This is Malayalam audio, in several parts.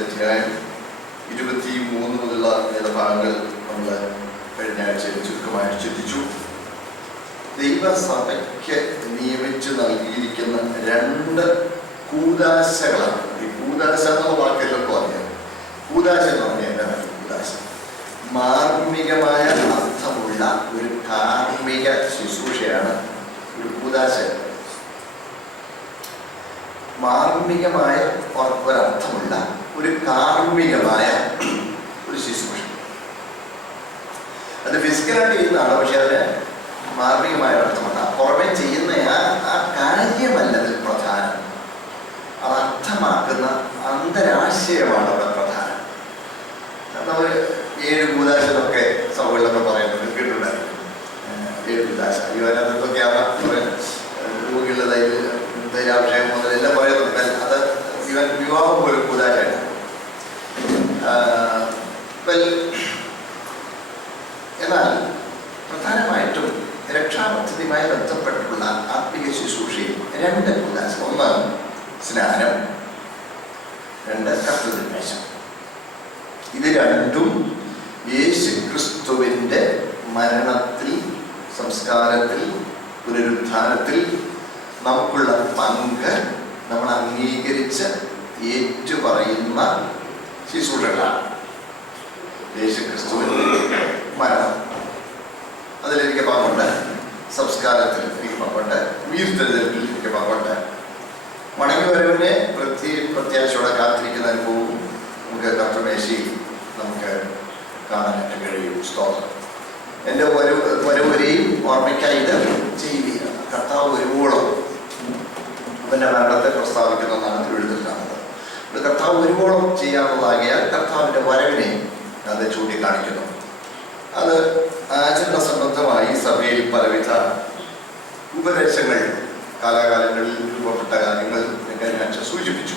അധ്യായം 23 മുതലുള്ള ഭാഗങ്ങൾ നമ്മൾ കഴിഞ്ഞ ആഴ്ചയിൽ ചുരുക്കമായിട്ട് ചിന്തിച്ചു. ദൈവസഭയ്ക്ക് നിയമിച്ച് നൽകിയിരിക്കുന്ന 2 കൂദാശകളാണ്. ഈ കൂദാശ എന്നുള്ള വാക്കെല്ലാം അറിയാം. കൂദാശ എന്ന് പറഞ്ഞാൽ എന്താണ്? കൂദാശ മാർമികമായ അർത്ഥമുള്ള ഒരു കാർമിക ശുശ്രൂഷയാണ് ഒരു കൂദാശ. മാർമികമായ ഒരർത്ഥമുള്ള ഒരു കാർമികമായ ഒരു ശുശ്രൂഷ. അത് ഫിസിക്കലായിട്ട് ചെയ്യുന്നതാണ്, പക്ഷെ അതിന് മാർമികമായ അർത്ഥമാണ്. പുറമെ ചെയ്യുന്ന ആ കാര്യമല്ലതിൽ പ്രധാനം, അത് അർത്ഥമാക്കുന്ന അന്തരാശയമാണ് അവിടെ പ്രധാനം. നമ്മൾ 7 കൂദാശകളൊക്കെ സഭകളിലൊക്കെ പറയുന്നത് കേട്ടിട്ടുണ്ടായിരുന്നു. 7 കൂദാശ ഇവരതൊക്കെയാണ് രോഗികളുടെ തൈലാഭിഷേകം മുതൽ എല്ലാം പറയുന്നുണ്ട്. അത് ഇവൻ വിവാഹം പോലും കൂദാശയാണ്. എന്നാൽ പ്രധാനമായിട്ടും രക്ഷാപദ്ധതിയുമായി ബന്ധപ്പെട്ടുള്ള ആത്മീയ ശുശ്രൂഷയിൽ 2 കൂദാശ. 1 സ്നാനം, 2 കർത്തൃനിർദ്ദേശം. ഇത് രണ്ടും യേശു ക്രിസ്തുവിൻ്റെ മരണത്തിൽ, സംസ്കാരത്തിൽ, പുനരുത്ഥാനത്തിൽ നമുക്കുള്ള പങ്ക് നമ്മൾ അംഗീകരിച്ച് ഏറ്റുപറയുന്ന ശുശ്രൂഷകളാണ്. യേശു ക്രിസ്തുവിൻ്റെ മരണം, അതിലെനിക്ക് പങ്കുണ്ട്. സംസ്കാരത്തിൽ എനിക്ക് പങ്കുണ്ട്. ഉയർത്തെഴുന്നേൽപ്പിൽ എനിക്ക് പങ്കുണ്ട്. മടങ്ങി വരവിനെ പ്രത്യാശയോടെ കാത്തിരിക്കുന്ന അനുഭവവും നമുക്ക് കർത്തൃമേശയിൽ നമുക്ക് കാണാനായിട്ട് കഴിയും. സ്തോത്രം. എൻ്റെ വരവരെയും ഓർമ്മയ്ക്കായി ഇത് ചെയ്യുകയാണ്. കർത്താവ് വരുവോളം അവൻ്റെ മരണത്തെ പ്രസ്താവിക്കുന്നതാണ് തിരുവെഴുത്തിൽ കാണുന്നത്. അത് കർത്താവ് വരുവോളം ചെയ്യാനുള്ളതാകിയാൽ കർത്താവിൻ്റെ വരവിനെ അത് ചൂണ്ടിക്കാണിക്കുന്നു. അത് ആചരണ സംബന്ധമായി സഭയിൽ പലവിധ ഉപദേശങ്ങൾ കാലാകാലങ്ങളിൽ രൂപപ്പെട്ട കാര്യങ്ങൾ ഞാൻ സൂചിപ്പിച്ചു.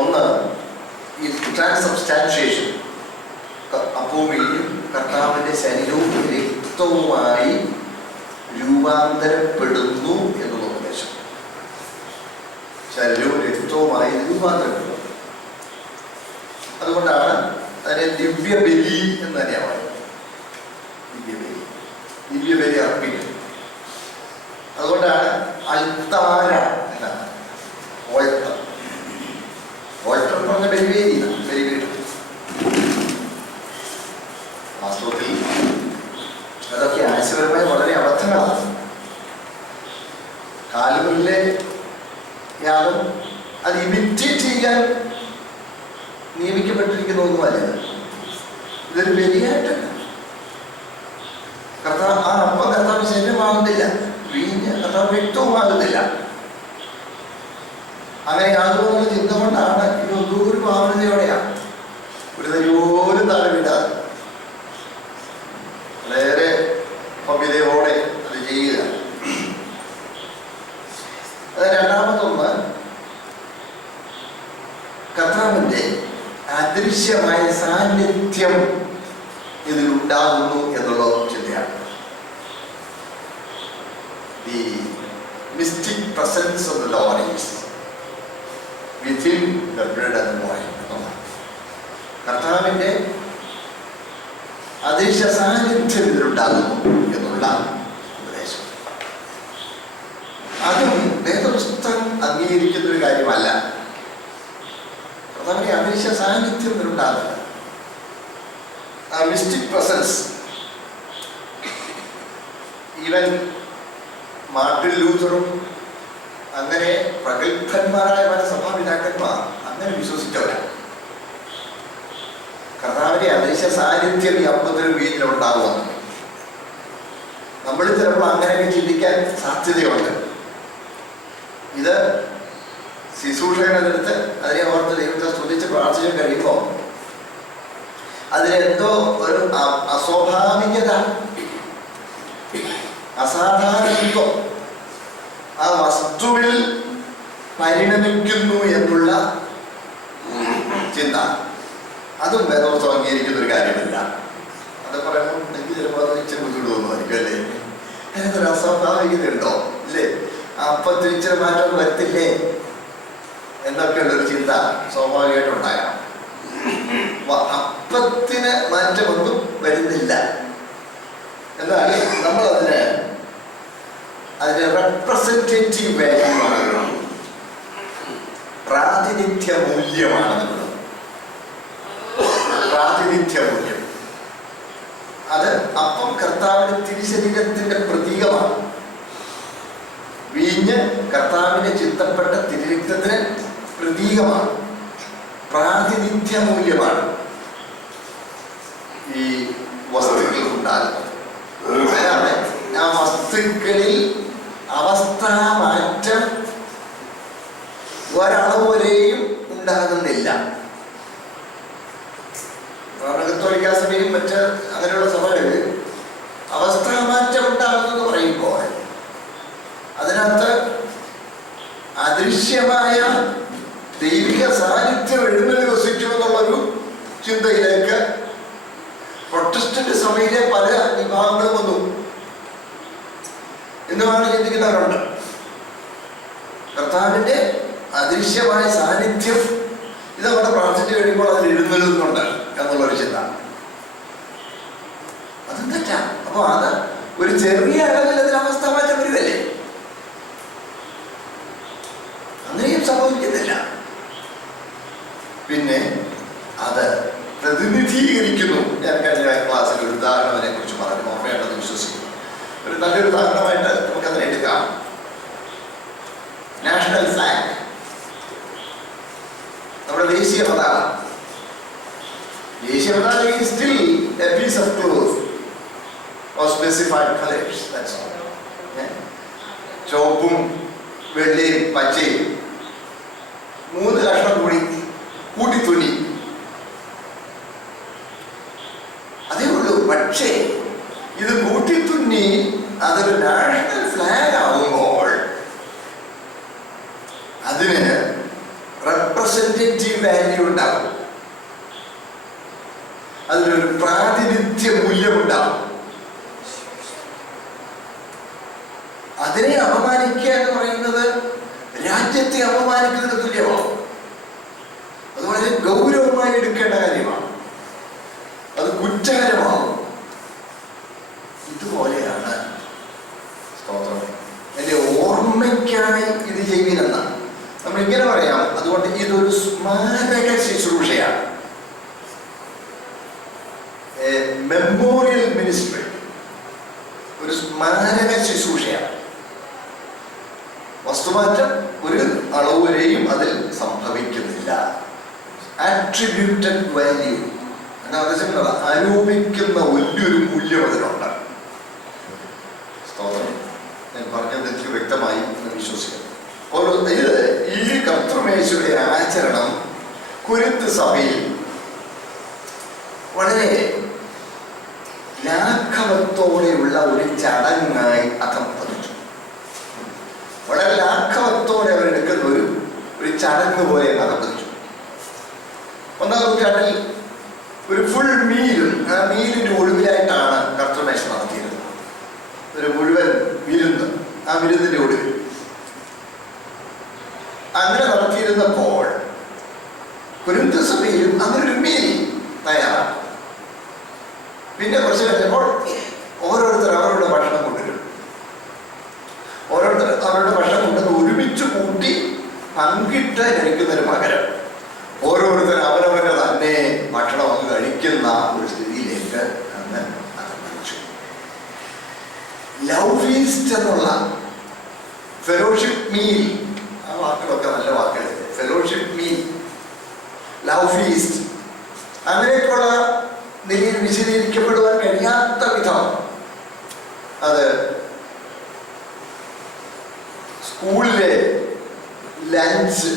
1 ഈ ട്രാൻസ്സബ്സ്റ്റാൻഷിയേഷൻ, അപ്പോഴും കർത്താവിൻ്റെ ശരീരവും രക്തവുമായി രൂപാന്തരപ്പെടുന്നു എന്നുള്ള ഉപദേശം. ശരീരവും രക്തവുമായി രൂപാന്തരപ്പെടുന്നു. അതുകൊണ്ടാണ് അതിനെ ദിവ്യബലി എന്ന് തന്നെയാണ് പറയുന്നത്. ദിവ്യബലി അർപ്പിക്കുന്നത്. അതുകൊണ്ടാണ് അൽത്താര എന്നാണ്. ഓൾട്ടർ എന്ന് പറഞ്ഞ ബലിവേദിയാണ്. ബലിപീഠം വാസ്തവത്തിൽ അതൊക്കെ ആശയപരമായി വളരെ അബദ്ധങ്ങളാണ്. കാലുകളിലെ യാഗം അത് ഇമിറ്റേറ്റ് ചെയ്യാൻ നിയമിക്കപ്പെട്ടിരിക്കുന്ന ഒന്നുമല്ല. ഇതൊരു ബലിയായിട്ടല്ല. കർത്താവ് ആ അപ്പം കർത്താവ് ശരീരമാകുന്നില്ല, വീഞ്ഞ് കർത്താവ് വ്യക്തവുമാകുന്നില്ല. അങ്ങനെ യാതൊരു ചിന്ത കൊണ്ടാണ് ഇതൊന്നും ഒരു ഭാവനതയോടെയാണ്, ഒരു തരിപോലും താഴെ വിടാതെ വളരെ ഭവ്യതയോടെ അത് ചെയ്യുക. അത് 2-ാമതൊന്ന് കർത്താവിൻ്റെ അദൃശ്യമായ സാന്നിധ്യം ഇതിലുണ്ടാകുന്നു എന്നുള്ള ചിന്തയാണ്. The mystic presence of the Lord is within the bread and wine. കർത്താവിൻ്റെ അദൃശ്യ സാന്നിധ്യം ഇതിലുണ്ടാകുന്നു എന്നുള്ള ഉപദേശം. അതും വേദപുസ്തകം അംഗീകരിക്കുന്ന ഒരു കാര്യമല്ല. കർത്താവിൻ്റെ അദൃശ്യ സാന്നിധ്യം ഇതിലുണ്ടാകുന്നത് ആ മിസ്റ്റിക് പ്രസൻസ്. ഈവൻ മാർട്ടിൻ ലൂഥറും അങ്ങനെ പ്രഗത്ഭന്മാരായ പല സഭാപിതാക്കന്മാർ അങ്ങനെ വിശ്വസിച്ചവരാണ്. കർത്താവിന്റെ അദൃശ്യ സാന്നിധ്യം ഈ അപ്പത്തിലും വീഞ്ഞിലും ഉണ്ടാകുമെന്ന്. നമ്മൾ ചിലപ്പോൾ അങ്ങനെയൊക്കെ ചിന്തിക്കാൻ സാധ്യതയുണ്ട്. ഇത് ശുശ്രൂഷകനെടുത്ത് അതിനെ ഓർത്ത് ദൈവത്തെ സ്തുതിച്ച് പ്രാർത്ഥിച്ച് കഴിയുമ്പോൾ അതിലെന്തോ ഒരു അസ്വാഭാവികത, അസാധാരണത്വം ആ വസ്തുവിൽ പരിണമിക്കുന്നു എന്നുള്ള ചിന്ത, അതും വേദപുസ്തകം അംഗീകരിക്കുന്ന ഒരു കാര്യമല്ല. അത് പറയുമ്പോൾ എനിക്ക് ചിലപ്പോൾ അത് ഇച്ചിരി ബുദ്ധിമുട്ട് തോന്നുമായിരിക്കും അല്ലേ? അതിനൊരു അസ്വാഭാവികത ഉണ്ടോ? ഇല്ലേ? അപ്പത്തിൽ ഇച്ചിരി മാറ്റം വരത്തില്ലേ? എന്നൊക്കെയുള്ളൊരു ചിന്ത സ്വാഭാവികമായിട്ടും ഉണ്ടാകാം. അപ്പത്തിന് മാറ്റമൊന്നും വരുന്നില്ല. എന്നാൽ നമ്മൾ അതിന് റെപ്രസെന്റേറ്റീവ് വാല്യൂ ആണ്, പ്രാതിനിധ്യ മൂല്യമാണ്. പ്രാതിനിധ്യ മൂല്യം അത് അപ്പം കർത്താവിന്റെ തിരുശരീരത്തിന്റെ പ്രതീകമാണ്. വീഞ്ഞ് കർത്താവിന്റെ ചിന്തപ്പെട്ട തിരുരക്തത്തിന് പ്രതീകമാണ്, പ്രാതിനിധ്യ മൂല്യമാണ് ഈ വസ്തുക്കൾ ഉണ്ടാകുന്നത്. അതാണ് ആ വസ്തുക്കളിൽ അവസ്ഥാമാറ്റം ഒരളവ് വരെയും ഉണ്ടാകുന്നില്ല. കത്തോലിക്ക സഭയും മറ്റ് അങ്ങനെയുള്ള സഭകളിൽ അവസ്ഥാമാറ്റം ഉണ്ടാകുമെന്ന് പറയുമ്പോൾ അതിനകത്ത് അദൃശ്യമായ ദൈവിക സാന്നിധ്യം എഴുന്നള്ളി വസിക്കുമെന്നുള്ളൊരു ചിന്തയിലേക്ക് പ്രൊട്ടസ്റ്റന്റ് സഭയിലെ പല വിഭാഗങ്ങളും വന്നു എന്നുമാണ് ചിന്തിക്കുന്നവരുണ്ട്. കർത്താവിന്റെ അദൃശ്യമായ സാന്നിധ്യം ഇതവിടെ പ്രാർത്ഥിച്ചു കഴിയുമ്പോൾ അതിൽ എഴുന്നള്ളുന്നുണ്ട് എന്നുള്ളൊരു ചിന്ത, അതും തെറ്റാണ്. അപ്പൊ അത് ഒരു ചെറിയ അളവിൽ അതിന് അവസ്ഥ മാറ്റം വരുമല്ലേ? അങ്ങനെയും സംഭവിക്കുന്നില്ല. പിന്നെ അത് പ്രതിനിധീകരിക്കുന്നു. ഞാൻ കഴിഞ്ഞ ക്ലാസ്സിൽ ഒരു ഉദാഹരണത്തിനെ കുറിച്ച് പറഞ്ഞു, ഓർമ്മയുണ്ടെന്ന് വിശ്വസിക്കുന്നു. ഒരു നല്ലൊരു ഉദാഹരണമായിട്ട് നമുക്കതിനെ എടുക്കാം. നാഷണൽ ഫ്ലാഗ്, നമ്മുടെ ദേശീയ പതാക. ദേശീയ പതാക is still a piece of cloth or specified colors, that's all. ചുവപ്പും വെള്ളയും പച്ചയും 3 കഷ്ണം കൂട്ടി തുന്നി, അതേ ഉള്ളൂ. പക്ഷേ ഇത് കൂട്ടിത്തുന്നി അതൊരു നാഷണൽ ഫ്ലാഗ് ആവുമ്പോൾ അതിന് റെപ്രസെന്റേറ്റീവ് വാല്യൂ ഉണ്ടാവും, അതിനൊരു പ്രാതിനിധ്യ മൂല്യമുണ്ടാവും. അതിനെ അപമാനിക്കുക എന്ന് പറയുന്നത് രാജ്യത്തെ അപമാനിക്കുന്നതിന് തുല്യമാണ്. അത് വളരെ ഗൗരവമായി എടുക്കേണ്ട കാര്യമാണ്, അത് കുറ്റകരമാവും. ഇതുപോലെയാണ് സ്തോത്രം. എന്റെ ഓർമ്മയ്ക്കായി ഇത് ചെയ്യുന്നതെന്നാണ് നമ്മൾ ഇങ്ങനെ പറയാം. അതുകൊണ്ട് ഇതൊരു സ്മാരക ശുശ്രൂഷയാണ്, മെമ്മോറിയൽ മിനിസ്ട്രി, ഒരു സ്മാരക ശുശ്രൂഷയാണ്. വസ്തുമാറ്റം ഒരു അളവ് വരെയും അതിൽ സംഭവിക്കുന്നില്ല. ആട്രിബ്യൂട്ടഡ് വാല്യൂ, ആരോപിക്കുന്ന വലിയൊരു മൂല്യം അതിനുണ്ട്. സ്തോത്രം. ഞാൻ പറഞ്ഞത് എനിക്ക് വ്യക്തമായി വിശ്വസിക്കുന്നു. ഈ കർത്തൃമേശയുടെ ആചരണം കൊരിന്ത് സഭയിൽ വളരെ ലാഘവത്തോടെയുള്ള ഒരു ചടങ്ങായി അധം പതിച്ചു. വളരെ ലാഘവത്തോടെ അവരെടുക്കുന്ന ഒരു ചടങ്ങ് പോലെ അധം പതിച്ചു. 1-ാം നൂറ്റാണ്ടിൽ ഒരു ഫുൾ മീലും ആ മീലിന്റെ ഒടുവിലായിട്ടാണ് കർത്തൃമേശ നടത്തിയിരുന്നത്. ഒരു മുഴുവൻ വിരുന്ന് ആ വിരുന്നിന്റെ ഒടുവിൽ അങ്ങനെ നടത്തിയിരുന്നപ്പോൾ കൊരിന്ത് സഭയിലും അങ്ങനൊരു മീൽ തയ്യാറാണ്. പിന്നെ കുറച്ച് കഴിഞ്ഞപ്പോൾ ഓരോരുത്തർ അവരുടെ ഭക്ഷണം കൊണ്ടുവരും. ഓരോരുത്തർ അവരുടെ ഭക്ഷണം കൊണ്ടുവന്ന് ഒരുമിച്ച് കൂട്ടി പങ്കിട്ട് കഴിക്കുന്നതിന് പകരം ഓരോരുത്തർ അവരവരുടെ തന്നെ ഭക്ഷണം അങ്ങ് കഴിക്കുന്ന ഒരു സ്ഥിതിയിലേക്ക് അന്ന് ആരംഭിച്ചു. ലവ് ഫീസ്റ്റ് എന്നുള്ള ഫെലോഷിപ്പ് മീൽ, ആ വാക്കുകളൊക്കെ നല്ല വാക്കുകൾ. ഫെലോഷിപ്പ് മീൽ, ലവ് ഫീസ്റ്റ്, അങ്ങനെയൊക്കെയുള്ള നിലയിൽ വിശദീകരിക്കപ്പെടുവാൻ കഴിയാത്ത വിധം അത് സ്കൂളിലെ ലഞ്ച്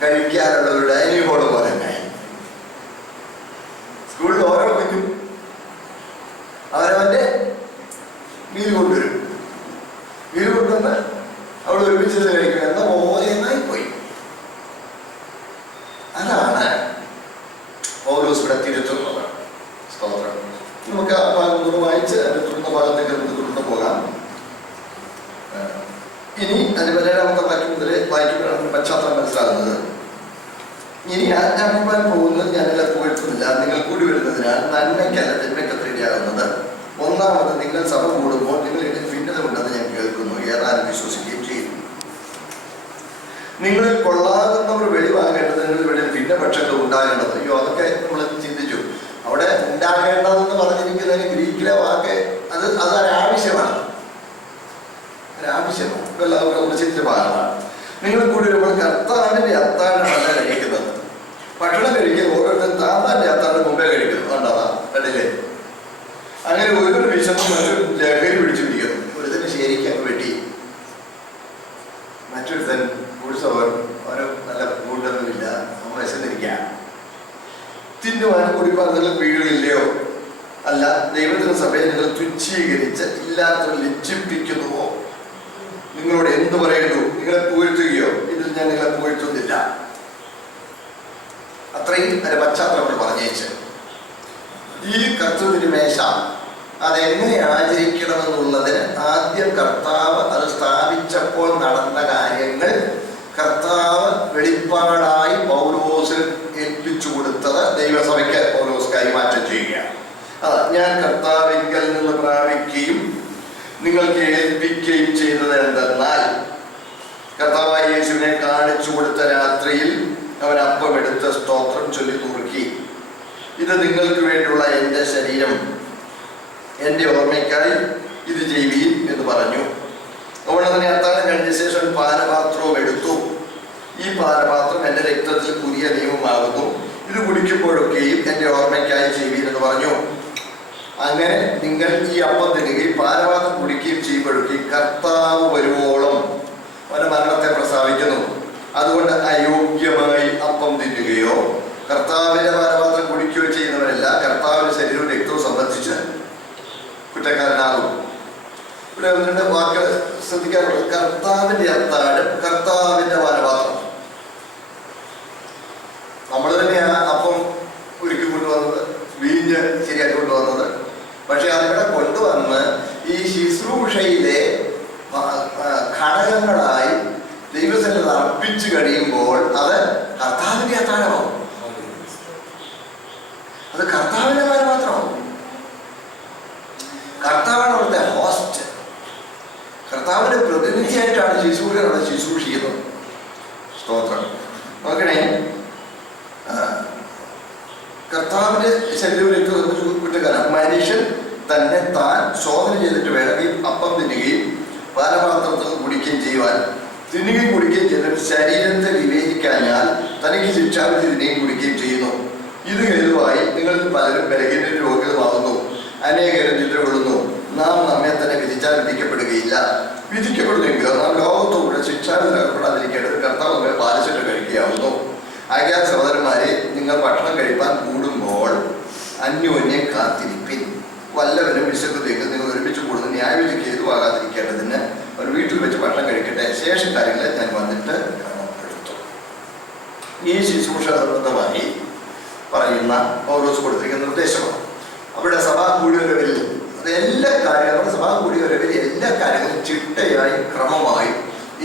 കഴിക്കാനുള്ള ഒരു ഡൈനിങ് ഹോള് പോലെ ഉണ്ടായി. സ്കൂളിൽ ഓരോ കുഞ്ഞും അവരവന്റെ മീൽ കൊണ്ടുവരും. മീൽ കൊണ്ടുവന്ന് അവിടെ ഒരുമിച്ച് കഴിക്കണം എന്ന മോചനായി പോയി. അതാണ് പൗലോസ് ഇവിടെ തിരുത്തുന്നത്. സ്തോത്രം. നമുക്ക് ആ ഭാഗം ഒന്ന് വായിച്ച് അതിന്റെ തുടർന്ന ഭാഗത്തേക്ക് നമുക്ക് തുടർന്ന് പോകാം. ഇനി അതിന് 17-ാമത്തെ വാക്യം മുതൽ വായിക്കുമ്പോഴാണ് പശ്ചാത്തലം മനസ്സിലാകുന്നത്. ഇനി ആജ്ഞാപിപ്പാൻ പോകുന്നത് ഞാനെല്ലാം പുകഴ്ത്തുന്നില്ല, നിങ്ങൾ കൂടി വരുന്നതിനാൽ നന്മയ്ക്കല്ല തിന്മയ്ക്കത്ര ഇടയാകുന്നത്. ഒന്നാമത്, നിങ്ങൾ സഭ കൂടുമ്പോൾ നിങ്ങൾ ഇതിൽ ഭിന്നത ഉണ്ടെന്ന് ഞാൻ കേൾക്കുന്നു, ഏതാനും വിശ്വസിക്കുകയും ചെയ്യുന്നു. നിങ്ങളിൽ കൊള്ളാകുന്നവർ വെളിവാകേണ്ടത്, നിങ്ങളിൽ വെളിയിൽ ഭിന്നപക്ഷങ്ങൾ ഉണ്ടാകേണ്ടത്. അയ്യോ, അതൊക്കെ നമ്മൾ ചിന്തിച്ചു. അവിടെ ഉണ്ടാകേണ്ടതെന്ന് പറഞ്ഞിരിക്കുന്നതിന് ഗ്രീക്കിലെ വാക്ക് അതൊരാവശ്യമാണ്, ഒരാവശ്യമാണ്. എല്ലാവർക്കും നമ്മൾ ചിന്തിച്ച ഭാഗമാണ്. നിങ്ങൾ കൂടി വരുമ്പോൾ കർത്താവിൻ്റെ അത്താഴമല്ല കഴിക്കുന്നത്. ഭക്ഷണം കഴിക്കുക ഓരോരുത്തരും താന്താൻ്റെ അത്താഴം മുമ്പേ കഴിക്കുന്നു. കണ്ടതാ കണ്ടില്ലേ? അങ്ങനെ ഒരു വിശന്നും ഒരു ലഹരി പിടിച്ചു പിടിക്കുന്നു. ഒരുത്തന് ശരിക്കും വെട്ടി, മറ്റൊരുത്തൻ ഉത്സവം ഓരോ നല്ല കൂട്ടൊന്നുമില്ല, നമ്മൾ വിശന്നിരിക്കുക. തിന്നുവാനും കുടിപ്പാനും വീടുകളില്ലയോ? അല്ല, ദൈവത്തിന്റെ സഭയെ നിങ്ങൾ തുച്ഛീകരിച്ച് ഇല്ലാത്തവർ ലജ്ജിപ്പിക്കുന്നുവോ? നിങ്ങളോട് എന്ത് പറയുന്നു? നിങ്ങളെ പുകഴ്ത്തുകയോ? ഇതിൽ ഞാൻ നിങ്ങളെ പുകഴ്ത്തുന്നില്ല. അത്രയും അതിന്റെ പശ്ചാത്തലങ്ങൾ പറഞ്ഞേച്ച് ഈ കർത്തൃതിരുമേശ അതെങ്ങനെ ആചരിക്കണമെന്നുള്ളതിന് ആദ്യം കർത്താവ് അത് സ്ഥാപിച്ചപ്പോൾ നടന്ന കാര്യങ്ങൾ കർത്താവ് വെളിപ്പാടായി പൗലോസിന് ഏൽപ്പിച്ചു കൊടുത്തത് ദൈവസഭയ്ക്ക് പൗലോസ് കൈമാറ്റം ചെയ്യുകയാണ്. ഞാൻ കർത്താവിങ്കൽ നിന്ന് പ്രാപിക്കുകയും നിങ്ങൾക്ക് ഏൽപ്പിക്കുകയും ചെയ്തത് എന്തെന്നാൽ, കർത്താവായ യേശുവിനെ കാണിച്ചു കൊടുത്ത രാത്രിയിൽ അവൻ അപ്പം എടുത്ത് സ്തോത്രം ചൊല്ലി നുറുക്കി, ഇത് നിങ്ങൾക്ക് വേണ്ടിയുള്ള എൻ്റെ ശരീരം, എൻ്റെ ഓർമ്മയ്ക്കായി ഇത് ചെയ്യുവീൻ എന്ന് പറഞ്ഞു. അതുകൊണ്ട് തന്നെ അത്താഴം കഴിഞ്ഞ ശേഷം പാനപാത്രവും എടുത്തു. ഈ പാനപാത്രം എൻ്റെ രക്തത്തിൽ പുതിയ നിയമമാകുന്നു, ഇത് കുടിക്കുമ്പോഴൊക്കെയും എൻ്റെ ഓർമ്മയ്ക്കായി ചെയ്യുവീൻ എന്ന് പറഞ്ഞു. അങ്ങനെ നിങ്ങൾ ഈ അപ്പം തിന്നുകയും പാനപാത്രം കുടിക്കുകയും ചെയ്യുമ്പോഴൊക്കെയും കർത്താവ് വരുവോളം അവന്റെ മരണത്തെ പ്രസ്താവിക്കുന്നു. അതുകൊണ്ട് അയോഗ്യമായി അപ്പം തിന്നുകയോ കർത്താവിന്റെ പാനപാത്രം കുടിക്കുകയോ ചെയ്യുന്നവരല്ല കർത്താവിന്റെ ശരീരവും രക്തവും സംബന്ധിച്ച് കുറ്റക്കാരനാകും. ഇവിടെ അവരുടെ വാക്കുകൾ ശ്രദ്ധിക്കാറുള്ളത്. കർത്താവിന്റെ അത്താഴം, കർത്താവിന്റെ പാനപാത്രം. നമ്മൾ തന്നെയാണ് അപ്പം ഒരുക്കി കൊണ്ടുവന്നത്, വീഞ്ഞ് ശരിയാക്കി കൊണ്ടുവന്നത്. പക്ഷെ അതിവിടെ കൊണ്ടുവന്ന് ഈ ശുശ്രൂഷയിലെ ഘടകങ്ങളായി ദൈവസന്നിധിയിൽ അർപ്പിച്ചു കഴിയുമ്പോൾ അത് കർത്താവിന്റെ അത്താഴമാവും, അത് കർത്താവിന്റെ പാനപാത്രമാവും. കർത്താവാണ് അവിടുത്തെ ഹോസ്റ്റ്. കർത്താവിന്റെ പ്രതിനിധിയായിട്ടാണ് ശുശ്രൂഷ അവിടെ ശുശ്രൂഷിക്കുന്നത്. സ്തോത്രം. നോക്കണേ, കർത്താവിന്റെ ശരീരത്തിലേക്ക് കുറ്റക്കാരൻ മനുഷ്യൻ തന്നെ താൻ ശോധന ചെയ്തിട്ട് വേണം ഈ അപ്പം തിന്നുകയും പാനപാത്രത്തിൽ കുടിക്കുകയും ചെയ്യുവാൻ. തിന്നുകയും കുടിക്കുകയും ചെയ്തിട്ട് ശരീരത്തെ വിവേചിക്കാഞ്ഞാൽ തനിക്ക് ശിക്ഷാവിധി തിന്നുകയും കുടിക്കുകയും ചെയ്യുന്നു. ഇത് ഹേതുവായി നിങ്ങളിൽ പലരും ബലഹീനരും രോഗികളുമാകുന്നു, അനേകരും നിദ്ര കൊള്ളുന്നു. നാം നമ്മെ തന്നെ വിധിച്ചാൽ വിധിക്കപ്പെടുകയില്ല. വിധിക്കപ്പെടുന്നെങ്കിൽ നാം ലോകത്തോടെ ശിക്ഷാവിധി ഏർപ്പെടാതിരിക്കേണ്ടത് കർത്താവ് നമ്മെ പാലിച്ചിട്ട് കഴിക്കുകയാവുന്നു. ആകയാൽ സഹോദരന്മാരെ, നിങ്ങൾ ഭക്ഷണം കഴിപ്പാൻ കൂടുമ്പോൾ അന്യോന്യം കാത്തിരിപ്പിൻ. വല്ലവരും വിശക്കുന്നതെങ്കിൽ നിങ്ങൾ ഒരുമിച്ച് കൂടുന്ന ന്യായവിധിക്ക് ഹേതുവാകാതിരിക്കേണ്ടതിന് ഒരു വീട്ടിൽ വെച്ച് ഭക്ഷണം കഴിക്കട്ടെ. ശേഷം കാര്യങ്ങളെ ഞാൻ വന്നിട്ട് ക്രമപ്പെടുത്തും. ഈ ശുശ്രൂഷ സംബന്ധമായി പറയുന്ന പൗലോസ് കൊടുത്തിരിക്കുന്ന നിർദ്ദേശമാണ്. അവിടെ സഭാ കൂടിവരവിൽ എല്ലാ കാര്യങ്ങളും സഭാ കൂടിവരവിൽ എല്ലാ കാര്യങ്ങളും ചിട്ടയായി ക്രമമായി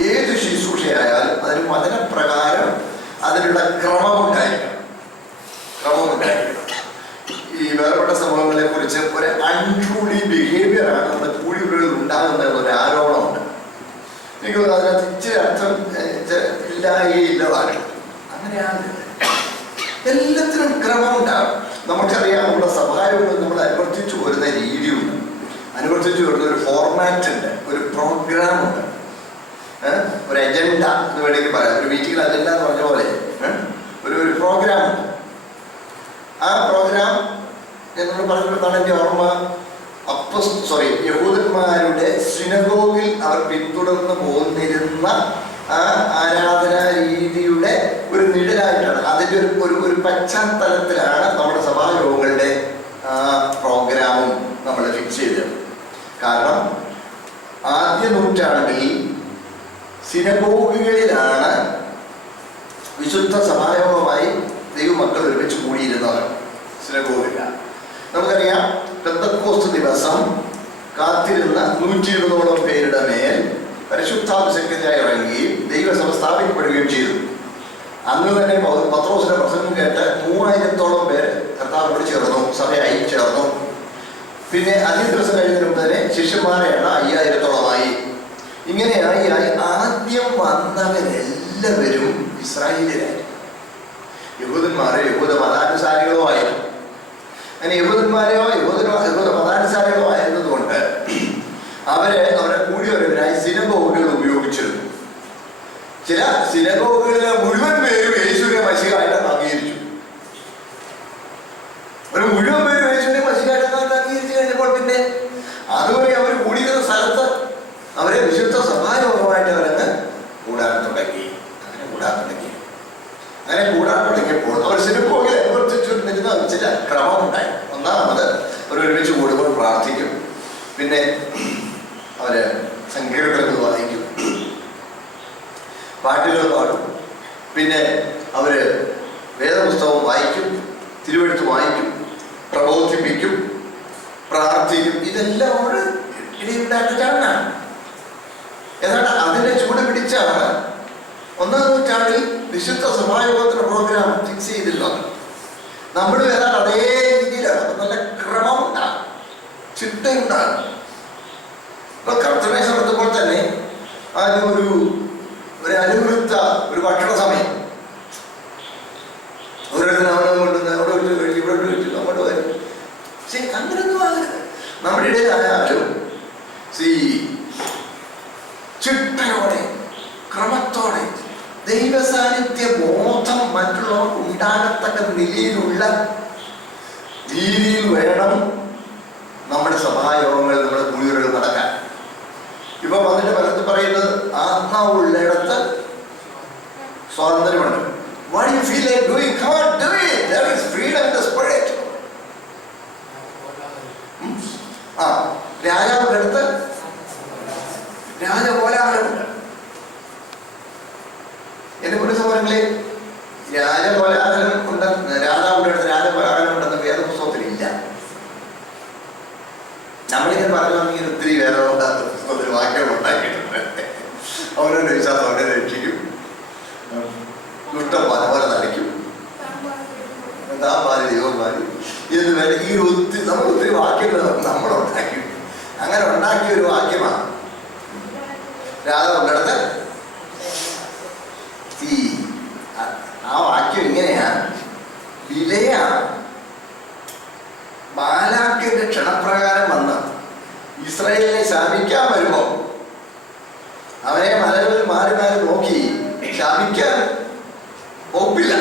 ഏത് ശുശ്രൂഷയായാലും അതിന് വചനപ്രകാരം അതിനുള്ള ക്രമമുണ്ടായിരിക്കണം. ഈ വേർപെട്ട സംഭവങ്ങളെ കുറിച്ച് ഒരു അൺട്രൂലി ബിഹേവിയറാണ് നമ്മുടെ കൂടിവരവിൽ ഉണ്ടാകുന്ന ഒരു ആരോപണമുണ്ട്. എനിക്ക് അതിനകത്ത് ഇച്ചിരി അർത്ഥം ഇല്ലാതാണ്. അങ്ങനെയാണ് എല്ലാത്തിനും ക്രമമുണ്ടാകും. നമുക്കറിയാം, നമ്മുടെ സഭായോഗങ്ങൾ നമ്മൾ അനുവർത്തിച്ചു വരുന്ന രീതിയുണ്ട്, അനുവർത്തിച്ചു വരുന്ന ഒരു ഫോർമാറ്റ് ഉണ്ട്, ഒരു പ്രോഗ്രാം ഉണ്ട്, ഒരു അജണ്ട എന്ന് വേണമെങ്കിൽ പറയാം. ഒരു മീറ്റിംഗിൽ അജണ്ട എന്ന് പറഞ്ഞ പോലെ ഒരു പ്രോഗ്രാം ഉണ്ട്. ആ പ്രോഗ്രാം എന്നോട് പറഞ്ഞിട്ടാണ് എൻ്റെ ഓർമ്മ. യഹൂദന്മാരുടെ സിനഗോഗിൽ അവർ പിന്തുടർന്ന് പോന്നിരുന്ന ആ ആരാധനാ രീതിയുടെ ഒരു നിഴലായിട്ടാണ്, അതിൻ്റെ ഒരു പശ്ചാത്തലത്തിലാണ് നമ്മുടെ സഭായോഗങ്ങളുടെ പ്രോഗ്രാമും നമ്മൾ ഫിക്സ് ചെയ്തത്. കാരണം ആദ്യ നൂറ്റാണ്ടിൽ സിനഗോഗുകളിലാണ് വിശുദ്ധ സഭായോഗമായി ദൈവമക്കൾ ഒരുമിച്ച് കൂടിയിരുന്നത്. സിനഗോഗില്ല. നമുക്കറിയാം, പെന്തക്കോസ്ത് ദിവസം കാത്തിരുന്ന 120ഓളം പേരുടെ മേൽ പരിശുദ്ധാഭിഷേകത്തിനായി ഇറങ്ങുകയും ദൈവസഭ സ്ഥാപിക്കപ്പെടുകയും ചെയ്തു. അന്ന് തന്നെ പത്രോസിന്റെ പ്രസംഗം കേട്ട് 3000-ഓളം പേര് കർത്താവിനോട് ചേർന്നു, സഭയായി ചേർന്നു. പിന്നെ അധിക ദിവസം കഴിഞ്ഞതിന് മുമ്പ് തന്നെ ശിഷ്യന്മാരെ എണ്ണം 5000-ഓളമായി. ഇങ്ങനെയായി ആദ്യം വന്നവരെല്ലാവരും ഇസ്രായേലിയരായിരുന്നു. യഹൂദന്മാരെ യഹൂദ മതാനുസാരികളോ ആയിരുന്നു. അങ്ങനെ യഹൂദന്മാരെയോ യഹൂദ മതാനുസാരികളോ ആയിരുന്നതുകൊണ്ട് അവരെ കൂടിയവരായി സിനഗോഗുകൾ ഉപയോഗിച്ചിരുന്നു. ചില സിനഗോഗുകളിലെ മുഴുവൻ പേരും യേശുവിനെ മശിഹായിട്ട് അംഗീകരിച്ചു. മുഴുവൻ പേരും യേശുവിനെ മശിഹായിട്ട് അംഗീകരിച്ചു കഴിഞ്ഞപ്പോൾ പിന്നെ അതുവരെ അവർ കൂടിയിരുന്ന സ്ഥലത്ത് അവരെ വിശുദ്ധ സഭായോഗമായിട്ട് അവരങ്ങ് കൂടാൻ തുടങ്ങി. അങ്ങനെ കൂടാൻ തുടങ്ങിയപ്പോൾ അവർ സിനഗോഗിൽ അനുവർത്തിച്ചുകൊണ്ടിരുന്ന ചില ക്രമമുണ്ടായി. ഒന്നാമത് അവർ ഒരുമിച്ച് കൂടുമ്പോൾ പ്രാർത്ഥിക്കും, പിന്നെ അവര് സങ്കീർത്തനങ്ങൾ വായിക്കും, പാട്ടുകൾ പാടും, പിന്നെ അവര് വേദപുസ്തകം വായിക്കും, തിരുവെഴുത്ത് വായിക്കും, പ്രബോധിപ്പിക്കും, പ്രാർത്ഥിക്കും. ഇതെല്ലാം അവർ ഇടയുണ്ടാക്കിയിട്ടാണ്. ഏതാണ്ട് അതിന്റെ ചൂട് പിടിച്ചാണ് 1-ാം നൂറ്റാണ്ടിൽ വിശുദ്ധ സഭായോഗത്തിന്റെ പ്രോഗ്രാം ഫിക്സ് ചെയ്തിട്ടുള്ളത്. നമ്മൾ ഏതാണ്ട് അതേ രീതിയിലാണ്. നല്ല ക്രമം ഉണ്ടാകും, ചിട്ടയുണ്ടാകും. ഇപ്പൊ കർത്തമേശ നടത്തുമ്പോൾ തന്നെ അതിന് ഒരു അനുവൃത്ത ഒരു ഭക്ഷണ സമയം ഓരോരുത്തരും അവിടെ കൊണ്ടുവന്ന് അവിടെ വിട്ട് കഴിച്ചു, ഇവിടെ വിട്ട് അങ്ങോട്ട് വരും. ശരി, അങ്ങനെയൊന്നും ആകരുത്. നമ്മുടെ ഇടയിലായാലും ചിട്ടയോടെ ക്രമത്തോടെ ദൈവസാന്നിധ്യ ബോധം മറ്റുള്ളവർക്ക് ഉണ്ടാകത്തക്ക നിലയിലുള്ള രീതിയിൽ വേണം നമ്മുടെ സഭായോഗങ്ങൾ, നമ്മുടെ കുളികൾ നടക്കാൻ. ഇപ്പൊ വന്നിട്ട് പലർക്കും പറയുന്നത് ആത്മാവുള്ളിടത്ത് സ്വാതന്ത്ര്യമുണ്ട്. What you feel like doing, come on, do it. There is freedom in the spirit. രാജാവിന്റെ അടുത്ത് രാജകോലാഹലമുണ്ട്. എന്റെ പുരുഷന്മാരെ, രാജകോലാഹലം ഉണ്ട്, രാജാവിന്റെ അടുത്ത് രാജകോലാഹലം ഉണ്ടെന്ന് വേദപുസ്തകത്തിലില്ല. നമ്മളിങ്ങനെ പറഞ്ഞു വന്നെങ്കിൽ ഒത്തിരി വേദപുസ്തകത്തിൽ വാക്യം ഉണ്ടാക്കിയിട്ടുണ്ട്. അവരുടെ വിശ്വാസം അവരെ രക്ഷിക്കും, ദുഷ്ടം പലപോലെ നടിക്കും, താപാരി ദൈവന്മാരി എന്ന് വേണ്ട ഈ ഒത്തിരി നമ്മൾ ഒത്തിരി വാക്യങ്ങൾ നമ്മളുണ്ടാക്കി. അങ്ങനെ ഉണ്ടാക്കിയ ഒരു വാക്യമാണ് രാജാവിൻ്റെ ആ വാക്യം ഇങ്ങനെയാണ്: വിലയാണ് ബാലാക്കിന്റെ ക്ഷണപ്രകാരം വന്ന് ഇസ്രായേലിനെ ശാപിക്കാൻ വരുമ്പോ അവനെ മലകളിൽ മാറി മാറി നോക്കി ശാപിക്കാൻ ഒപ്പില്ല.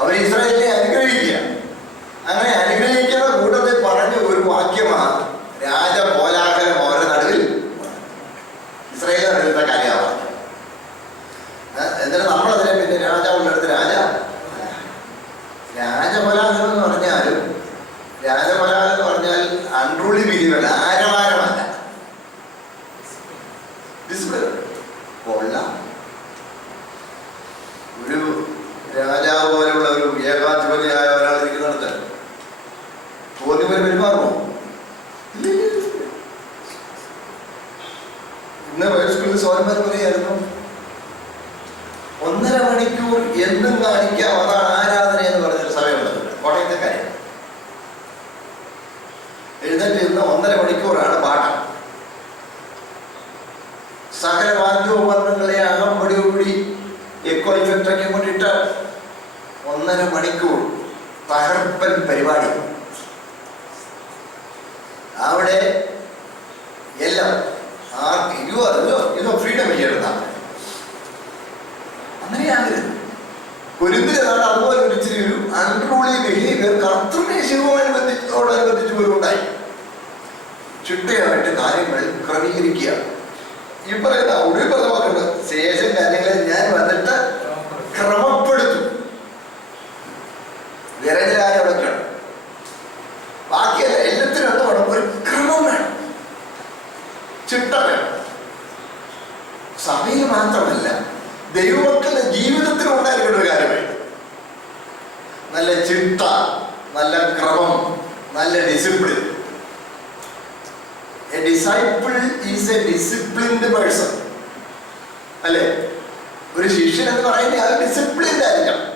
അവൻ ഇസ്രായേലിനെ അനുഗ്രഹിക്കുക. അങ്ങനെ അനുഗ്രഹിക്കുന്ന കൂട്ടത്തിൽ പറഞ്ഞ ഒരു വാക്യമാണ് രാജകോലാഹലം അവരുടെ നടുവിൽ. ഇസ്രായേലിന്റെ നടുവിലത്തെ കാര്യമാണ് പറഞ്ഞത്. എന്നിട്ട് നമ്മളതിനെ പിന്നെ രാജാവുള്ള അടുത്ത് രാജകോലാഹലം എന്ന് പറഞ്ഞാലും രാജകോലാഹലം എന്ന് പറഞ്ഞാൽ അൺട്രൂളി ബിലീവല്ല, ആരവാരമല്ല, കൊള്ളാം. ഒരു രാജാവ് പോലെയുള്ള ഒരു ഏകാധിപതിയായ ഒരാൾ ഇരിക്കുന്നിടത്ത് തോന്നിയവർ പെരുമാറുമോ? ഇന്ന് സ്കൂളിൽ സോനന്മാർ പറയായിരുന്നു, 1.5 മണിക്കൂർ എന്നും കാണിക്കാം, അതാണ് ആരാധന എന്ന് പറഞ്ഞൊരു സമയമുള്ളത്. കോട്ടയത്തെ കാര്യം എഴുന്നേറ്റ് ഇന്ന് 1.5 മണിക്കൂറാണ് പാഠം. സകല വാദ്യോപകരണങ്ങളെ അകമ്പടിയോടി എക്കോ ഇഫക്റ്റൊക്കെ കൊണ്ടിട്ട് 1.5 മണിക്കൂർ തകർപ്പൻ പരിപാടി. അവിടെ എല്ലാം ഇതോ ഫ്രീഡം ചെയ്യണം. അങ്ങനെയാകരുത്. കൊരിന്തിലാണ് അതുപോലെ ഒരു ഇച്ചിരി ഒരു അൺട്രൂളി ബിഹേവിയർ കർത്തൃമേശയോടനുബന്ധിച്ച് പോലും ഉണ്ടായി. ചിട്ടയായിട്ട് കാര്യങ്ങൾ ക്രമീകരിക്കുക. ഈ പറയുന്ന ഒഴിപ്പതമാക്കുണ്ട് ശേഷം കാര്യങ്ങളെ ഞാൻ വന്നിട്ട് ക്രമപ്പെടുത്തും. വിരലായവിടൊക്കെയാണ്. ബാക്കിയല്ല, എല്ലാത്തിനും എന്ത് വേണം? ഒരു ക്രമം വേണം, ചിട്ട വേണം. സഭയിൽ മാത്രമല്ല, ദൈവമക്കളുടെ ജീവിതത്തിലും ഉണ്ടായിരിക്കുന്ന ഒരു കാര്യമായി നല്ല ചിട്ട, നല്ല ക്രമം, നല്ല discipline. A disciple is A disciplined person അല്ലേ? ഒരു ശിഷ്യൻ എന്ന് പറയുന്നത് അത് ഡിസിപ്ലിൻഡ് ആയിരിക്കണം.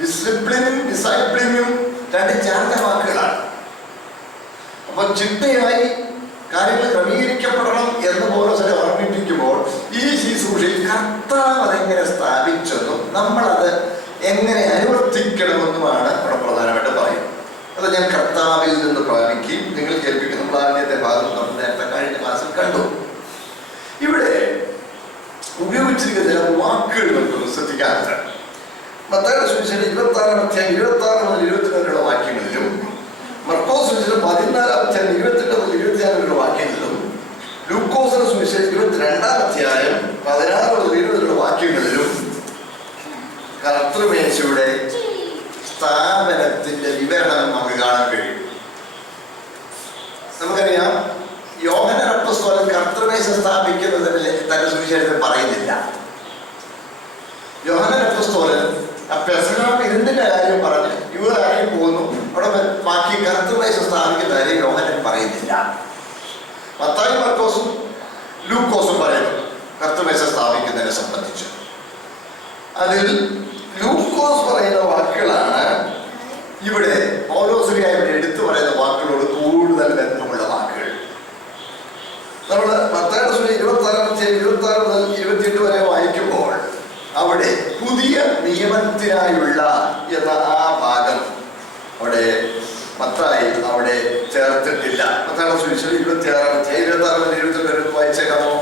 ഡിസിപ്ലിനും ഡിസൈപ്ലിനും രണ്ട് ചേർന്ന വാക്കുകളാണ്. അപ്പൊ ചിട്ടയായി കാര്യങ്ങൾ ക്രമീകരിക്കപ്പെടണം എന്ന് പൗലോസിനെ ഓർമ്മിപ്പിക്കുമ്പോൾ ഈ ശുശ്രൂഷയിൽ കർത്താവ് അതെങ്ങനെ സ്ഥാപിച്ചെന്നും നമ്മളത് എങ്ങനെ അനുവർത്തിക്കണമെന്നുമാണ് അവിടെ പ്രധാനമായിട്ട് പറയുന്നത്. അത് ഞാൻ കർത്താവിൽ നിന്ന് പ്രാപിക്കുകയും നിങ്ങൾ കേൾപ്പിക്കുന്ന പ്രാധാന്യത്തെ ഭാഗം നമ്മൾ നേരത്തെ കഴിഞ്ഞ ക്ലാസ്സിൽ കണ്ടു. ഇവിടെ ഉപയോഗിച്ചിരിക്കുന്ന ചില വാക്കുകൾ നമുക്ക് ശ്രദ്ധിക്കാറുണ്ട്. മത്തായിയുടെ സുവിശേഷം 26-ാം അധ്യായം 26 മുതൽ 22 വരെയുള്ള വാക്യങ്ങളിലും മർക്കോസ് സുവിശേഷം 14-ാം അധ്യായം 28 മുതൽ 26 വരെയുള്ള വാക്യങ്ങളിലും ലൂക്കോസിന്റെ സുവിശേഷം 22-ാം അധ്യായം 16 മുതൽ 20 വരെയുള്ള വാക്യങ്ങളിലും കർത്തൃമേശയുടെ സ്ഥാപനത്തിന്റെ വിവരണം നമുക്ക് കാണാൻ കഴിയും. നമുക്കറിയാം, യോഹന്നാൻ അപ്പോസ്തലൻ കർത്തൃമേശ സ്ഥാപിക്കുന്നതിന് തന്റെ സുവിശേഷത്തിൽ പറയുന്നില്ല. യോഹന്നാൻ അപ്പോസ്തലൻ പെസഹ വിരുന്നിന്റെ കാര്യം പറഞ്ഞ് യൂദയായി പോകുന്നു, അവിടെ ബാക്കി കർത്തൃമേശ സ്ഥാപിക്കുന്ന കാര്യം യോഹന്നാൻ പറയുന്നില്ല. മത്തായി, മർക്കോസും ലൂക്കോസും പറയുന്നു കർത്തൃമേശ സ്ഥാപിക്കുന്നതിനെ സംബന്ധിച്ച്. അതിൽ ലൂക്കോസ് പറയുന്ന വാക്കുകളാണ് ഇവിടെ പൗലോസിനായി എടുത്തു പറയുന്ന വാക്കുകളോട് കൂടുതൽ ബന്ധമുള്ള വാക്കുകൾ. നമ്മൾ മത്തായിയുടെ സുവിശേഷം 26-ാം അധ്യായം 26 മുതൽ 28 വരെ വായിക്കുമ്പോൾ അവിടെ പുതിയ നിയമത്തിനായുള്ള എന്ന ആ ഭാഗം അവിടെ മത്തായി അവിടെ ചേർത്തിട്ടില്ല. മത്തായിയുടെ സുവിശേഷം 26-ാം അധ്യായം 26 മുതൽ 28 വരെ വായിച്ചേക്കാമോ?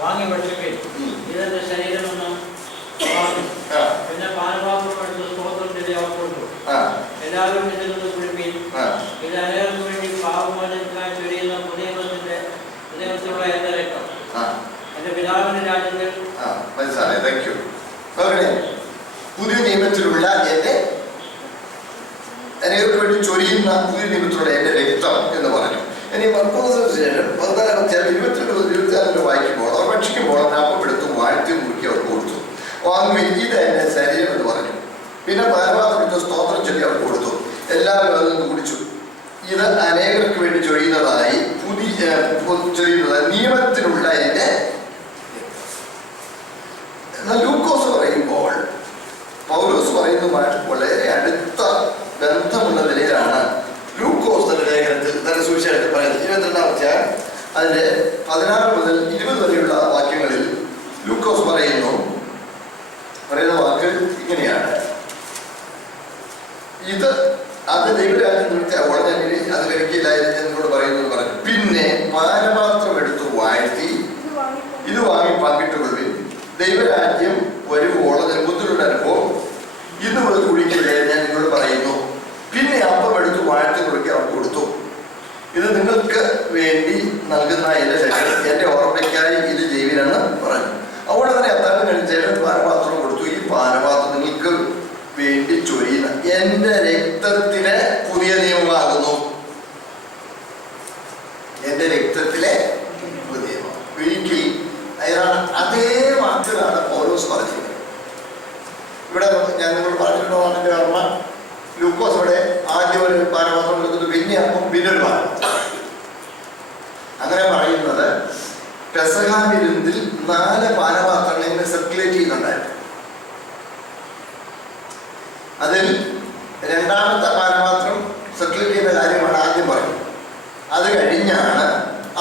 വാങ്ങി ഭക്ഷിപ്പിൻ, ഇതെന്റെ ശരീരമെന്ന് പിന്നെ പാനപാത്രം എടുത്ത് സ്തോത്രം ചെയ്ത് അവർ കൊടുത്തു. എല്ലാവരും ഇതിൽ നിന്ന് കുടിപ്പിൻ, ഇത് അനേകർക്ക് വേണ്ടി പാപമോചനത്തിനായി ചൊരിയുന്ന പുതിയത്തിലുള്ള എന്റെ രക്തം, എന്റെ പിതാവിന്റെ രാജ്യത്തിൽ. മനസ്സിലായി, താങ്ക് യു. പുതിയ നിയമത്തിലുള്ള എന്റെ അനേകർക്ക് വേണ്ടി ചൊരിയുന്ന പുതിയ നിയമത്തിലുള്ള എന്റെ രക്തം എന്ന് പറഞ്ഞു. ഇനി മർക്കോസിന് ശേഷം 14-ാം അധ്യായം 22 മുതൽ 24 വായിക്കുമ്പോൾ അവർ ഭക്ഷിക്കുമ്പോൾ അവൻ അപ്പം എടുത്ത് വാഴ്ത്തി മുറുക്കി അവർക്ക് കൊടുത്തു. വാങ്ങി ഇത് എന്റെ ശരീരം എന്ന് പറഞ്ഞു. പിന്നെ പാനപാത്രം എടുത്ത് സ്തോത്രം ചൊല്ലി അവർക്ക് കൊടുത്തു. എല്ലാവരും അതിൽ നിന്ന് കുടിച്ചു. ഇത് അനേകർക്ക് വേണ്ടി ചൊരിയുന്നതായി നിയമത്തിനുള്ള എന്റെ. എന്നാൽ ലൂക്കോസ് പറയുമ്പോൾ പൗലോസ് പറയുന്നതുമായിട്ട് വളരെ അടുത്ത ബന്ധമുള്ള നിലയിലാണ് ലൂക്കോസ് തന്റെ ലേഖനത്തിൽ തന്റെ സുവിശേഷത്തിൽ പറയുന്നത്. 22-ാം അധ്യായം അതിന്റെ 16 മുതൽ 20 വരെയുള്ള വാക്യങ്ങളിൽ ലൂക്കോസ് പറയുന്ന വാക്ക് ഇങ്ങനെയാണ്: ഇത് അത് ദൈവരാജ്യം നിമിത്തം ഉടനെ അത് കഴിക്കില്ലായിരുന്നു എന്നോട് പറയുന്നത് പറഞ്ഞു. പിന്നെ പാനപാത്രം എടുത്തു വാഴ്ത്തി ഇത് വാങ്ങി പങ്കിട്ടുകൊള്ളുവിൻ, ദൈവരാജ്യം വരുവോളം ബുദ്ധിമുട്ടുള്ള അനുഭവം ഇന്ന് മുതൽ കുടിക്കില്ലേ ഞാൻ നിങ്ങളോട് പറയുന്നു. പിന്നെ അപ്പം എടുത്ത് വാഴ്ത്തി കൊടുക്കി അവർ കൊടുത്തു. ഇത് നിങ്ങൾക്ക് വേണ്ടി നൽകുന്ന എന്റെ ശരീരം, എന്റെ ഓർമ്മയ്ക്കായി ഇത് ചെയ്യുവിനെന്ന് പറഞ്ഞു. അവിടെ തന്നെ അത്താഴം കഴിച്ച ശേഷം പാനപാത്രം കൊടുത്തു. ഈ പാനപാത്രം നിങ്ങൾക്ക് വേണ്ടി ചൊരിയുന്ന എന്റെ രക്തത്തിലെ പുതിയ നിയമമാകുന്നു. എന്റെ രക്തത്തിലെ പുതിയ നിയമം. ഒരിക്കൽ അയാളാണ് അതേ വാക്കുകളാണ് പൗലോസ് പറഞ്ഞത്. ഇവിടെ ഞാൻ നിങ്ങളോട് പറഞ്ഞിട്ടുണ്ടോ എന്റെ ഓർമ്മ, ലൂക്കോസ് ഇവിടെ ആദ്യം ഒരു പാനപാത്രം എടുത്തിട്ട് പിന്നെ അപ്പം പിന്നൊരു പാനം. അങ്ങനെ പറയുന്നത് പെസഹ വിരുന്നിൽ 4 പാനപാത്രങ്ങൾ ഇങ്ങനെ സർക്കുലേറ്റ് ചെയ്യുന്നുണ്ടായിരുന്നു. അതിൽ 2ാമത്തെ പാനപാത്രം സർക്കുലേറ്റ് ചെയ്യുന്ന കാര്യമാണ് ആദ്യം പറയുന്നത്. അത് കഴിഞ്ഞാണ്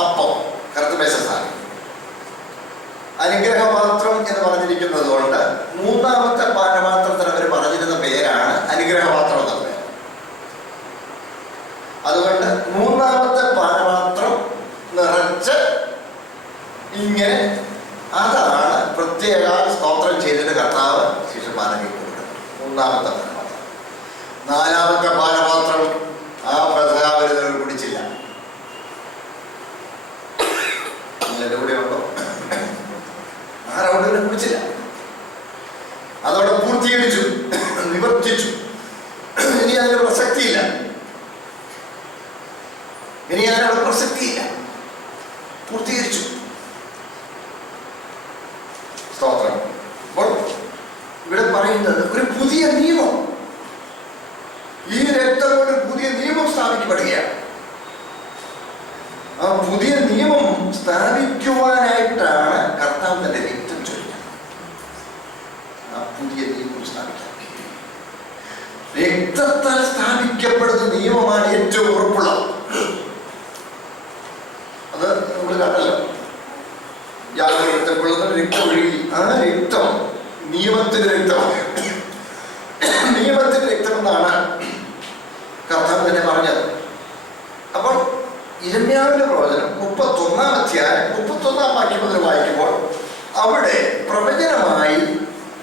അപ്പം കർത്തൃമേശ സ്ഥാനം. അനുഗ്രഹപാത്രം എന്ന് പറഞ്ഞിരിക്കുന്നത് കൊണ്ട് 3ാമത്തെ പാനപാത്രത്തിന് അവർ പറഞ്ഞിരുന്ന പേരാണ് അനുഗ്രഹപാത്രം എന്ന പേര്. അതുകൊണ്ട് 3ാമത്തെ പാനപാത്രം നിറച്ച് ഇങ്ങനെ അതാണ് പ്രത്യേക സ്തോത്രം ചെയ്തിട്ട് കർത്താവ് ശിഷ്യന്മാരെ കൊടുക്കുന്നത്. 3ാമത്തെ പാനപാത്രം. 4ാമത്തെ പാനപാത്രം ആ പെസഹാവിരുന്നിൽ കുടിച്ചില്ല. നിങ്ങളുടെ കൂടെ ഉണ്ടോ? ആ റൗണ്ടിനെ കുടിച്ചില്ല. അതോടെ പൂർത്തീകരിച്ചു, നിവർത്തിച്ചു. ഇനി അതിന് പ്രസക്തിയില്ല. പൂർത്തീകരിച്ചു. സ്തോത്രം. അപ്പോൾ ഇവിടെ പറയുന്നത് ഒരു പുതിയ നിയമം, ഈ രക്തം കൊണ്ട് പുതിയ നിയമം സ്ഥാപിക്കപ്പെടുകയാണ്. ആ പുതിയ നിയമം സ്ഥാപിക്കുവാനായിട്ടാണ് കർത്താവ് തന്റെ രക്തം ചൊല്ലുന്നത്. ആ പുതിയ നിയമം സ്ഥാപിക്കാൻ രക്തത്താൽ സ്ഥാപിക്കപ്പെടുന്ന നിയമമാണ് ഏറ്റവും ഉറപ്പുള്ളത്. അത് നമ്മൾ കണ്ടല്ലോ, യാതൊരു രക്തം രക്തം ഒഴുകി, ആ രക്തം നിയമത്തിന്റെ രക്തമാണ്. നിയമത്തിന്റെ രക്തം എന്നാണ് കർത്താവ് തന്നെ പറഞ്ഞത്. അപ്പോൾ യിരെമ്യാവിന്റെ പ്രവചനം 31-ാം അധ്യായം 31-ാം വാക്യം മുതൽ വായിക്കുമ്പോൾ അവിടെ പ്രവചനമായി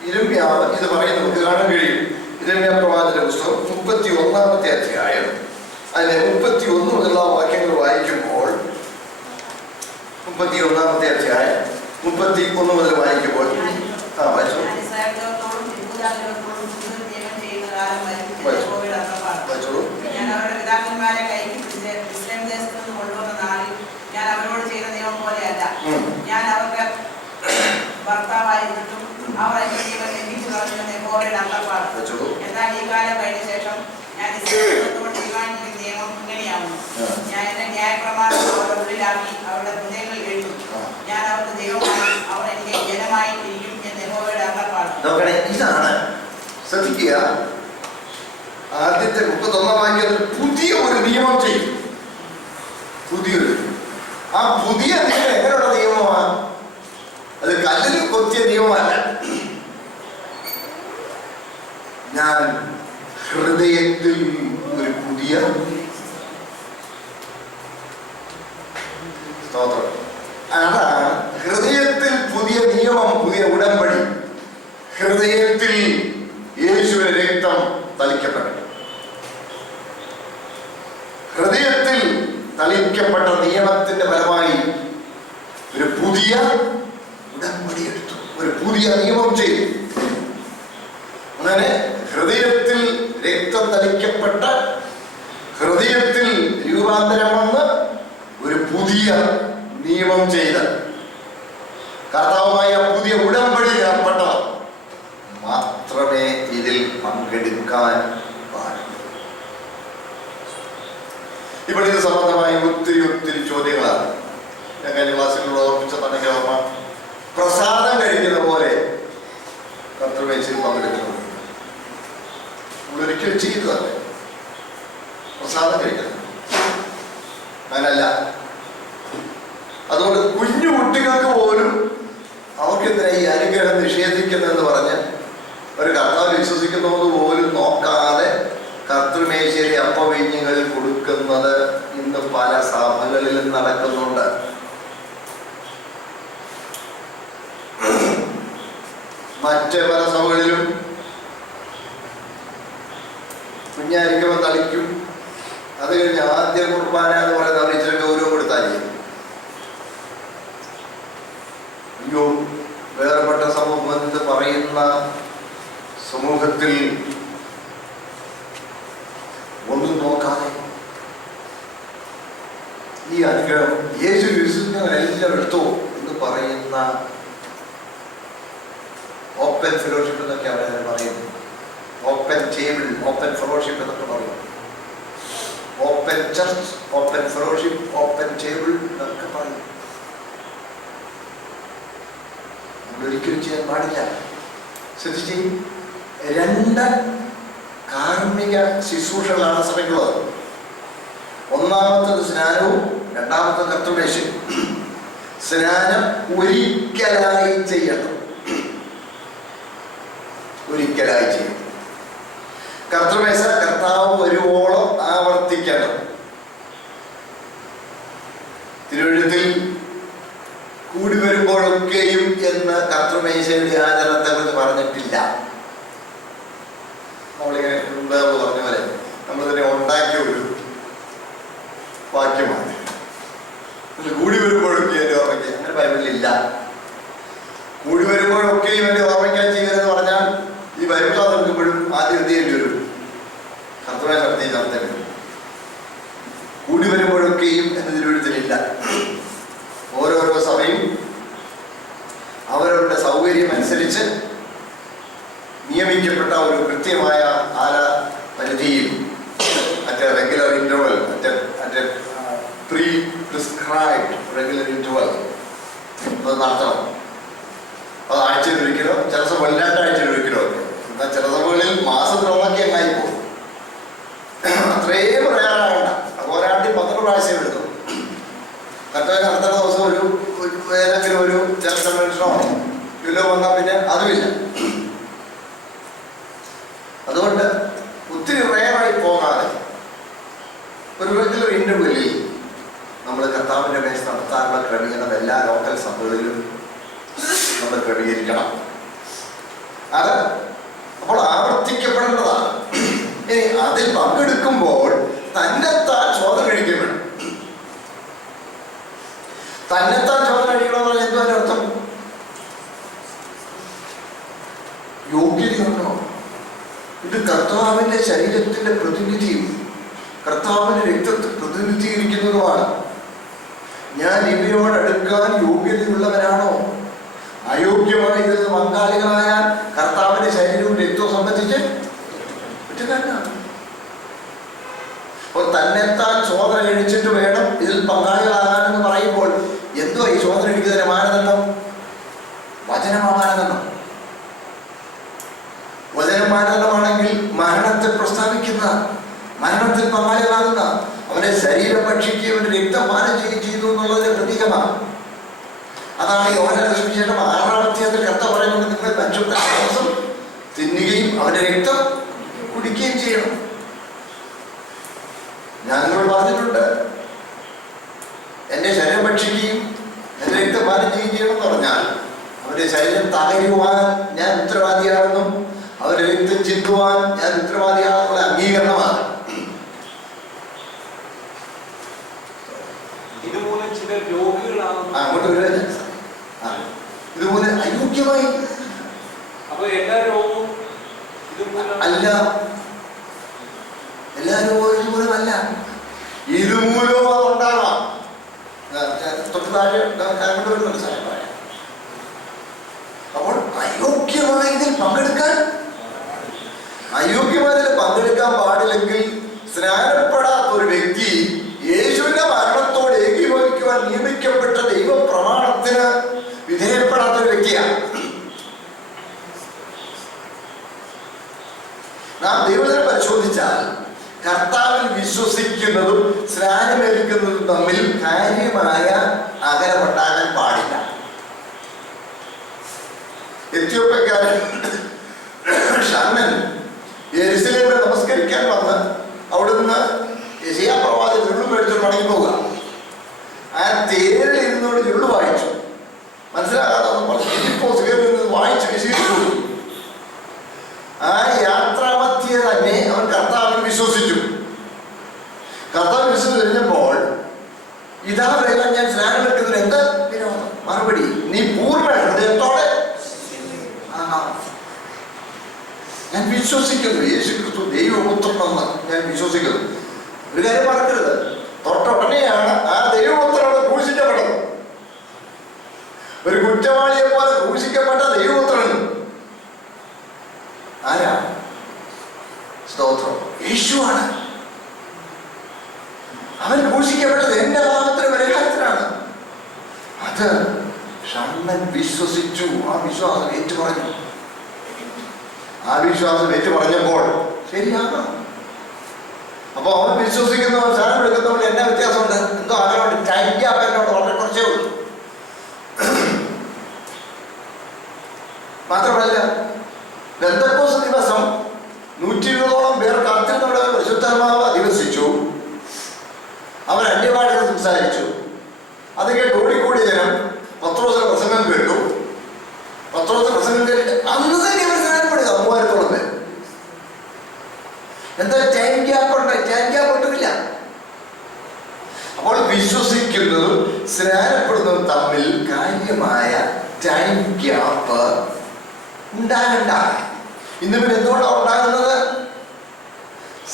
യിരെമ്യാവ് ഇത് പറയുന്നത് നമുക്ക് കാണാൻ കഴിയും. യിരെമ്യാ പ്രവാചക പുസ്തകം 31-ാമത്തെ അധ്യായം അതിന്റെ 31 മുതലുള്ള വാക്യങ്ങൾ വായിക്കുമ്പോൾ 31-ാമത്തെ അധ്യായം 31 മുതൽ വായിക്കുമ്പോൾ വായിച്ചു. ഞാൻ അവരുടെ പിതാക്കന്മാരെ കൈക്ക് പിടിച്ച് ഇസ്രായേൽ ദേശത്ത് നിന്ന് കൊണ്ടുവന്ന നാളിൽ ഞാൻ അവരോട് ചെയ്ത നിയമം പോലെയല്ല. ഞാൻ അവർക്ക് ഭർത്താവായിരുന്നിട്ടും അവർ എന്റെ ജീവൻ ലംഘിച്ചു കളഞ്ഞെന്ന് യഹോവയുടെ അരുളപ്പാട്. എന്നാൽ ഈ കാലം കഴിഞ്ഞ ശേഷം ഞാൻ ഇസ്രായേലിനോട് തീരുമാനിക്കുന്ന നിയമം ഇങ്ങനെയാവുന്നു. ഞാൻ എന്റെ ന്യായപ്രമാണം അവരുടെ ഉള്ളിലാക്കി അവരുടെ ഹൃദയങ്ങളിൽ എഴുതും. ഞാൻ അവർക്ക് ദൈവമായി, അവർ എനിക്ക് ജനമായി ഇരിക്കും എന്ന് യഹോവയുടെ അരുളപ്പാട്. ഇതാണ് ശ്രദ്ധിക്കുക. ആദ്യത്തെ 31-ാം വാക്യത്തിൽ പുതിയ ഒരു നിയമം ചെയ്യും. പുതിയൊരു, ആ പുതിയ നിയമം എങ്ങനെയുള്ള നിയമമാണ്? അത് കല്ലിൽ കൊത്തിയ നിയമമല്ല. ഞാൻ ഹൃദയത്തിൽ ഒരു പുതിയ സ്തോത്രം, അതാണ് ഹൃദയത്തിൽ പുതിയ നിയമം, പുതിയ ഉടമ്പടി. ഹൃദയത്തിൽ യേശുവിന്റെ രക്തം തളിക്കപ്പെട്ടു. ഹൃദയത്തിൽ തളിക്കപ്പെട്ട നിയമത്തിന്റെ ഫലമായി ഒരു പുതിയ ഉടമ്പടി എടുത്തു, ഒരു പുതിയ നിയമം ചെയ്തു. അങ്ങനെ ഹൃദയത്തിൽ രക്തം തളിക്കപ്പെട്ട, ഹൃദയത്തിൽ രൂപാന്തരം വന്ന് ഒരു പുതിയ നിയമം ചെയ്ത് കർത്താവുമായ പുതിയ ഉടമ്പടി ഏർപ്പെട്ടവർ മാത്രമേ ഇതിൽ പങ്കെടുക്കാൻ പാടുള്ളൂ. ഇവിടെ ഇത് സംബന്ധമായി ഒത്തിരി ചോദ്യങ്ങളാണ്. ഞാൻ കഴിഞ്ഞ ക്ലാസ്സിൽ ഓർമ്മിച്ചതാണെങ്കിൽ ഓർമ്മ, പ്രസാദം കഴിക്കുന്ന പോലെ കർത്തൃമേശയിൽ പങ്കെടുക്കുന്നത് നമ്മളൊരിക്കലും ചെയ്തതല്ലേ. പ്രസാദം കഴിക്കുന്നത് അങ്ങനല്ല. അതുകൊണ്ട് കുഞ്ഞു കുട്ടികൾക്ക് പോലും അവർക്കെതിരെ ഈ അനുഗ്രഹം നിഷേധിക്കുന്നതെന്ന് പറഞ്ഞ് ഒരു കർത്താവ് വിശ്വസിക്കുന്നത് പോലും നോക്കാതെ കർത്തൃമേശയിലെ അപ്പവീഞ്ഞുകൾ കൊടുക്കുന്നത് ഇന്ന് പല സഭകളിലും നടക്കുന്നുണ്ട്. മറ്റ് പല സഭകളിലും കുഞ്ഞായിരിക്കുമ്പോൾ തളിക്കും. അത് കഴിഞ്ഞ് ആദ്യ കുർബാന എന്ന് പറയുന്ന അവർ ഇച്ചിരി ഗൗരവം കൊടുത്താലേ, അയ്യോ വേർപെട്ട സമൂഹം എന്ന് പറയുന്ന സമൂഹത്തിൽ ഒന്നും നോക്കാതെ ഈ അനുഗ്രഹം യേശു വിശ്വസിക്കുന്നവരെല്ലാം എടുത്തോ എന്ന് പറയുന്ന ഓപ്പൺ ഫെലോഷിപ്പ് എന്നൊക്കെ അവരെ പറയുന്നു. ഓപ്പൺ ടേബിൾ, ഓപ്പൺ ഫെലോഷിപ്പ് എന്നൊക്കെ പറയും. Open church, open fellowship, open table എന്നൊക്കെ പറയും. നമ്മളൊരിക്കലും ചെയ്യാൻ പാടില്ല. ശ്രദ്ധിച്ച്, 2 കാർമ്മിക ശുശ്രൂഷകളാണ് സഭയ്ക്കുള്ളത്. ഒന്നാമത്തത് സ്നാനവും, രണ്ടാമത്തെ കർത്തൃമേശയും. സ്നാനം ഒരിക്കലായി ചെയ്യണം, ഒരിക്കലായി ചെയ്യണം. കർത്തൃമേശ കർത്താവ് വരുവോളം ആവർത്തിക്കണം. തിരുവഴുത്തിൽ കൂടി വരുമ്പോഴൊക്കെയും എന്ന് കർത്തൃമേശയുടെ ആചരണത്തെ കുറിച്ച് പറഞ്ഞിട്ടില്ല. നമ്മളിങ്ങനെ മുമ്പ് പറഞ്ഞ പോലെ നമ്മൾ തന്നെ ഉണ്ടാക്കിയ ഒരു വാക്യമാണ്. കൂടി വരുമ്പോഴൊക്കെ എൻ്റെ ഓർമ്മയ്ക്ക്, അങ്ങനെ ബൈബിളിലില്ല. കൂടി വരുമ്പോഴൊക്കെയും എൻ്റെ ഓർമ്മയ്ക്കാൻ ചെയ്യുന്നതെന്ന് പറഞ്ഞാൽ ഈ ബൈബിൾ ക്ലാസ് എടുക്കുമ്പോഴും ആദ്യം എന്ത് ചെയ്യേണ്ടി വരും? കർത്തൃമേശ നടത്തേണ്ടി വരും. കൂടി വരുമ്പോഴൊക്കെയും എന്ന് തിരുവഴുത്തിലില്ല. അനുസരിച്ച് നിയമിക്കപ്പെട്ട ഒരു കൃത്യമായ കാല പരിധിയിൽ regular interval pre prescribed regular interval അത് നടത്തണം. അത് ആഴ്ചയിൽ ഒരിക്കലോ, ചില സമയം 2 ആഴ്ചയിൽ ഒരിക്കലോ ഒക്കെ, എന്നാൽ ചില സമയങ്ങളിൽ മാസത്തിലൊക്കെ എങ്ങായി പോകും. അത്രയും പറയാനാകണ്ട. ഒരാണ്ടി 12 പ്രാവശ്യം എടുക്കും. മറ്റേ നടത്തുന്ന ദിവസം ഏതെങ്കിലും ഒരു ജനറൽ കൺവെൻഷനോ ഇതിലോ വന്നാൽ പിന്നെ അതുമില്ല. അതുകൊണ്ട് ഒത്തിരി റെയറായി പോകാതെ ഒരു റെഗുലർ ഇന്റർവെല്ലിൽ നമ്മൾ കർത്താവിൻ്റെ മേശ നടത്താനുള്ള ക്രമീകരണം എല്ലാ ലോക്കൽ സഭകളിലും നമ്മൾ ക്രമീകരിക്കണം. അത് അപ്പോൾ ആവർത്തിക്കപ്പെടേണ്ടതാണ്. ഇനി അതിൽ പങ്കെടുക്കുമ്പോൾ തന്നെത്താൻ ശോധന കഴിക്കാൻ വേണം. തന്നെത്താൻ ശോധന കഴിക്കണമെന്ന് പറഞ്ഞാൽ എന്തോ അർത്ഥം? യോഗ്യതയുണ്ടോ? ഇത് കർത്താവിൻ്റെ ശരീരത്തിൻ്റെ പ്രതിനിധിയും കർത്താവിൻ്റെ രക്തത്തെ പ്രതിനിധീകരിക്കുന്നതുമാണ്. ഞാൻ ഇവയോട് അടുക്കാൻ യോഗ്യതയുള്ളവരാണോ? അയോഗ്യമായി ഇതിൽ പങ്കാളികളായ കർത്താവിൻ്റെ ശരീരവും രക്തവും സംബന്ധിച്ച് കുറ്റക്കാരനാണ്. അപ്പോൾ തന്നെത്താൻ ശോധന കഴിച്ചിട്ട് വേണം ഇതിൽ പങ്കാളികളാകാനെന്ന് പറയുമ്പോൾ എന്തോ ഈ ശോധന കഴിക്കുന്നതിന് മാനദണ്ഡം? വചനമാ മാനദണ്ഡം. വചനം മാനദണ്ഡമാണെങ്കിൽ മരണത്തെ പ്രസ്താവിക്കുന്ന, മരണത്തിൽ പങ്കാളികളാകുന്ന, അവന്റെ ശരീരം ഭക്ഷിക്കുകയും അവന്റെ രക്തം പാനം ചെയ്തു എന്നുള്ളതിന്റെ പ്രതീകമാണ്. അതാണ് യോഹന്നാന്റെ സുവിശേഷം 6-ാം അധ്യായത്തിൽ കർത്താവ് പറയുന്നത്, നിങ്ങൾ മനുഷ്യന്റെ മാംസം തിന്നുകയും അവന്റെ രക്തം കുടിക്കുകയും ചെയ്യണം. ഞാൻ നിങ്ങളോട് പറഞ്ഞിട്ടുണ്ട്, എന്റെ ശരീരം ഭക്ഷിക്കുകയും എന്റെ രക്തം പാനം ചെയ്യുകയും ചെയ്യണം എന്ന് പറഞ്ഞാൽ അവന്റെ ശരീരം തകരുവാൻ ഞാൻ ഉത്തരവാദിയാണെന്നും അവരുടെ രക്തം ചിന്തുവാൻ ഞാൻ ഉത്തരവാദിയാണെന്നുള്ള അംഗീകരണമാണ്. ഇതുമൂലം ചില രോഗികളാകുന്നു. അങ്ങോട്ട് വരിക. ഇതുപോലെ അയോഗ്യമായി അപ്പൊ എല്ലാ രോഗവും അല്ല, എല്ലാ രോഗവും ഇതുമൂലമല്ല. ഇതുമൂലവും അതുണ്ടാകാം. തൊട്ട് താഴെ വരുന്നുണ്ട് സാധനം. അപ്പോൾ അയോഗ്യമായതിൽ പങ്കെടുക്കാൻ പാടില്ലെങ്കിൽ സ്നാനപ്പെടാത്ത ഒരു വ്യക്തി യേശുവിന്റെ മരണത്തോട് ഏകീഭവിക്കുവാൻ നിയമിക്കപ്പെട്ട ദൈവ പ്രമാണത്തിന് വിധേയപ്പെടാത്ത ഒരു വ്യക്തിയാണ്. നാം ദൈവത്തെ പരിശോധിച്ചാൽ കർത്താവിൽ വിശ്വസിക്കുന്നതും സ്നാനമേൽക്കുന്നതും തമ്മിൽ കാര്യമായ അകലമുണ്ടാകാൻ പാടില്ല. എത്യോപ്യക്കാരൻ ഷണ്ണൻ യെരുശലേമിൽ നമസ്കരിക്കാൻ വന്ന് അവിടുന്ന് യെശയ്യാ പ്രവാചകൻ ചുരുള് മേടിച്ചു മടങ്ങി പോവുക. ആ തേരിൽ ഇരുന്നോട് ചുരുള് വായിച്ചു. മനസ്സിലാകാതെ വായിച്ചു വിശേഷിച്ചു. ആ യാത്രാമധ്യേ തന്നെ അവൻ കർത്താവിൽ വിശ്വസിച്ചു. കർത്താവ് വിശ്വസിച്ച് കഴിഞ്ഞപ്പോൾ ഇതാ വേഗം ഞാൻ സ്നാനം എടുക്കുന്നതിന് എന്താ വിരോധം? മറുപടി, നീ പൂർണ്ണ ഹൃദയത്തോടെ ഞാൻ വിശ്വസിക്കുന്നു, യേശു ക്രിസ്തു ദൈവപുത്രനെന്ന് ഞാൻ വിശ്വസിക്കുന്നു. ഒരു കാര്യം മറക്കരുത്, തൊട്ടുടനെയാണ് ആ ദൈവപുത്രനോട് ക്രൂശിക്കപ്പെട്ടത്. ഒരു കുറ്റവാളിയെ പോലെ ക്രൂശിക്കപ്പെട്ട ദൈവപുത്രൻ ആരാ? സ്തോത്രം, യേശുവാണ്. അവൻ ക്രൂശിക്കപ്പെട്ടത് എന്റെ പാപത്തിന് പരിഹാരത്തിനാണ്. അത് ഷണ്ണൻ വിശ്വസിച്ചു. ആ വിശ്വാസം ഏറ്റുപറഞ്ഞു. ആ വിശ്വാസം ഏറ്റുപറഞ്ഞപ്പോൾ ശരിയാകണം. അപ്പൊ അവൻ വിശ്വസിക്കുന്നവൻ സാധനം എടുക്കുന്നവൻ എന്നാ വ്യത്യാസമുണ്ട്? എന്തോ അവനോട് ടൈം ഗ്യാപ്പ് എന്നോട് വളരെ കുറച്ചേ ഉള്ളൂ. മാത്രമല്ല, പെന്തക്കോസ്ത് ദിവസം 120ഓളം പേർ കാത്തിരുന്നവിടെ പരിശുദ്ധാത്മാവ് അധിവസിച്ചു. അവർ അന്യഭാഷ സംസാരിച്ചു. അത് കേട്ട് ഓടിക്കൂടി ജനം പത്രോസിന്റെ പ്രസംഗം കേട്ടു. പത്രോസിന്റെ പ്രസംഗം കേട്ടിട്ട് അന്ന് തന്നെ ഇവർ സ്നാനപ്പെടുക 3000ഓളം പേർ. എന്താ ടൈം ഗ്യാപ്പ് ഉണ്ട്? ടൈം ഗ്യാപ്പ് ഒട്ടുമില്ല. അപ്പോൾ വിശ്വസിക്കുന്നതും സ്നാനപ്പെടുന്നതും തമ്മിൽ കാര്യമായ ടൈം ഗ്യാപ്പ് ഉണ്ടാകണ്ട. ഇന്ന് പിന്നെ എന്തുകൊണ്ടാണ് ഉണ്ടാകുന്നത്?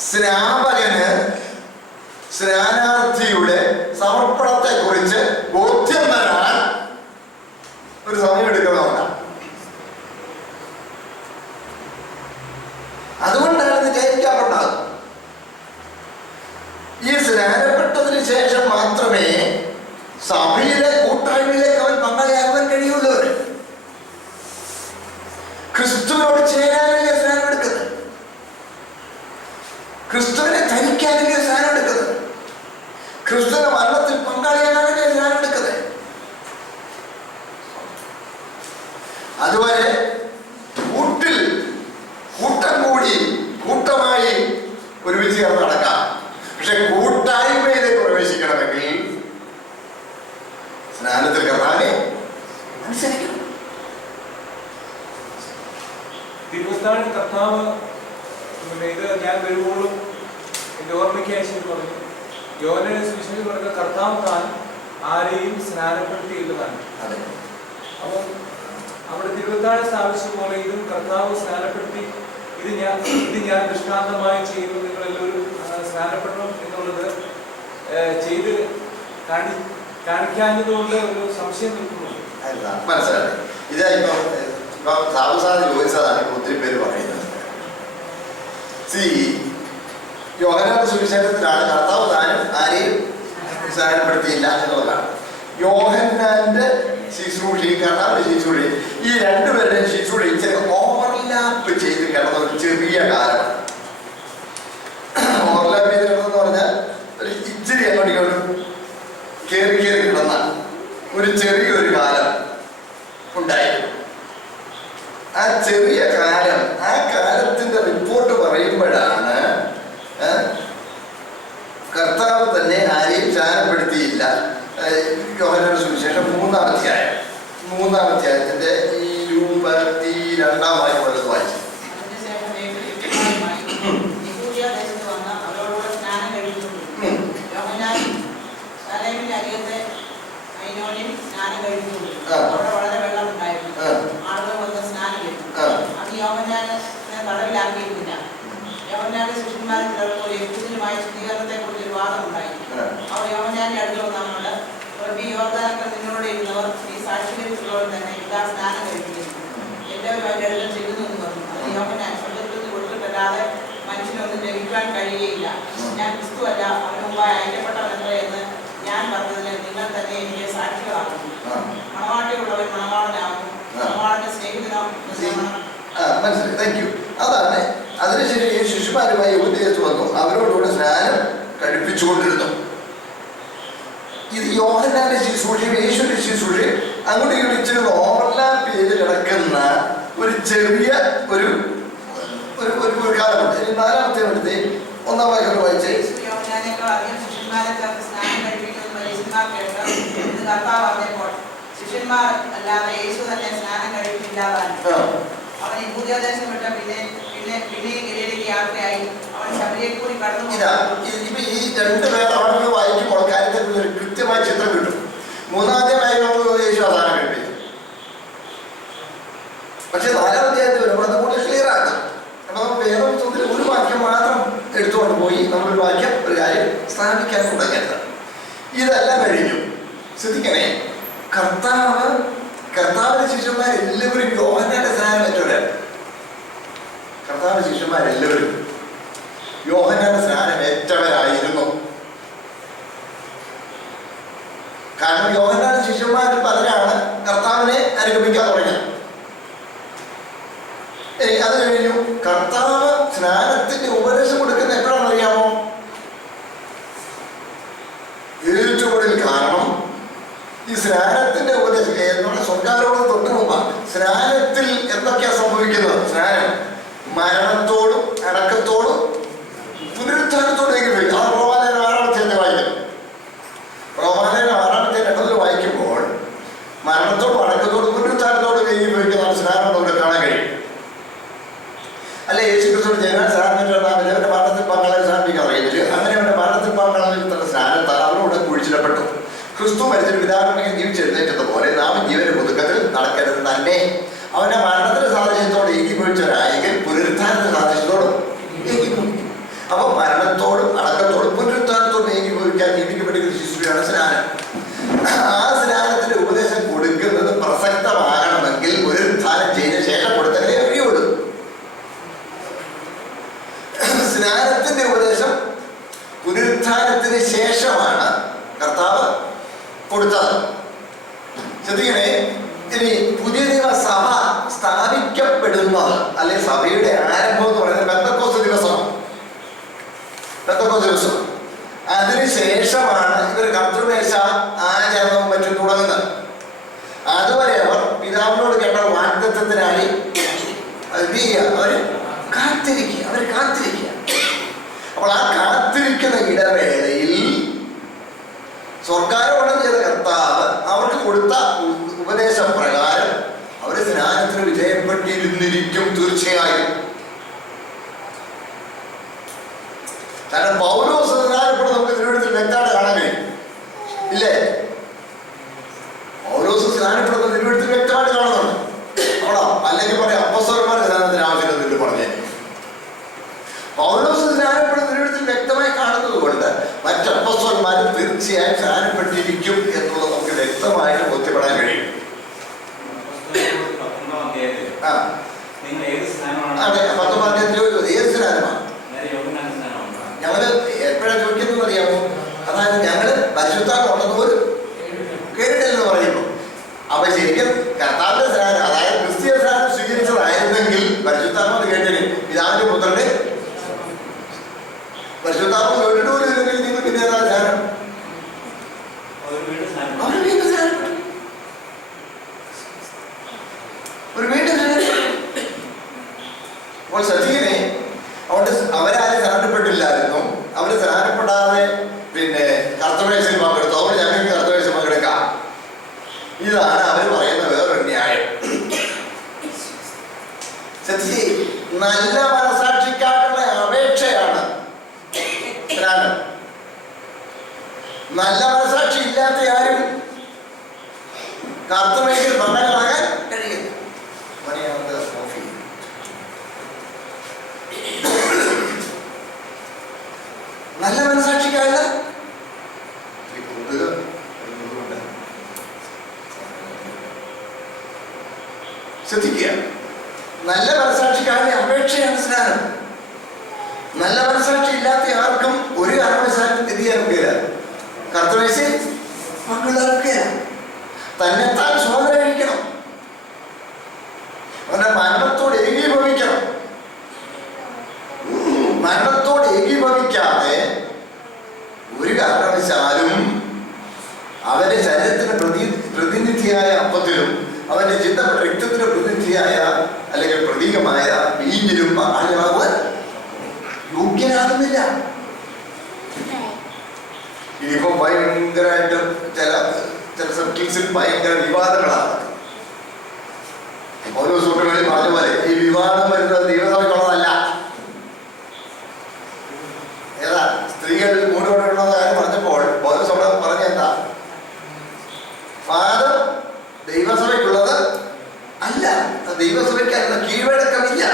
സ്നാപകന് സ്നാനാർത്ഥിയുടെ സമർപ്പണത്തെ കുറിച്ച് ബോധ്യം വരാൻ ഒരു സമയം എടുക്കുന്നതുകൊണ്ടാണ്. സ്നാനത്തിൽ കർത്താവിനെ അനുസരിക്കണം. തിരുവത്താഴ് കർത്താവ് ഇത് ഞാൻ വരുമ്പോഴും എൻ്റെ ഓർമ്മയ്ക്ക് അയച്ചു പറഞ്ഞു, യോഹന്നാന്റെ സുവിശേഷത്തിൽ പറഞ്ഞ കർത്താവ് താൻ ആരെയും സ്നാനപ്പെടുത്തിയില്ലതാണ്. അപ്പം അവിടെ തിരുവത്താഴ് സ്ഥാപിച്ചതുപോലെ ഇതും കർത്താവ് സ്നാനപ്പെടുത്തി, ഇത് ഞാൻ ദൃഷ്ടാന്തമായി ചെയ്യുന്നു, നിങ്ങളെല്ലാവരും സ്നാനപ്പെടണം എന്നുള്ളത് ചെയ്ത് കാണിക്കാഞ്ഞതുകൊണ്ട് ഒരു സംശയം നിൽക്കുന്നു. മനസ്സിലായി. ഇതായിപ്പോ സാബുസാദ് ചോദിച്ചതാണ് ഒത്തിരി പേര് പറയുന്നത്. യോഹന്നാന്റെ സുവിശേഷത്തിലാണ് കർത്താവ് താനും ആരെയും സ്നാനപ്പെടുത്തിയില്ല എന്നുള്ളതാണ്. യോഹന്നാന്റെ ശുശ്രൂഷയും കർത്താവിന്റെ ശുശ്രൂഷയും ഈ രണ്ടുപേരുടെയും ശുശ്രൂഷയും ചില ഓവർലാപ്പ് ചെയ്ത് കിടന്ന ഒരു ചെറിയ കാലമാണ്. ഓവർലാപ്പ് ചെയ്ത് കിടന്നെന്ന് പറഞ്ഞാൽ ഒരു ഇച്ചിരി അങ്ങോട്ട് കയറി കിടന്ന ഒരു ചെറിയൊരു കാലം ഉണ്ടായിരുന്നു. ആ ചെറിയ കാലം, ആ കാലത്തിന്റെ റിപ്പോർട്ട് പറയുമ്പോഴാണ് കർത്താവ് തന്നെ ആരെയും സ്നാനപ്പെടുത്തിയില്ല. യോഹന്നാന്റെ സുവിശേഷം 3-ാം അധ്യായത്തിന്റെ 22-ാം വാക്യം വായിച്ചു. യോഹന്നാന്റെ ശിഷ്യന്മാരിൽ ചിലപ്പോൾ യഹൂദനുമായ ശുദ്ധീകരണത്തെ കുറിച്ച് ഒരു വാദമുണ്ടായി. അവർ യോഹന്നാന്റെ അടുത്ത് വന്നവരോട്, റബ്ബി, യോർദ്ദാനക്കൽ നിന്നോട് ഇരുന്നവർ ഈ സാക്ഷീകരിച്ചുള്ളവർ തന്നെ ഇതാ സ്നാനം കഴിപ്പിക്കുന്നു, എല്ലാവരും അവരുടെ അടുത്ത് ചെല്ലുന്നു എന്ന് പറഞ്ഞു. അത് യോഹന്നാൻ, സ്വർഗ്ഗത്തിൽ നിന്ന് കൊടുത്തിട്ടല്ലാതെ മനുഷ്യനൊന്നും ലഭിക്കാൻ കഴിയുകയില്ല. ഞാൻ ക്രിസ്തു അല്ല, അവന് മുമ്പായി അയക്കപ്പെട്ടവനത്ര എന്ന് ഞാൻ പറഞ്ഞതിന് നിങ്ങൾ തന്നെ എനിക്ക് സാക്ഷികളാകുന്നു. മണവാട്ടിയുള്ളവൻ മണവാളനാകും, മണവാളന്റെ സ്നേഹിതനാകും. മനസ്സിലായി. Thank you. അതാണ്. അതിനുശേഷം ഈ ശിശുമാരുമായി യഹൂദദേശത്ത് വന്നു, അവരോടുകൂടെ സ്നാനം കഴിപ്പിച്ചുകൊണ്ടിരുന്നു. ഇത് യോഹന്നാന്റെ ശുശ്രൂഷയും യേശുവിന്റെ ശുശ്രൂഷയും അങ്ങോട്ട് ഇച്ചിരി ഓവർലാപ്പ് ചെയ്ത് കിടക്കുന്ന ഒരു ചെറിയ ഒരു കാലമുണ്ട്. 4-ാമത്തെ എടുത്ത് 1-ാം വാക്യം വായിച്ചേ. ശിഷ്യന്മാർ അല്ലാതെ യേശു തന്നെ സ്നാനം കഴിപ്പില്ലാതാണ്. അവൻ യഹൂദദേശം വിട്ട പിന്നെ ഗലീലയ്ക്ക് യാത്രയായി. അവൻ ശബരിയെ കൂടി കടന്നു. ഇപ്പൊ ഈ രണ്ടുപേർ അവിടെ വായിക്കുമ്പോൾ കാര്യത്തിൽ ഒരു കൃത്യമായ ചിത്രം കിട്ടും. 3-ാമത്തെ വായിക്കുമ്പോൾ യേശു അവസാനം കഴിപ്പിക്കും. പക്ഷെ 4-ാം അധ്യായത്തിൽ വരുമ്പോൾ അത് കൂടുതൽ ക്ലിയർ ആക്കാം. അപ്പൊ നമുക്ക് വേദപുസ്തകത്തിൽ ഒരു വാക്യം മാത്രം എടുത്തുകൊണ്ട് പോയി നമ്മളൊരു വാക്യം ഒരു കാര്യം സ്ഥാപിക്കാൻ തുടങ്ങിയത്. ഇതെല്ലാം കഴിഞ്ഞു. ശ്രദ്ധിക്കണേ, കർത്താവിന്റെ ശിഷ്യന്മാരെല്ലാവരും യോഹന്നാന്റെ സ്നാനം ഏറ്റവരാണ്. കർത്താവിന്റെ ശിഷ്യന്മാരെല്ലാവരും യോഹന്നാന്റെ സ്നാനം ഏറ്റവരായിരുന്നു. കാരണം യോഹന്നാന്റെ ശിഷ്യന്മാരിൽ പലരാണ് കർത്താവിനെ അനുഗമിക്കാൻ തുടങ്ങിയത്. അത് കഴിഞ്ഞു. കർത്താവ് സ്നാനത്തിന്റെ ഉപദേശം കൊടുക്കുന്ന എപ്പോഴാണെന്ന് അറിയാമോ? ഏറ്റവും കാരണം ഈ സ്നാനത്തിന്റെ ഉപദേശം നമ്മുടെ സ്വർഗ്ഗാരോഹണം തൊട്ട് മുമ്പാണ്. സ്നാനത്തിൽ എന്തൊക്കെയാ സംഭവിക്കുന്നത്? സ്നാനം മരണത്തോടും അടക്കത്തോടും പുനരുത്ഥാനത്തോടേക്ക് വരും. ആ റോമാലേഖനം 6-ാം അധ്യായത്തിൽ വായിക്കും. റോമാലേഖനം 6-ാം അധ്യായം വായിക്കുമ്പോൾ മരണത്തോടും അടക്കത്തോടും പുനരുത്ഥാനത്തോടും ഏകീഭവിക്കുന്നതാണ് സ്നാനം നമുക്ക് കാണാൻ കഴിയും. അല്ലെ, യേശു ക്രിസ്തു ജനങ്ങൾ സ്നാനത്തിന്റെ മരണത്തിൽ പങ്കാളിൽ സ്നാനിപ്പിക്കാൻ അറിയുന്നില്ല. അങ്ങനെ അവന്റെ മരണത്തിൽ പങ്കാളിൽ തന്നെ സ്നാനത്താൽ അവരോട് കുഴിച്ചിടപ്പെട്ടു. ക്രിസ്തു മരിച്ചൊരു പിതാവിനെ ജീവിച്ചെഴുന്നേറ്റതുപോലെ നാം ജീവന്റെ പുതുക്കത്തിൽ നടക്കരുത് തന്നെ. അവന്റെ മരണത്തിന്റെ സാദൃശ്യത്തോട് ഏകീഭവിച്ചവരായെങ്കിൽ പുനരുത്ഥാനത്തിന്റെ സാദൃശ്യത്തോടും ഏകീഭവിക്കും. അപ്പൊ മരണത്തോടും അടക്കത്തോടും പുനരുത്ഥാനത്തോടും ഏകീഭവിക്കാൻ ജീവിക്കപ്പെട്ടിരിക്കുന്ന ശിശുവാണ് സ്നാനം. ആ സ്നാനത്തിന്റെ ഉപദേശം കൊടുക്കുന്നത് പ്രസക്തമാകണമെങ്കിൽ പുനരുത്ഥാനം ചെയ്ത ശേഷം കൊടുത്തേ കഴിയുള്ളൂ. സ്നാനത്തിന്റെ ഉപദേശം പുനരുത്ഥാനത്തിന് ശേഷമാണ് കർത്താവ് കൊടുത്തത്. ശ്രദ്ധിക്കണേ, ഇനി പുതിയ നിയമസഭ സ്ഥാപിക്കപ്പെടുന്നത് അല്ലെ സഭയുടെ ആരംഭം എന്ന് പറയുന്നത് പെന്തക്കോസ്ത് ദിവസമാണ്. പെന്തക്കോസ്ത് ദിവസം അതിനുശേഷമാണ് ഇവർ കർത്തൃമേശ ആചരണവും മറ്റും തുടങ്ങുന്നത്. അതുവരെ അവർ പിതാവിനോട് കേട്ട വാഗ്ദത്തത്തിനായി അവര് കാത്തിരിക്കുക. അപ്പോൾ ആ കാത്തിരിക്കുന്ന ഇടവേളയിൽ സ്വർഗ്ഗാരോഹണം ചെയ്ത കർത്താവ് അവർക്ക് കൊടുത്ത ഉപദേശപ്രകാരം അവര് സ്നാനത്തിന് വിധേയപ്പെട്ടിരുന്നിരിക്കും തീർച്ചയായും. കാരണം പൗലോസ് സ്നാനപ്പെടുന്ന നമുക്ക് തിരുവനന്തപുരത്തിൽ വ്യക്തമായിട്ട് കാണാൻ കഴിയും, ഇല്ലേ? പൗലോസ് സ്നാനപ്പെടുന്ന തിരുവനന്തപുരത്തിൽ വ്യക്തമായിട്ട് കാണുന്നുണ്ട്. അവിടെ അല്ലെങ്കിൽ പറയാം അപ്പോസ്തലന്മാരുടെ സ്നാനത്തിന് ആവശ്യമില്ല പറഞ്ഞേ. പൗലോസ് സ്നാനപ്പെടുന്ന തിരുവനന്തപുരത്തിൽ വ്യക്തമായി കാണുന്നത് കൊണ്ട് മറ്റ് അപ്പോസ്തലന്മാരും തീർച്ചയായും സ്നാനപ്പെട്ടിരിക്കും എന്നുള്ളത് നമുക്ക് വ്യക്തമായിട്ട് ബോധ്യപ്പെടാൻ കഴിയും. അതെ, 19 ഏത് സ്നാനമാണ് ഞങ്ങള് എപ്പോഴാണ് ചോദിക്കുന്നത് അറിയാമോ? അതായത് ഞങ്ങള് പരിശുദ്ധാത്മ ഉണ്ടെന്ന് പോലും കേട്ടില്ലെന്ന് പറയുന്നു. അപ്പൊ ശരിക്കും കർത്താവിന്റെ സ്നാനം, അതായത് ക്രിസ്തീയ സ്നാനം സ്വീകരിച്ചതായിരുന്നെങ്കിൽ പരിശുദ്ധാത്മ കേട്ടിന് പിതാവിന്റെ പുത്രന്റെ പരിശുദ്ധാത്മ കേട്ടിട്ട് പോലും ഇല്ലെങ്കിൽ നിങ്ങൾ പിന്നെ ഏതാ സ്നാനം? ഒരു വീണ്ടും അപ്പോൾ സജീവനെ അവിടെ അവരാരും സ്നാനപ്പെട്ടില്ലായിരുന്നു. അവര് സ്നാനപ്പെടാതെ പിന്നെ കർത്തവേശയിൽ പങ്കെടുത്തു. അവർ ഞങ്ങൾക്ക് കർത്തവേശം പങ്കെടുക്കാം. ഇതാണ് അവർ പറയുന്ന വേറൊരു ന്യായം. സത്യജി, നല്ല മനസാക്ഷിക്കാട്ടുള്ള അപേക്ഷയാണ് സ്നാനം. നല്ല മനസാക്ഷി ഇല്ലാത്ത ആരും കർത്തവേശയിൽ പങ്കെടുക്കാൻ കഴിയില്ല. നല്ല മനസാക്ഷിക്കായ ശ്രദ്ധിക്കുക, നല്ല മനസാക്ഷിക്കായ അപേക്ഷയാണ് സ്നാനം. നല്ല മനസാക്ഷി ഇല്ലാത്ത ആർക്കും ഒരു കാരണവശാലും തിരിയാനൊക്കെയില്ല, കർത്തവ്യത്തിൽ പങ്കുള്ളതൊക്കെയില്ല. തന്നെത്താൻ സ്വതന്ത്രമായിരിക്കണം, അവന്റെ മരണത്തോട് ഏകീഭവിക്കണം. മരണത്തോട് ഏകീഭവിക്കാതെ ഒരു കാരണവശാലും അവന്റെ ശരീരത്തിന് പ്രതിനിധിയായ അപ്പത്തിലും അവന്റെ ചിന്തപ്പെട്ട രക്തത്തിന് പ്രതിനിധിയായ അല്ലെങ്കിൽ പ്രതീകമായ വീഞ്ഞിലും പങ്കാളിയാവാൻ യോഗ്യനാകുന്നില്ല. ഇനിയിപ്പോ ഭയങ്കരമായിട്ട് ചില സർക്കിൾസിൽ ഭയങ്കര വിവാദങ്ങളാണ്. ഓരോ സുഹൃത്തുക്കളിൽ പറഞ്ഞ പോലെ ഈ വിവാദം വരുന്നത് ദൈവസഭയ്ക്കുള്ളതല്ല. ഏതാ സ്ത്രീകൾ മൂടുകൊണ്ടുള്ള കാര്യം പറഞ്ഞപ്പോൾ ഓരോ സഭ പറഞ്ഞ എന്താ? ഫാദർ ദൈവസഭയ്ക്കുള്ളത് അല്ല, ദൈവസഭയ്ക്ക് അതിന് കീഴ്വഴക്കമില്ല.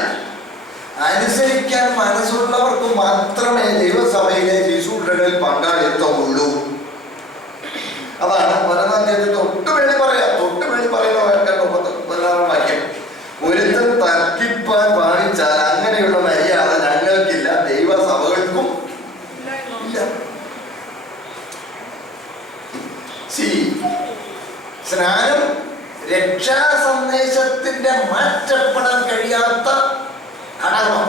അനുസരിക്കാൻ മനസ്സുള്ളവർക്ക് മാത്രമേ ദൈവസഭയിലെ ശുശ്രൂഷകളിൽ പങ്കാളിത്തമുള്ളൂ. അതാണ് 11 തൊട്ടുവേളി പറയാം. തൊട്ടുവേളി പറയുന്ന വാക്യം, ഒരുത്തൻ തർക്കിപ്പാൻ ഭാവിച്ചാൽ അങ്ങനെയുള്ള മര്യാദ ഞങ്ങൾക്കില്ല, ദൈവസഭകൾക്കും ഇല്ല. സ്നാനം രക്ഷാ സന്ദേശത്തിന്റെ മാറ്റപ്പെടാൻ കഴിയാത്ത ഘടകം.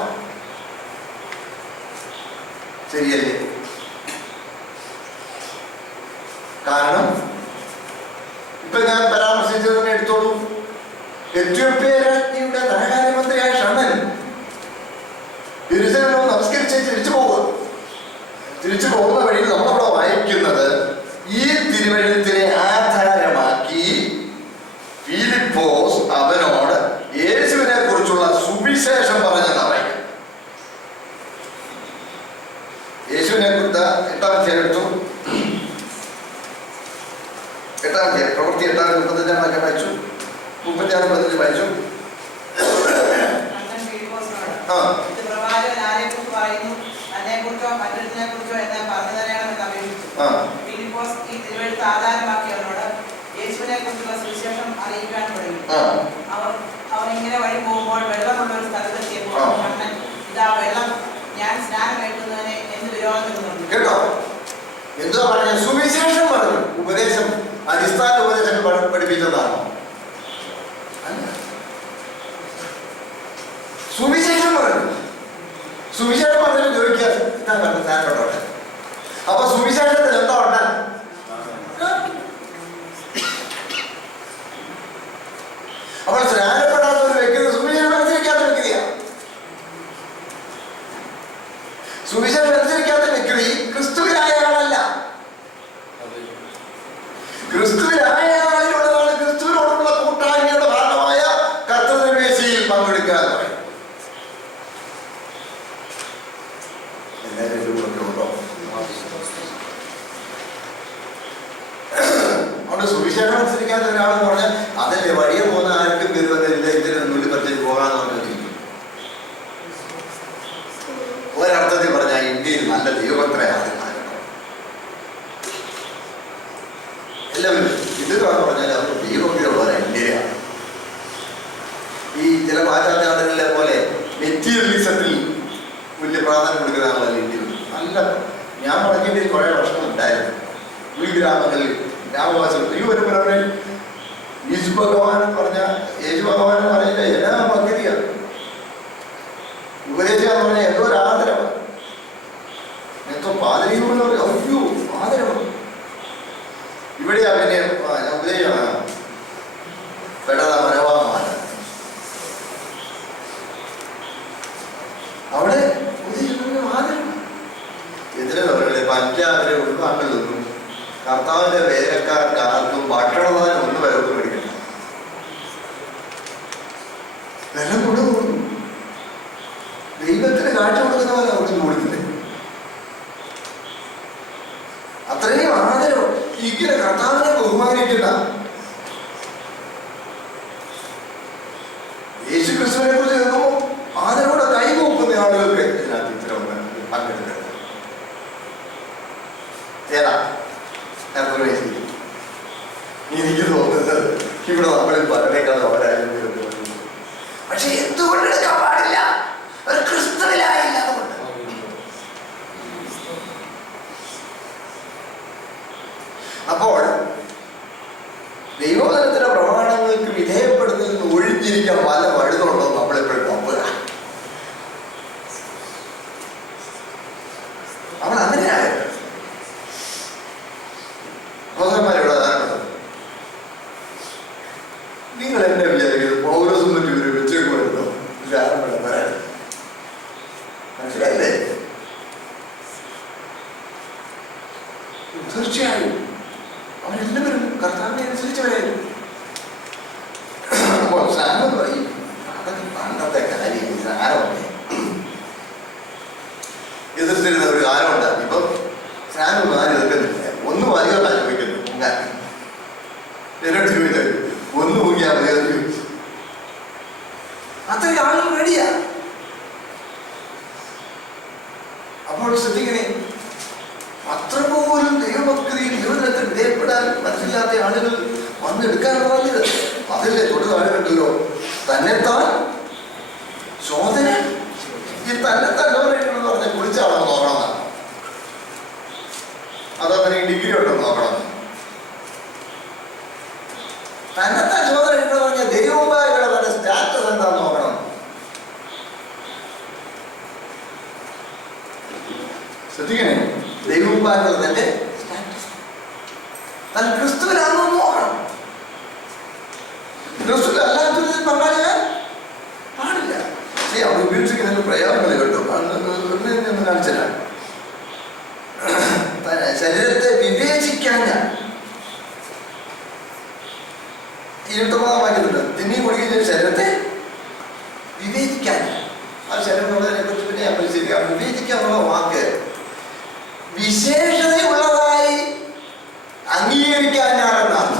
ശരിയല്ലേ? കാരണം ഇപ്പൊ ഞാൻ പരാമർശിച്ചതിനെ എടുത്തോളൂ. എത്യോപ്യ രാജ്ഞിയുടെ ധനകാര്യമന്ത്രിയായ ഷണ്ണൻ യെരൂശലേമിൽ നമസ്കരിച്ച് തിരിച്ചു പോകുന്ന വഴിയിൽ നമ്മളവിടെ വായിക്കുന്നത്, ഈ തിരുവഴുത്തിനെ ആധാരമാക്കി ഫിലിപ്പോസ് അവനോട് യേശുവിനെ കുറിച്ചുള്ള സുവിശേഷം പറഞ്ഞെന്നാണ് പറയുന്നത്. യേശുവിനെ കുറിച്ച് 8-ാം അധ്യായം എടുത്തു. 8-ാം അധ്യായം പ്രവൃത്തി 8:35 വായിച്ചു. 36-15 വായിച്ചു. അവർ ഇങ്ങനെ വഴി പോകുമ്പോൾ വെള്ളമുള്ള ഒരു സ്ഥലത്തെത്തിയപ്പോൾ ഇതാ വെള്ളം, ഞാൻ സ്നാനം കഴിക്കുന്നതിനെ എന്ത് വിരോധം കേട്ടോ? എന്തോ പറഞ്ഞ സുവിശേഷം പറഞ്ഞു. ഉപദേശം, അടിസ്ഥാന ഉപദേശങ്ങൾ പഠിപ്പിച്ചതാണോ? സുവിശേഷം പറഞ്ഞു. സുവിശേഷം പറഞ്ഞു ചോദിക്കുക, ഇതാ പറഞ്ഞു സ്നാനപ്പെട്ടോട്ടെ. അപ്പൊ സുവിശേഷത്തിൽ എന്താ ഉണ്ട്? അപ്പോൾ സ്നാനപ്പെടാത്ത ഒരു വ്യക്തി സുവിശേഷം അനുസരിക്കാത്ത വ്യക്തിയാണ്. സുവിശേഷം അനുസരിക്കാത്ത വ്യക്തി ക്രിസ്തുവിനായ ആളല്ല. ക്രിസ്തുവിനായ ആളിലുള്ള അവിടെ സുവിശേഷം അനുസരിക്കാത്ത ഒരാളെന്ന് പറഞ്ഞാൽ അതല്ലേ വഴിയെ പോകുന്ന ആർക്കും വരുവതില്ല, ഇതിന് നുള്ളി പറ്റി പോകാന്ന് പറഞ്ഞിരിക്കും. ഒരർത്ഥത്തിൽ പറഞ്ഞാൽ ഇന്ത്യയിൽ നല്ല ദൈവഭക്തരാണ് എല്ലാവരും. ഇതെന്ന് പറഞ്ഞാൽ അവർ ദൈവഭക്തിയുള്ളവരെ ഇന്ത്യയാണ്. ഈ ചില പാശ്ചാത്യ പോലെ മെറ്റീരിയലിസത്തിൽ വലിയ പ്രാധാന്യം കൊടുക്കുന്ന ആളല്ല ഇന്ത്യയിൽ. നല്ല ഞാൻ പറഞ്ഞതിൽ കുറേ പ്രശ്നം ഉണ്ടായിരുന്നു. ഉൾഗ്രാമങ്ങളിൽ ഗ്രാമവാസികൾ ഈ ഒരു പറഞ്ഞാൽ യേശു ഭഗവാൻ എന്ന് പറഞ്ഞാൽ യേശു ഭഗവാൻ എന്ന് പറഞ്ഞാൽ എല്ലാ ഭക്തിയാണ്. ഉപദേശിക്കാന്ന് പറഞ്ഞാൽ എന്തോ ഒരു ആദരവ്, എന്തോ പാതിരിയുള്ള അയ്യോ ആദരവ്. ഇവിടെയാ പിന്നെ ഉപദേശമാണ് പെടാത മനോഭാവമാണ്. അവിടെ ആദരവ് എന്തിനാ പറയുന്നത്? പഞ്ചാബിലെ ഉൾഭാഗങ്ങളിലൊന്നും കർത്താവിന്റെ വേലക്കാർക്ക് ആർക്കും ഭക്ഷണദാനം ഒന്നും വില മേടിക്കണം. വില കൊടുക്കും. ദൈവത്തിന് കാഴ്ച കൊടുക്കുന്ന പോലെ ഒന്നും കൊടുക്കില്ലേ? അത്രയും ആദരവ്. ഇങ്ങനെ കർത്താവിനെ ബഹുമാനിക്കുന്ന യേശു ക്രിസ്തുവിനെ കുറിച്ച് കേൾക്കുമ്പോൾ ആദരവോടെ കൈകൂപ്പുന്ന ആളുകൾക്ക് ഇതിനകത്ത് ഇത്തരം പങ്കെടുക്കുന്നത് ഏതാ എനിക്ക് തോന്നുന്നത് ഇവിടെ നമ്മളിൽ പലരേക്കാൾ അവരായാലും. പക്ഷെ എന്തുകൊണ്ട് എടുക്കാൻ പാടില്ല? ഒരു ക്രിസ്തുവിലായില്ല. അതുകൊണ്ട് അപ്പോൾ ദൈവവചനത്തിന്റെ പ്രമാണങ്ങൾക്ക് വിധേയപ്പെടുന്നതിൽ നിന്ന് ഒഴിഞ്ഞിരിക്കാൻ പല വഴുതുണ്ടോ നമ്മളെപ്പോഴും നോക്കുക. അവൾ അങ്ങനെയായത് സഹോദരന്മാരുടെ ധാരണപ്പെട്ടത്. നിങ്ങൾ എന്നെ വിചാരിക്കുന്നത് പൗരസം പറ്റി ഒരു വെച്ചേക്ക് വരുന്നോ? ധാരണപ്പെട്ട മനസ്സിലായില്ലേ? തീർച്ചയായും അവരെല്ലാവരും കർത്താവിനെ അനുസരിച്ചവരായിരുന്നു. അപ്പോൾ സ്നാനം പറയും അതൊക്കെ പണ്ടത്തെ കാര്യം. സ്നാനമൊക്കെ എതിർത്തിരുന്ന ഒരു കാലം ഉണ്ടാകും. ഇപ്പം സ്നാനം ആരും എതിർക്കുന്നില്ല. ഒന്നും അധികം അനുഭവിക്കുന്നു. എന്നോട് ചോദിച്ചത് ഒന്ന് മുങ്ങിയാൽ മതി അത് ചോദിച്ചു. അത്രയും ആളുകൾ റെഡിയാ. അപ്പോൾ ശ്രദ്ധിക്കണേ, അത്ര പോലും ദൈവഭക്തിയിൽ ജീവിതത്തിൽ വിധേയപ്പെടാൻ മനസ്സില്ലാത്ത ആളുകൾ വന്നെടുക്കാനുള്ള പറഞ്ഞത് അതില്ലേ തൊട്ട് താഴെ കണ്ടല്ലോ. തന്നെത്താൻ ശോധന. ഈ തന്നെത്താൻ ശോധന പറഞ്ഞാൽ കുളിച്ചാളോ നോക്കണമെന്നാണ്. അതങ്ങനെ ഡിഗ്രി ഉണ്ടെന്ന് നോക്കണം. തന്നെത്താൻ ശോധന എന്ന് പറഞ്ഞാൽ ദൈവമുമ്പായുള്ള തന്റെ സ്റ്റാറ്റസ് എന്താന്ന് നോക്കണം. ശ്രദ്ധിക്കണേ, ദൈവമുമ്പായുള്ള തന്റെ സ്റ്റാറ്റസ് താൻ ക്രിസ്തുവിലാണെന്ന് നോക്കണം. ക്രിസ്തുവിൽ അല്ലാത്തതിൽ പങ്കാളിയാൻ പാടില്ല. ശരി, അവിടെ ഉപയോഗിച്ചിരിക്കുന്ന പ്രയോഗങ്ങൾ കേട്ടോ ഒന്ന് കാണിച്ചാൽ ശരീരത്തെ വിവേചിക്കാൻ ഇരുട്ടമാകാൻ വായിക്കുന്നുണ്ട്. തിന്നി കുടിക്കുന്ന ശരീരത്തെ വിവേചിക്കാൻ. ആ ശരീരം എന്നുള്ളതിനെ കുറിച്ച് പിന്നെ പരിശീലിക്കാം. വിവേചിക്കാന്നുള്ള വാക്ക് വിശേഷതയുള്ളതായി അംഗീകരിക്കാനാണെന്നാണ്.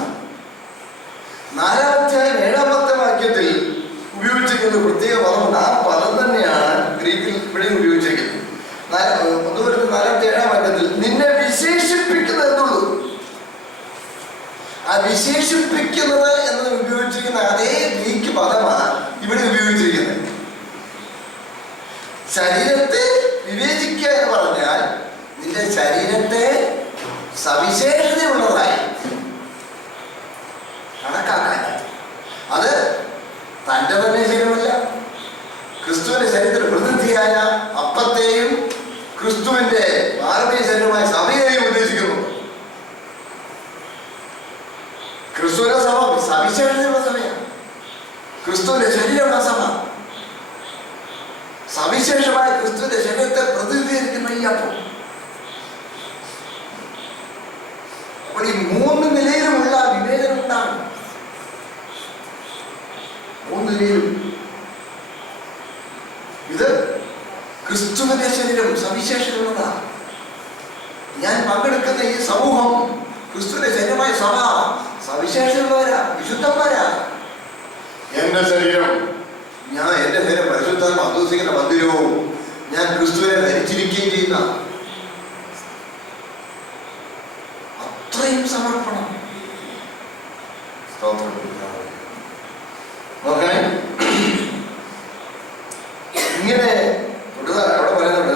4-7 വാക്യത്തിൽ ഉപയോഗിച്ചിരിക്കുന്ന പ്രത്യേക പദമുണ്ട്. ആ പദം തന്നെയാണ് ഗ്രീക്കിൽ ഇവിടെ ഉപയോഗിച്ചിരിക്കുന്നത്. 4-7 വാക്യത്തിൽ നിന്നെ വിശേഷിപ്പിക്കുന്നത് എന്നുള്ളൂ. ആ വിശേഷിപ്പിക്കുന്നത് എന്നത് ഉപയോഗിച്ചിരിക്കുന്ന അതേ ഗ്രീക്ക് പദമാണ് ഇവിടെ ഉപയോഗിച്ചിരിക്കുന്നത്. ശരീരത്തെ വിവേചിക്കുക എന്ന് പറഞ്ഞാൽ നിന്റെ ശരീരത്തെ സവിശേഷതയുള്ളതായി കണക്കാക്കാൻ. അത് തൻ്റെ തന്നെ ശരീരമല്ല, ക്രിസ്തുവിന്റെ ശരീരത്തിന് പ്രതിനിധിയായ അപ്പത്തെയും ക്രിസ്തുവിന്റെ ആത്മീയ ശരീരമായ സഭയെയും ഉദ്ദേശിക്കുന്നു. ക്രിസ്തുവിന്റെ സഭ സവിശേഷതയുള്ള സഭയാണ്. ക്രിസ്തുവിന്റെ ശരീരമുള്ള സഭ സവിശേഷമായ ക്രിസ്തുവിന്റെ ശരീരത്തെ പ്രതിനിധീകരിക്കുന്ന ഈ അപ്പം. അപ്പോൾ ഈ 3 നിലയിലുമുള്ള വിവേചനം ഉണ്ടാകും. 3 നിലയിലും ഇത് ക്രിസ്തുവിന്റെ ശരീരം സവിശേഷതയുള്ളതാണ്. ഞാൻ പങ്കെടുക്കുന്ന ഈ സമൂഹം ക്രിസ്തുവിന്റെ ശരീരമായ സഭ സവിശേഷതമാരാ, വിശുദ്ധന്മാരാ. എന്റെ ശരീരം, എന്റെ ശരീരം പരിശുദ്ധാത്മ അധൂസിക്കുന്ന മന്ദിരവും ഞാൻ ക്രിസ്തുവിനെ ധരിച്ചിരിക്കുകയും ചെയ്യുന്ന അത്രയും സമർപ്പണം. നോക്കണേ, ഇങ്ങനെ അവിടെ പറയുന്നുണ്ട്,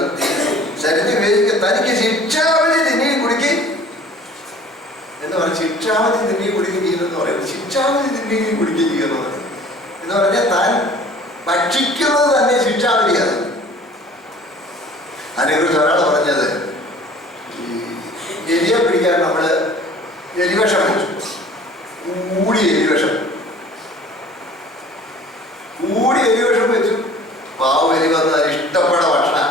ശരീരത്തിൽ വേദിക്ക് തനിക്ക് ശിക്ഷാവധി തിന്നുകയും കുടിക്കുകയും എന്ന് പറഞ്ഞാൽ ശിക്ഷാവധി തിന്നുകയും കുടിക്കുകയും ചെയ്യുന്നെന്ന് പറയുന്നത് ശിക്ഷാവധി തിന്നുകയും കുടിക്കുകയും ചെയ്യുന്നത് എന്ന് പറഞ്ഞാൽ താൻ ഭക്ഷിക്കുന്നത് തന്നെ ശിക്ഷാവധിയാണ്. അതിനെക്കുറിച്ച് ഒരാൾ പറഞ്ഞത്, ഈ എലിയെ പിടിക്കാൻ നമ്മള് എലിവിഷം വെച്ചു, കൂടി എലിവിഷം വെച്ചു. പാവ എലി വന്ന് ഇഷ്ടപ്പെട്ട ഭക്ഷണം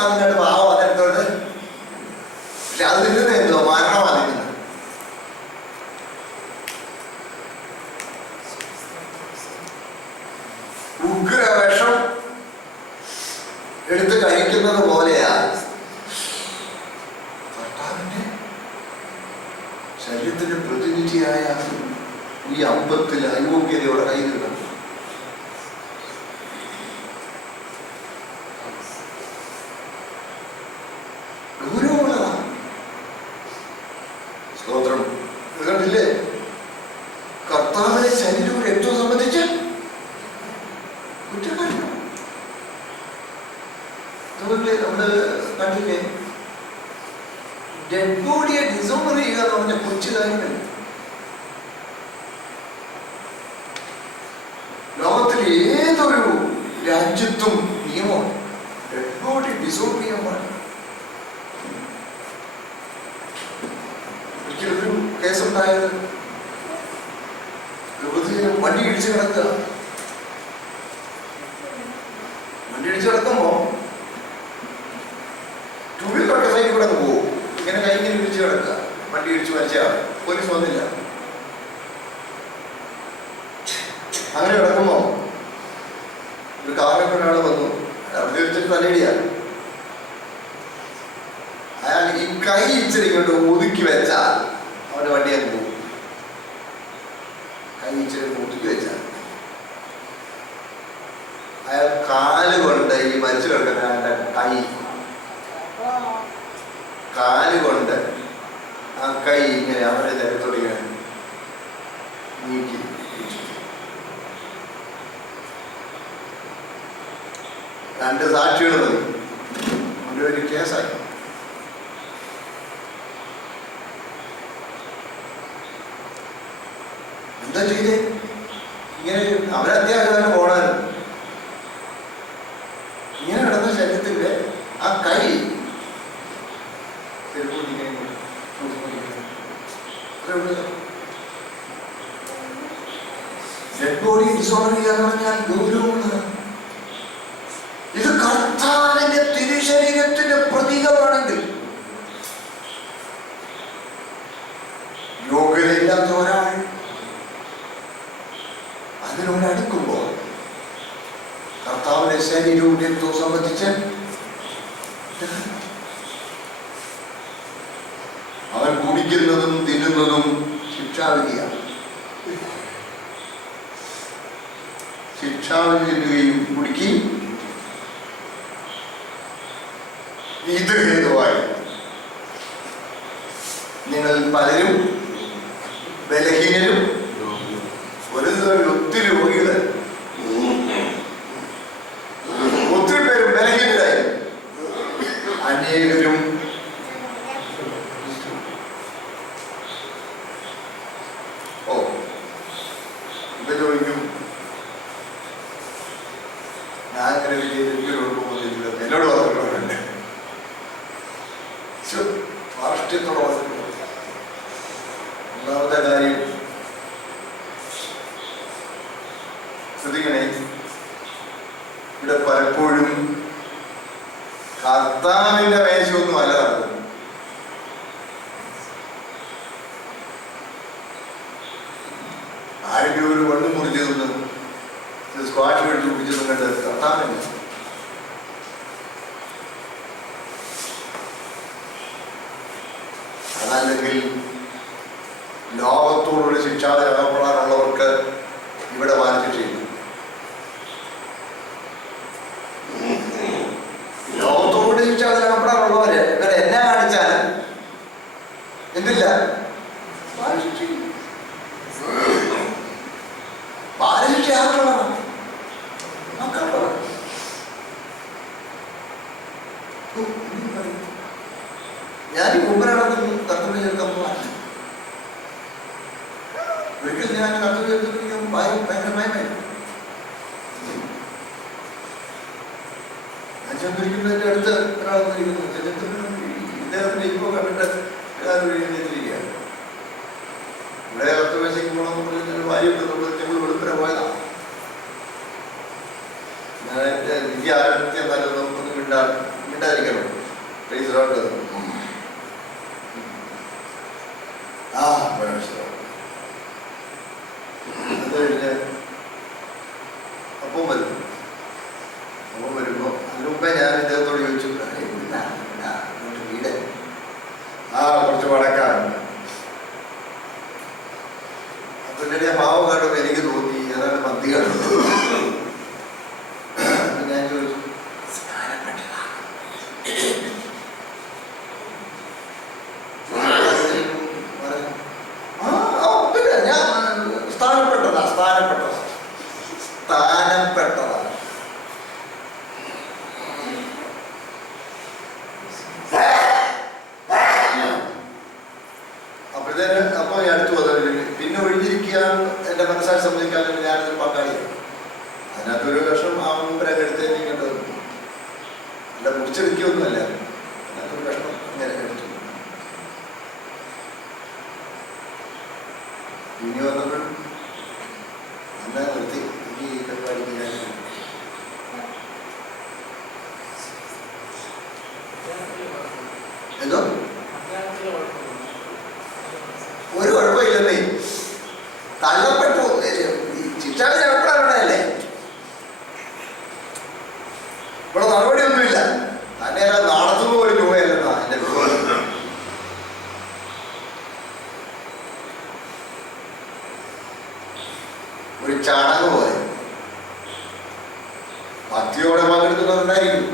ആണെന്നിട്ട് പാവം അതെടുത്തോണ്ട്, പക്ഷെ അത് തിന്നുന്നത് എന്തോ മരണമാണ് തിന്നുന്നത്. ഉഗ്രവിഷം എടുത്ത് കഴിക്കുന്നത് പോലെയാ കർത്താവിന്റെ ശരീരത്തിന്റെ പ്രതിനിധിയായ ഈ അമ്പത്തിൽ അയോഗ്യതയോടെ കൈനിടണം. ഗൗരവമുള്ളതാണ്. സ്തോത്രം. കണ്ടില്ലേ, കർത്താവിനെ ശരീരവും രക്തവും സംബന്ധിച്ച് കുറ്റക്കാരില്ല. നമ്മള് കണ്ടില്ലേ, ഡെഡ് ബോഡിയെ ഡിസോണർ ചെയ്യുക എന്ന് പറഞ്ഞ കൊച്ചു കാര്യമല്ല. ലോകത്തിലെ ഏതൊരു രാജ്യത്തും നിയമം ഡെഡ് ബോഡി ഡിസോണർ ചെയ്യാൻ പാടില്ല. ഒരിക്കലൊരു കേസുണ്ടായത്, വണ്ടി ഇടിച്ച് കിടക്കുക. വണ്ടി ഇടിച്ച് കിടക്കുമ്പോ ടൂ വീലറൊക്കെ സൈഡിൽ കൂടെ പോകും. ഇങ്ങനെ കൈങ്ങനെ ഇടിച്ച് കിടക്കുക, വണ്ടി ഇടിച്ച് മരിച്ചാൽ പോലീസ് വന്നില്ല. അങ്ങനെ കിടക്കുമ്പോ ഒരു കാറിൽ ഒരാൾ വന്നു, അവിടെ വെച്ചിട്ട് തലയിടിയാണ്. അയാൾ ഈ കൈ ഇച്ചിരി ഇങ്ങോട്ട് ഒതുക്കി വെച്ചാൽ അവന്റെ വണ്ടി അങ്ങ് പോകും. കൈ ഇച്ചിരി ഒതുക്കി വെച്ചാൽ അയാൾ കാലുകൊണ്ട് ഈ മരിച്ചു കിടക്കുന്ന അയാളുടെ കാലുകൊണ്ട് ആ കൈ ഇങ്ങനെ അവരുടെ ജലത്തോടെ നീക്കി. രണ്ട് സാക്ഷികൾ മതി, അവരുടെ ഒരു കേസായി. എന്താ ചെയ്തേ? ഇങ്ങനെ അവരത്യാവശ്യം പോണാൻ ഇങ്ങനെ കിടന്ന ശരീരത്തിന്റെ ആ കൈ ഡെഡ് ബോഡി ഡിസോർഡർ ചെയ്യാന്ന് പറഞ്ഞാൽ ഗൗരവമുള്ളതാണ്. ഇത് കർത്താവിന്റെ തിരുശരീരത്തിന്റെ പ്രതീകമാണെങ്കിൽ യോഗ്യതയില്ലാത്ത ഒരാൾ അതിനോട് അടുക്കുമ്പോൾ കർത്താവിന്റെ ശരീരവും രക്തവും സംബന്ധിച്ച് അവൻ കുടിക്കുന്നതും തിന്നുന്നതും ശിക്ഷാവിധിയാണ്. ശിക്ഷാവിധി തിന്നുകയും കുടിക്കുകയും ഇത് ഹേതുവായി നിങ്ങൾ പലരും ബലഹീനരും ഒത്തിരി രോഗികള് ഒത്തിരി പേരും ബലഹീനരായി, അനേകരും ചോദിക്കും, ഞാൻ അങ്ങനെ വലിയ രോഗമൊന്നുമില്ല, എന്നോട് പറഞ്ഞിട്ടുണ്ട് ധാർഷ്ട്യത്തോടെ വന്നിട്ടുണ്ട്. ഒന്നാമത്തെ കാര്യം ശ്രദ്ധിക്കണേ, ഇവിടെ പലപ്പോഴും കർത്താവിന്റെ മേശയൊന്നും അല്ല നടക്കുന്നത്. ആരുടെ ഒരു വണ്ണു മുറിച്ചു നിന്ന് സ്ക്വാഷ് മേടിച്ച് കുടിച്ചു കണ്ടത് കർത്താവിനെ. അല്ലെങ്കിൽ ലോകത്തോടുകൂടി ശിക്ഷാവിധിക്കപ്പെടാനുള്ളവർക്ക് ഇവിടെ മാനശിക്ഷയില്ല. ലോകത്തോടുകൂടി ശിക്ഷാവിധിക്കപ്പെടാനുള്ളവര് ഇവരെ എന്നെ കാണിച്ചാലും എന്തില്ല, മാനശിക്ഷയില്ല. മാനശിക്ഷ ആർക്കുള്ളതാണ്? മക്കളുള്ളതാണ്. ഞാൻ ഈ മുമ്പിനടക്കും കർത്തവ്യം ചേർക്കുമ്പോൾ ഒരിക്കൽ ഞാൻ കർത്തവ്യം ചേർത്തിരിക്കും ഭയങ്കരമായിരുന്നു. ഞാൻ ചെന്നിരിക്കുന്നതിൻ്റെ അടുത്ത് ഒരാൾ വന്നിരിക്കുന്നു. ഇദ്ദേഹത്തിന് ഇപ്പോൾ കണ്ടിട്ട് എഴുതിയിരിക്കുകയാണ്. ഇവിടെ കർത്തവ്യം ചെയ്യുമ്പോഴെന്ന് പറഞ്ഞൊരു ഭാര്യയൊക്കെ ഞങ്ങൾ വെളുപ്പിനെ പോയതാണ്. ഞാൻ എൻ്റെ വിദ്യ ആരംഭിച്ച എന്നാലും നമുക്കൊന്നും മിണ്ടാതിരിക്കണം. പ്ലീസ് അത് കഴിഞ്ഞ് അപ്പം വരും. അപ്പം വരുമ്പോൾ അതിനു മുമ്പേ ഞാൻ ഇദ്ദേഹത്തോട് ചോദിച്ചു, വീട് കുറച്ച് വടക്കാറുണ്ട്. അപ്പൊ എൻ്റെ പാവം കണ്ടപ്പോൾ എനിക്ക് തോന്നി ഏതാണ് മന്തി കണ്ടത്. ഞാൻ ചോദിച്ചു, സ്ഥാനപ്പെട്ടതാണ്. അപ്പോഴത്തേന് അപ്പൊ അടുത്ത് വന്നത് പിന്നെ ഒഴിഞ്ഞിരിക്കാൻ എന്റെ മനസ്സാൽ സംബന്ധിക്കാൻ ഞാനത് പങ്കാളിയാണ്. അതിനകത്തൊരു വർഷം ആ മുമ്പരെ എടുത്തേക്കേണ്ടത് അല്ല, മുറിച്ചെടുക്കുകയൊന്നുമല്ല. അതിനകത്തൊരു വിഷമം അങ്ങനെ എടുത്തു. ഇനി വന്നപ്പോഴും എന്നാ നിർത്തി ഈ പരിപാടിക്ക് ഞാൻ എന്തോ ഒരു കുഴപ്പമില്ലെന്നേ. തള്ളപ്പെട്ടു ശിക്ഷാവിധി എപ്പോഴാണല്ലേ, ഇവിടെ നടപടിയൊന്നുമില്ല. തന്നെ നടത്തുന്ന ഒരു രൂപയല്ലെന്നാ എന്റെ വിശ്വാസം. ഒരു ചടങ്ങ് പോലെ ഭക്തിയോടെ പങ്കെടുക്കുന്നവരുണ്ടായിരിക്കും.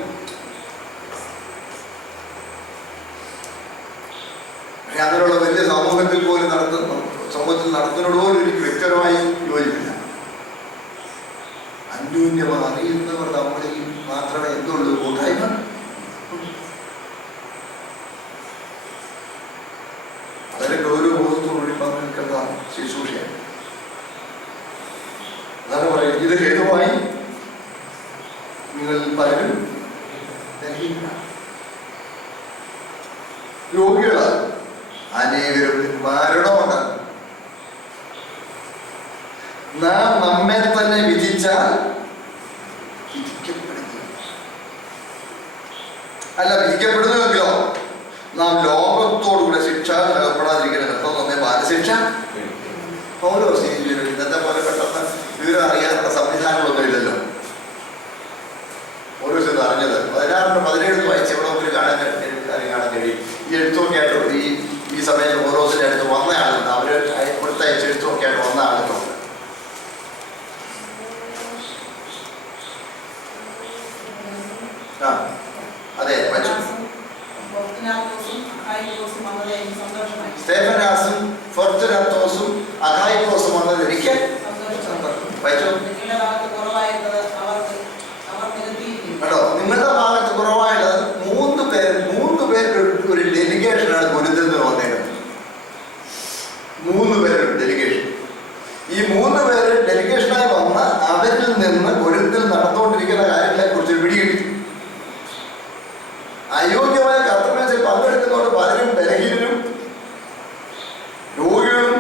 പക്ഷെ അങ്ങനെയുള്ള വലിയ സമൂഹത്തിൽ പോലും സമൂഹത്തിൽ നടത്തുന്നതോടുപോലും എനിക്ക് വ്യക്തമായി യോജിപ്പില്ല. അന്യോന്യം അറിയുന്നവർ നമ്മളിൽ മാത്രമേ എന്തുള്ളൂ കൂട്ടായ്മ. അതിന്റെ ഗൗരവബോധത്തോടുകൂടി പങ്കെടുക്കേണ്ട ശുശ്രൂഷയാണ്. അതാണ് പറയുന്നത്, ഇത് ഹേതുവായി നിങ്ങൾ പലരും രോഗികളാണ്, അനേകരും മരണമുണ്ട്. നാം നമ്മെ തന്നെ വിധിച്ചാൽ വിധിക്കപ്പെടുന്നു. അല്ല, വിധിക്കപ്പെടുന്നുവെങ്കിലോ നാം ലോകത്തോടുകൂടെ ശിക്ഷ ഏർപ്പെടാതിരിക്കുന്നത്. എന്തോ നമ്മെ ബാലശിക്ഷ ഓരോ സ്ഥിതിയിലും ഇന്നത്തെ പോലെ പെട്ടെന്ന് വിവരം അറിയാനുള്ള സംവിധാനങ്ങളൊന്നും ഇല്ലല്ലോ. ഓരോ സ്ഥലത്ത് അറിഞ്ഞത് 16 വായിച്ച് എവിടെ ഒരു കാണാൻ കഴിയും. ഈ എഴുത്തൊക്കെ ആയിട്ട് ഈ സമയത്ത് ഓരോന്നിൻ്റെ അടുത്ത് വന്ന ആളുണ്ട്. അവർ കൊടുത്തയച്ച് എഴുത്തൊക്കെ ആയിട്ട് വന്ന ആളുകളുണ്ട്. അതെ, സ്തേഫനാസും ഫോർത്തുനാത്തോസും അഖായിക്കോസും വന്നത് എനിക്ക് കേട്ടോ. നിങ്ങളുടെ ഭാഗത്ത് കുറവായുള്ളത് 3 പേരുടെ ഒരു ഡെലിഗേഷനാണ് ഗുരുത്തിൽ നിന്ന് വന്നേക്കുന്നത്. 3 പേരുടെ ഡെലിഗേഷൻ. ഈ 3 പേര് ഡെലിഗേഷനായി വന്ന അവരിൽ നിന്ന് ഗുരുത്തിൽ നടന്നുകൊണ്ടിരിക്കുന്ന കാര്യങ്ങളെ കുറിച്ച് പിടികിട്ടി. അയോഗ്യമായ കർത്തവ്യത്തിൽ പങ്കെടുക്കുന്നവർ പലരും ബലഹീനരും രോഗികളും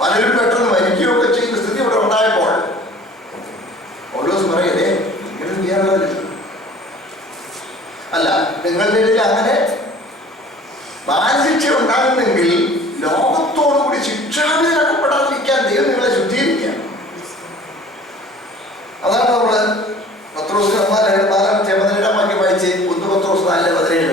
പലരും പെട്ടെന്ന് മരിക്കുകയൊക്കെ ചെയ്യുന്ന സ്ഥിതി ഇവിടെ ഉണ്ടായപ്പോൾ പൗലോസ് പറയല്ലേ, നിങ്ങൾ ചെയ്യാറില്ല. അല്ല, നിങ്ങളുടെ ഇടയിൽ അങ്ങനെ ബാലശിക്ഷ ഉണ്ടാകുന്നെങ്കിൽ ലോകത്തോടുകൂടി ശിക്ഷാവിധിക്കപ്പെടാതിരിക്കാൻ ദൈവം നിങ്ങളെ ശുദ്ധീകരിക്കുക. അതാണ് നമ്മള് പത്രോസ് 4:17 വായിച്ച് 1 പത്രോസ് 4:17.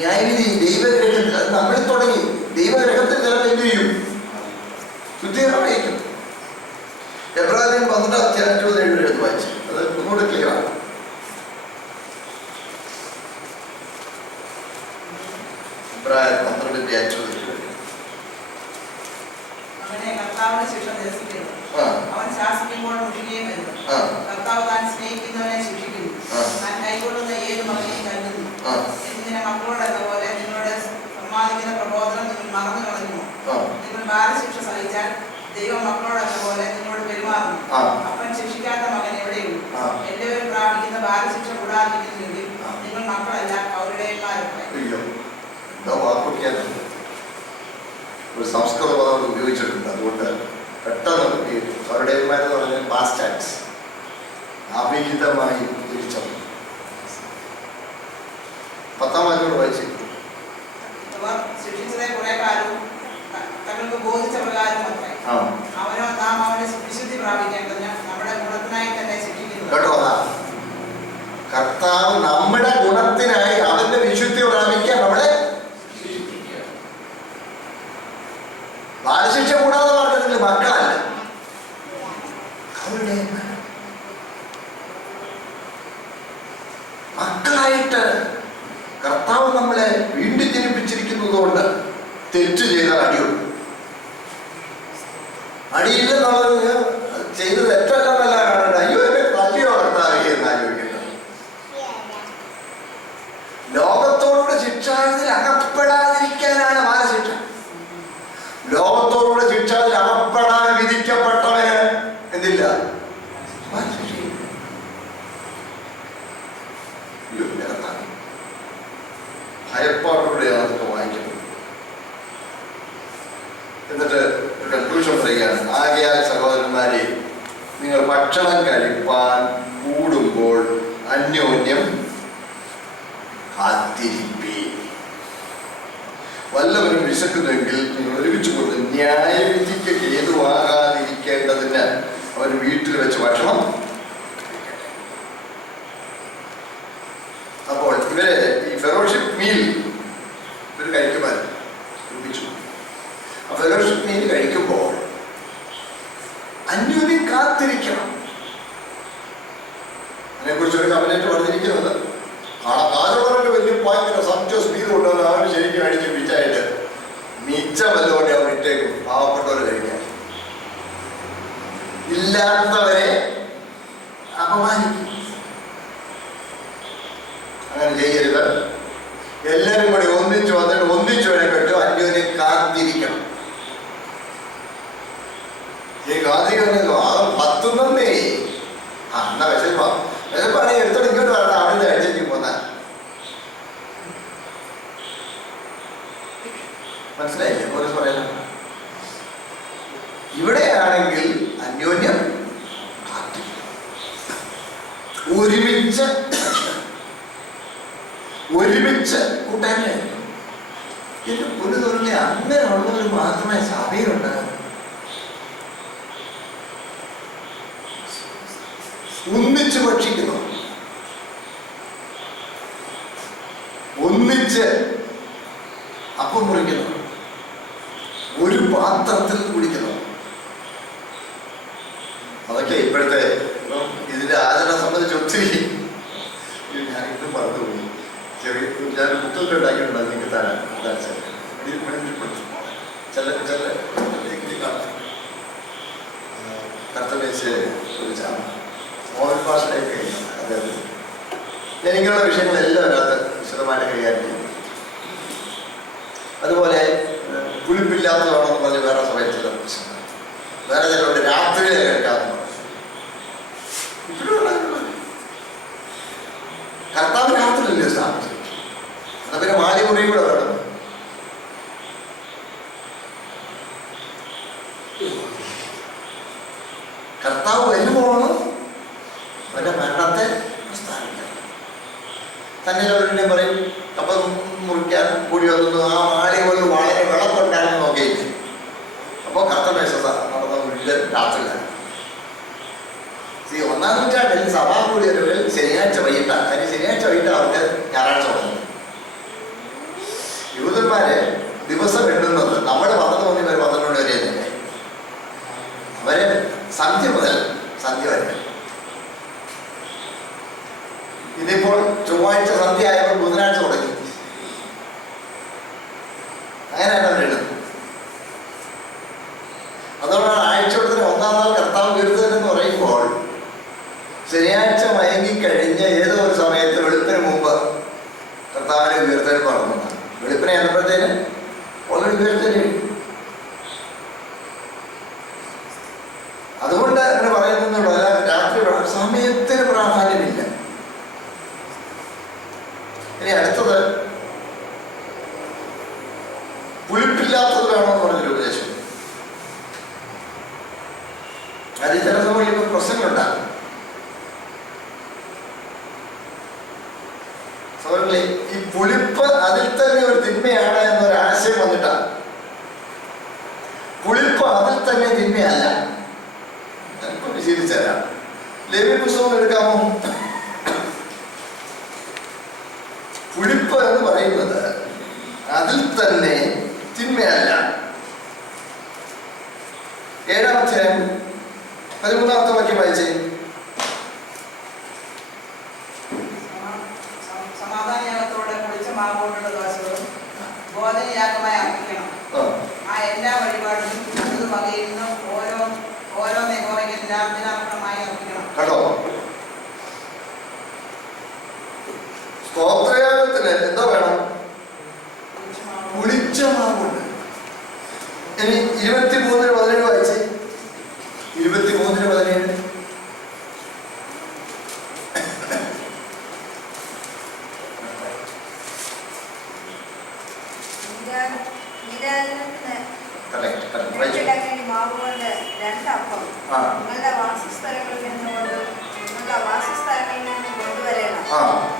ന്യായവിധി ദൈവഗ്രഹത്തിൽ അത് നമ്മളിൽ തുടങ്ങി. ദൈവഗ്രഹത്തിൽ ചിലപ്പോൾ എന്ത് ചെയ്യും? ശുദ്ധീകരണമായിരിക്കും. എബ്രാഹിം 12:7 വായിച്ചു. അത് ഒന്നുകൂടെ ക്ലിയറാണ്. എബ്രാഹിം 12:7. അവനെ കർത്താവിന്റെ ശിക്ഷ നിരസിക്കുന്നു. അവൻ ശാസിക്കുമ്പോൾ മുഷിക്കുകയും വരുന്നു. കർത്താവ് താൻ സ്നേഹിക്കുന്നവനെ ശിക്ഷിക്കുന്നു. താൻ കൈകൊള്ളുന്ന ഏത് മകനെയും കരുതുന്നു. എന്നിങ്ങനെ മക്കളോടെന്ന പോലെ നിങ്ങളുടെ സമ്മാനിക്കുന്ന പ്രബോധനം നിങ്ങൾ മറന്നു കളഞ്ഞുമോ? നിങ്ങൾ ബാലശിക്ഷ സഹിച്ചാൽ ദൈവം മക്കളോടെന്ന പോലെ നിങ്ങളോട് പെരുമാറുന്നു. അപ്പൻ ശിക്ഷിക്കാത്ത മകൻ എവിടെയുള്ളൂ? എല്ലാവരും പ്രാപിക്കുന്ന ബാലശിക്ഷ കൂടാതിരിക്കുന്നെങ്കിൽ നിങ്ങൾ മക്കളല്ല അവരുടേന്മാരൊക്കെ. ഒരു സംസ്കൃത പദം ഉപയോഗിച്ചിട്ടുണ്ട്. അതുകൊണ്ട് പെട്ടെന്ന് അവരുടേന്മാരെന്ന് പറഞ്ഞാൽ ബാസ്റ്റാൻസ് അവിഹിതമായി തിരിച്ചറിഞ്ഞു. 10-ാം വാക്യം വായിച്ചു. അവർ ശിക്ഷിച്ചതെ കുറെ കാലവും തങ്ങൾക്ക് ബോധിച്ച പ്രകാരം അത്രേ. അവനോ നാം അവന്റെ വിശുദ്ധി പ്രാപിക്കേണ്ടതിന് നമ്മുടെ ഗുണത്തിനായി തന്നെ ശിക്ഷിക്കുന്നു. കേട്ടോ, കർത്താവ് നമ്മുടെ ഗുണത്തിനായി അവന്റെ വിശുദ്ധി പ്രാപിക്കാൻ നമ്മളെ ബാലശിക്ഷ കൂടാതെ പറഞ്ഞതിൽ മക്കളല്ല, അവരുടെ മക്കളായിട്ട് കർത്താവ് നമ്മളെ വീണ്ടും ജനിപ്പിച്ചിരിക്കുന്നത് കൊണ്ട് തെറ്റ് ചെയ്താൽ അടിയുണ്ട്. അടിയില്ലെന്നുള്ളത് ചെയ്ത് തെറ്റല്ലെന്നല്ല കാണണ്ട. അയ്യോ എന്നെ തല്ലിയോ കർത്താവേ എന്ന് ആലോചിക്കുന്നത്. ലോകത്തോടുകൂടെ ശിക്ഷാവിധിയിൽ അകപ്പെടാതിരിക്കാനാണ് ബാലശിക്ഷ. ലോകത്തോടുകൂടെ ശിക്ഷാവിധിയിൽ അകപ്പെടാൻ വിധിക്കപ്പെട്ടവന് എന്തില്ല? ഭയപ്പാടോടെയാണ് അതൊക്കെ വായിക്കുന്നത്. എന്നിട്ട് ഒരു കൺക്ലൂഷൻ പറയുകയാണ്. ആകയാൽ സഹോദരന്മാരെ, നിങ്ങൾ ഭക്ഷണം കഴിപ്പാൻ കൂടുമ്പോൾ അന്യോന്യം കാത്തിരിപ്പീൻ. വല്ലവരും വിശക്കുന്നെങ്കിൽ നിങ്ങൾ ഒരുമിച്ച് കൊണ്ട് ന്യായവിധിക്ക് ഹേതുവാകാതിരിക്കേണ്ടതിന് അവർ വീട്ടിൽ വെച്ച് ഭക്ഷണം. അപ്പോൾ ഇവരെ ഈ ഫെലോഷിപ്പ് മീൽ ഇവർ കഴിക്കുവാൻ ഒരുമിച്ചു. ആ ഫെലോഷിപ്പ് മീൽ കഴിക്കുമ്പോൾ അന്യോന്യം കാത്തിരിക്കണം. അതിനെക്കുറിച്ച് ഒരു കമന്റേറ്റ് പറഞ്ഞിരിക്കുന്നത് കാജോടൊക്കെ വലിയ ഭയങ്കര സംശയ സ്പീഡ് കൊണ്ടുവന്ന് അവന് ശരിക്കും അടിച്ച് പിച്ചായിട്ട് മിച്ചമല്ലോടെ അവർ ഇട്ടേക്കും. പാവപ്പെട്ടവരെ കഴിക്കാൻ ഇല്ലാത്തവരെ അപമാനിക്കും. അങ്ങനെ ചെയ്യരുത്. എല്ലാവരും കൂടി ഒന്നിച്ചു വന്നിട്ട് ഒന്നിച്ചു വേണമെങ്കിൽ അന്യോന്യം കാത്തിരിക്കണം. ഈ കാത്തിരിക്കുന്നോ അത് 10 നന്നേ എന്നാ വിശപ്പാണെങ്കിൽ എടുത്തോട്ട് ഇങ്ങോട്ട് വരണം. അവിടെ അടിച്ചു പോന്ന മനസ്സിലായില്ലേ? പോലീസ് പറയുന്നത് ഇവിടെയാണെങ്കിൽ അന്യോന്യം ഒരുമിച്ച് കൂട്ടാനായിരുന്നു. എന്റെ പൊന്നു തോന്നിയ അങ്ങനെയുള്ളവർ മാത്രമേ സഭയിലുണ്ടാകും. ഒന്നിച്ച് ഭക്ഷിക്കുന്നു, ഒന്നിച്ച് അപ്പം മുറിക്കുന്നു, ഒരു പാത്രത്തിൽ കുടിക്കുന്നു. അതൊക്കെ ഇപ്പോഴത്തെ ഇതിന്റെ ആചരണം സംബന്ധിച്ച് ഒത്തിരി ഞാൻ ഇന്നും പറഞ്ഞുപോയി. ചെറിയ ഞാൻ ബുക്കൊക്കെ ഉണ്ടാക്കിയിട്ടുണ്ട്. നിങ്ങൾക്ക് തരാൻ കർത്തവേശ് മോഹൻ ഭാഷയൊക്കെ അദ്ദേഹം ഞാൻ ഇങ്ങനെയുള്ള വിഷയങ്ങളെല്ലാം അതിനകത്ത് വിശദമായിട്ട് കൈകാര്യം ചെയ്യും. അതുപോലെ പുളിപ്പില്ലാത്തതാണെന്ന് പറഞ്ഞ് വേറെ സഭയിൽ ചില പ്രശ്നങ്ങൾ, വേറെ ചിലരുടെ രാത്രിയിലെ കേൾക്കാമെന്ന് പറഞ്ഞു. കർത്താവ് രാത്രിയല്ലേ സ്ഥാപിച്ചു? എന്നാ പിന്നെ മാലിമുറിയും കൂടെ വേണം. കർത്താവ് വരുമ്പോഴാണ് അവന്റെ മരണത്തെ പ്രസ്താവിക്കണം. തന്നെ അവരുടെ പറയും അപ്പം മുറിക്കാൻ കൂടി വന്നു. ആ മാലി കൊണ്ട് വളരെ വിളക്കുണ്ടായിരുന്നു നോക്കിയിട്ട്. അപ്പോൾ കർത്തമേശ നടന്ന മുഴുവൻ രാത്രിയിലാണ്. 1-ാം നൂറ്റാണ്ടിൽ സഭാ കൂടിയവരിൽ ശനിയാഴ്ച വൈകിട്ടാണ്. അതിന് ശനിയാഴ്ച വൈകിട്ട് അവർക്ക് ഞായറാഴ്ച തുടങ്ങി. യൂതന്മാരെ ദിവസം എണ്ണുന്നത് നമ്മൾ 11 മണി വരെ 12 മണി വരെ തന്നെ. അവര് സന്ധ്യ മുതൽ സന്ധ്യ വരെ. ഇതിപ്പോൾ ചൊവ്വാഴ്ച സന്ധ്യ ആയപ്പോൾ ബുധനാഴ്ച തുടങ്ങി. അങ്ങനെയാണ് അവരെണ്ണുന്നത്. അതുകൊണ്ടാണ് ആഴ്ചവട്ടത്തിന് 1-ാം നാൾ കർത്താവ് ഉയർത്തുന്നതെന്ന് പറയുമ്പോൾ ശനിയാഴ്ച മയങ്ങിക്കഴിഞ്ഞ് ഏതോ ഒരു സമയത്ത് വെളുപ്പിന് മുമ്പ് കർത്താവിനെ ഉയർത്തൽ പറഞ്ഞതാണ്. വെളുപ്പിനെ ആകുമ്പോഴത്തേന് ഓൾറെഡി ഉയർത്തൽ. അതുകൊണ്ട് അങ്ങനെ പറയുന്നതിനുള്ള രാത്രി സമയത്തിന് പ്രാധാന്യമില്ല. ഇനി അടുത്തത് പുളിപ്പില്ലാത്തത് വേണമെന്ന് പറഞ്ഞൊരു ഉപദേശം. അത് ചില സമയത്ത് പ്രശ്നങ്ങളുണ്ടാകും. ഈ പുളിപ്പ് അതിൽ തന്നെ ഒരു തിന്മയാണ് എന്നൊരാശയം വന്നിട്ടാണ്. പുളിപ്പ് അതിൽ തന്നെ തിന്മയല്ല. ഞാനിപ്പോൾ വിശീലിച്ചരാം. ലേവ്യ പുസ്തകം എടുക്കാമോ? പുളിപ്പ് എന്ന് പറയുന്നത് അതിൽ തന്നെ തിന്മയല്ല. 7-ാം അധ്യായം 13-ാമത്തെ വാക്യം വായിച്ചേ. സമാധാനയാഗത്തോടെ പുളിച്ച മാവോടുള്ള ദോഷങ്ങളും ബോധനയാഗമായി അർപ്പിക്കണം. ആ എല്ലാ വഴിപാടിലും അത് വകയിൽ നിന്നും ഓരോ യഹോവയ്ക്ക് ദിനാർപ്പണമായി അർപ്പിക്കണം. കേട്ടോ, സ്തോത്രയാഗത്തിന് എന്താ വേണം? പുളിച്ച മാവുണ്ട്. ഇനി 23:17 വായിച്ചേ. 23:17. മാവുകൊണ്ട് 2 അപ്പം നിങ്ങളുടെ വാസസ്ഥലങ്ങളിൽ നിന്ന് കൊണ്ടുവരണം.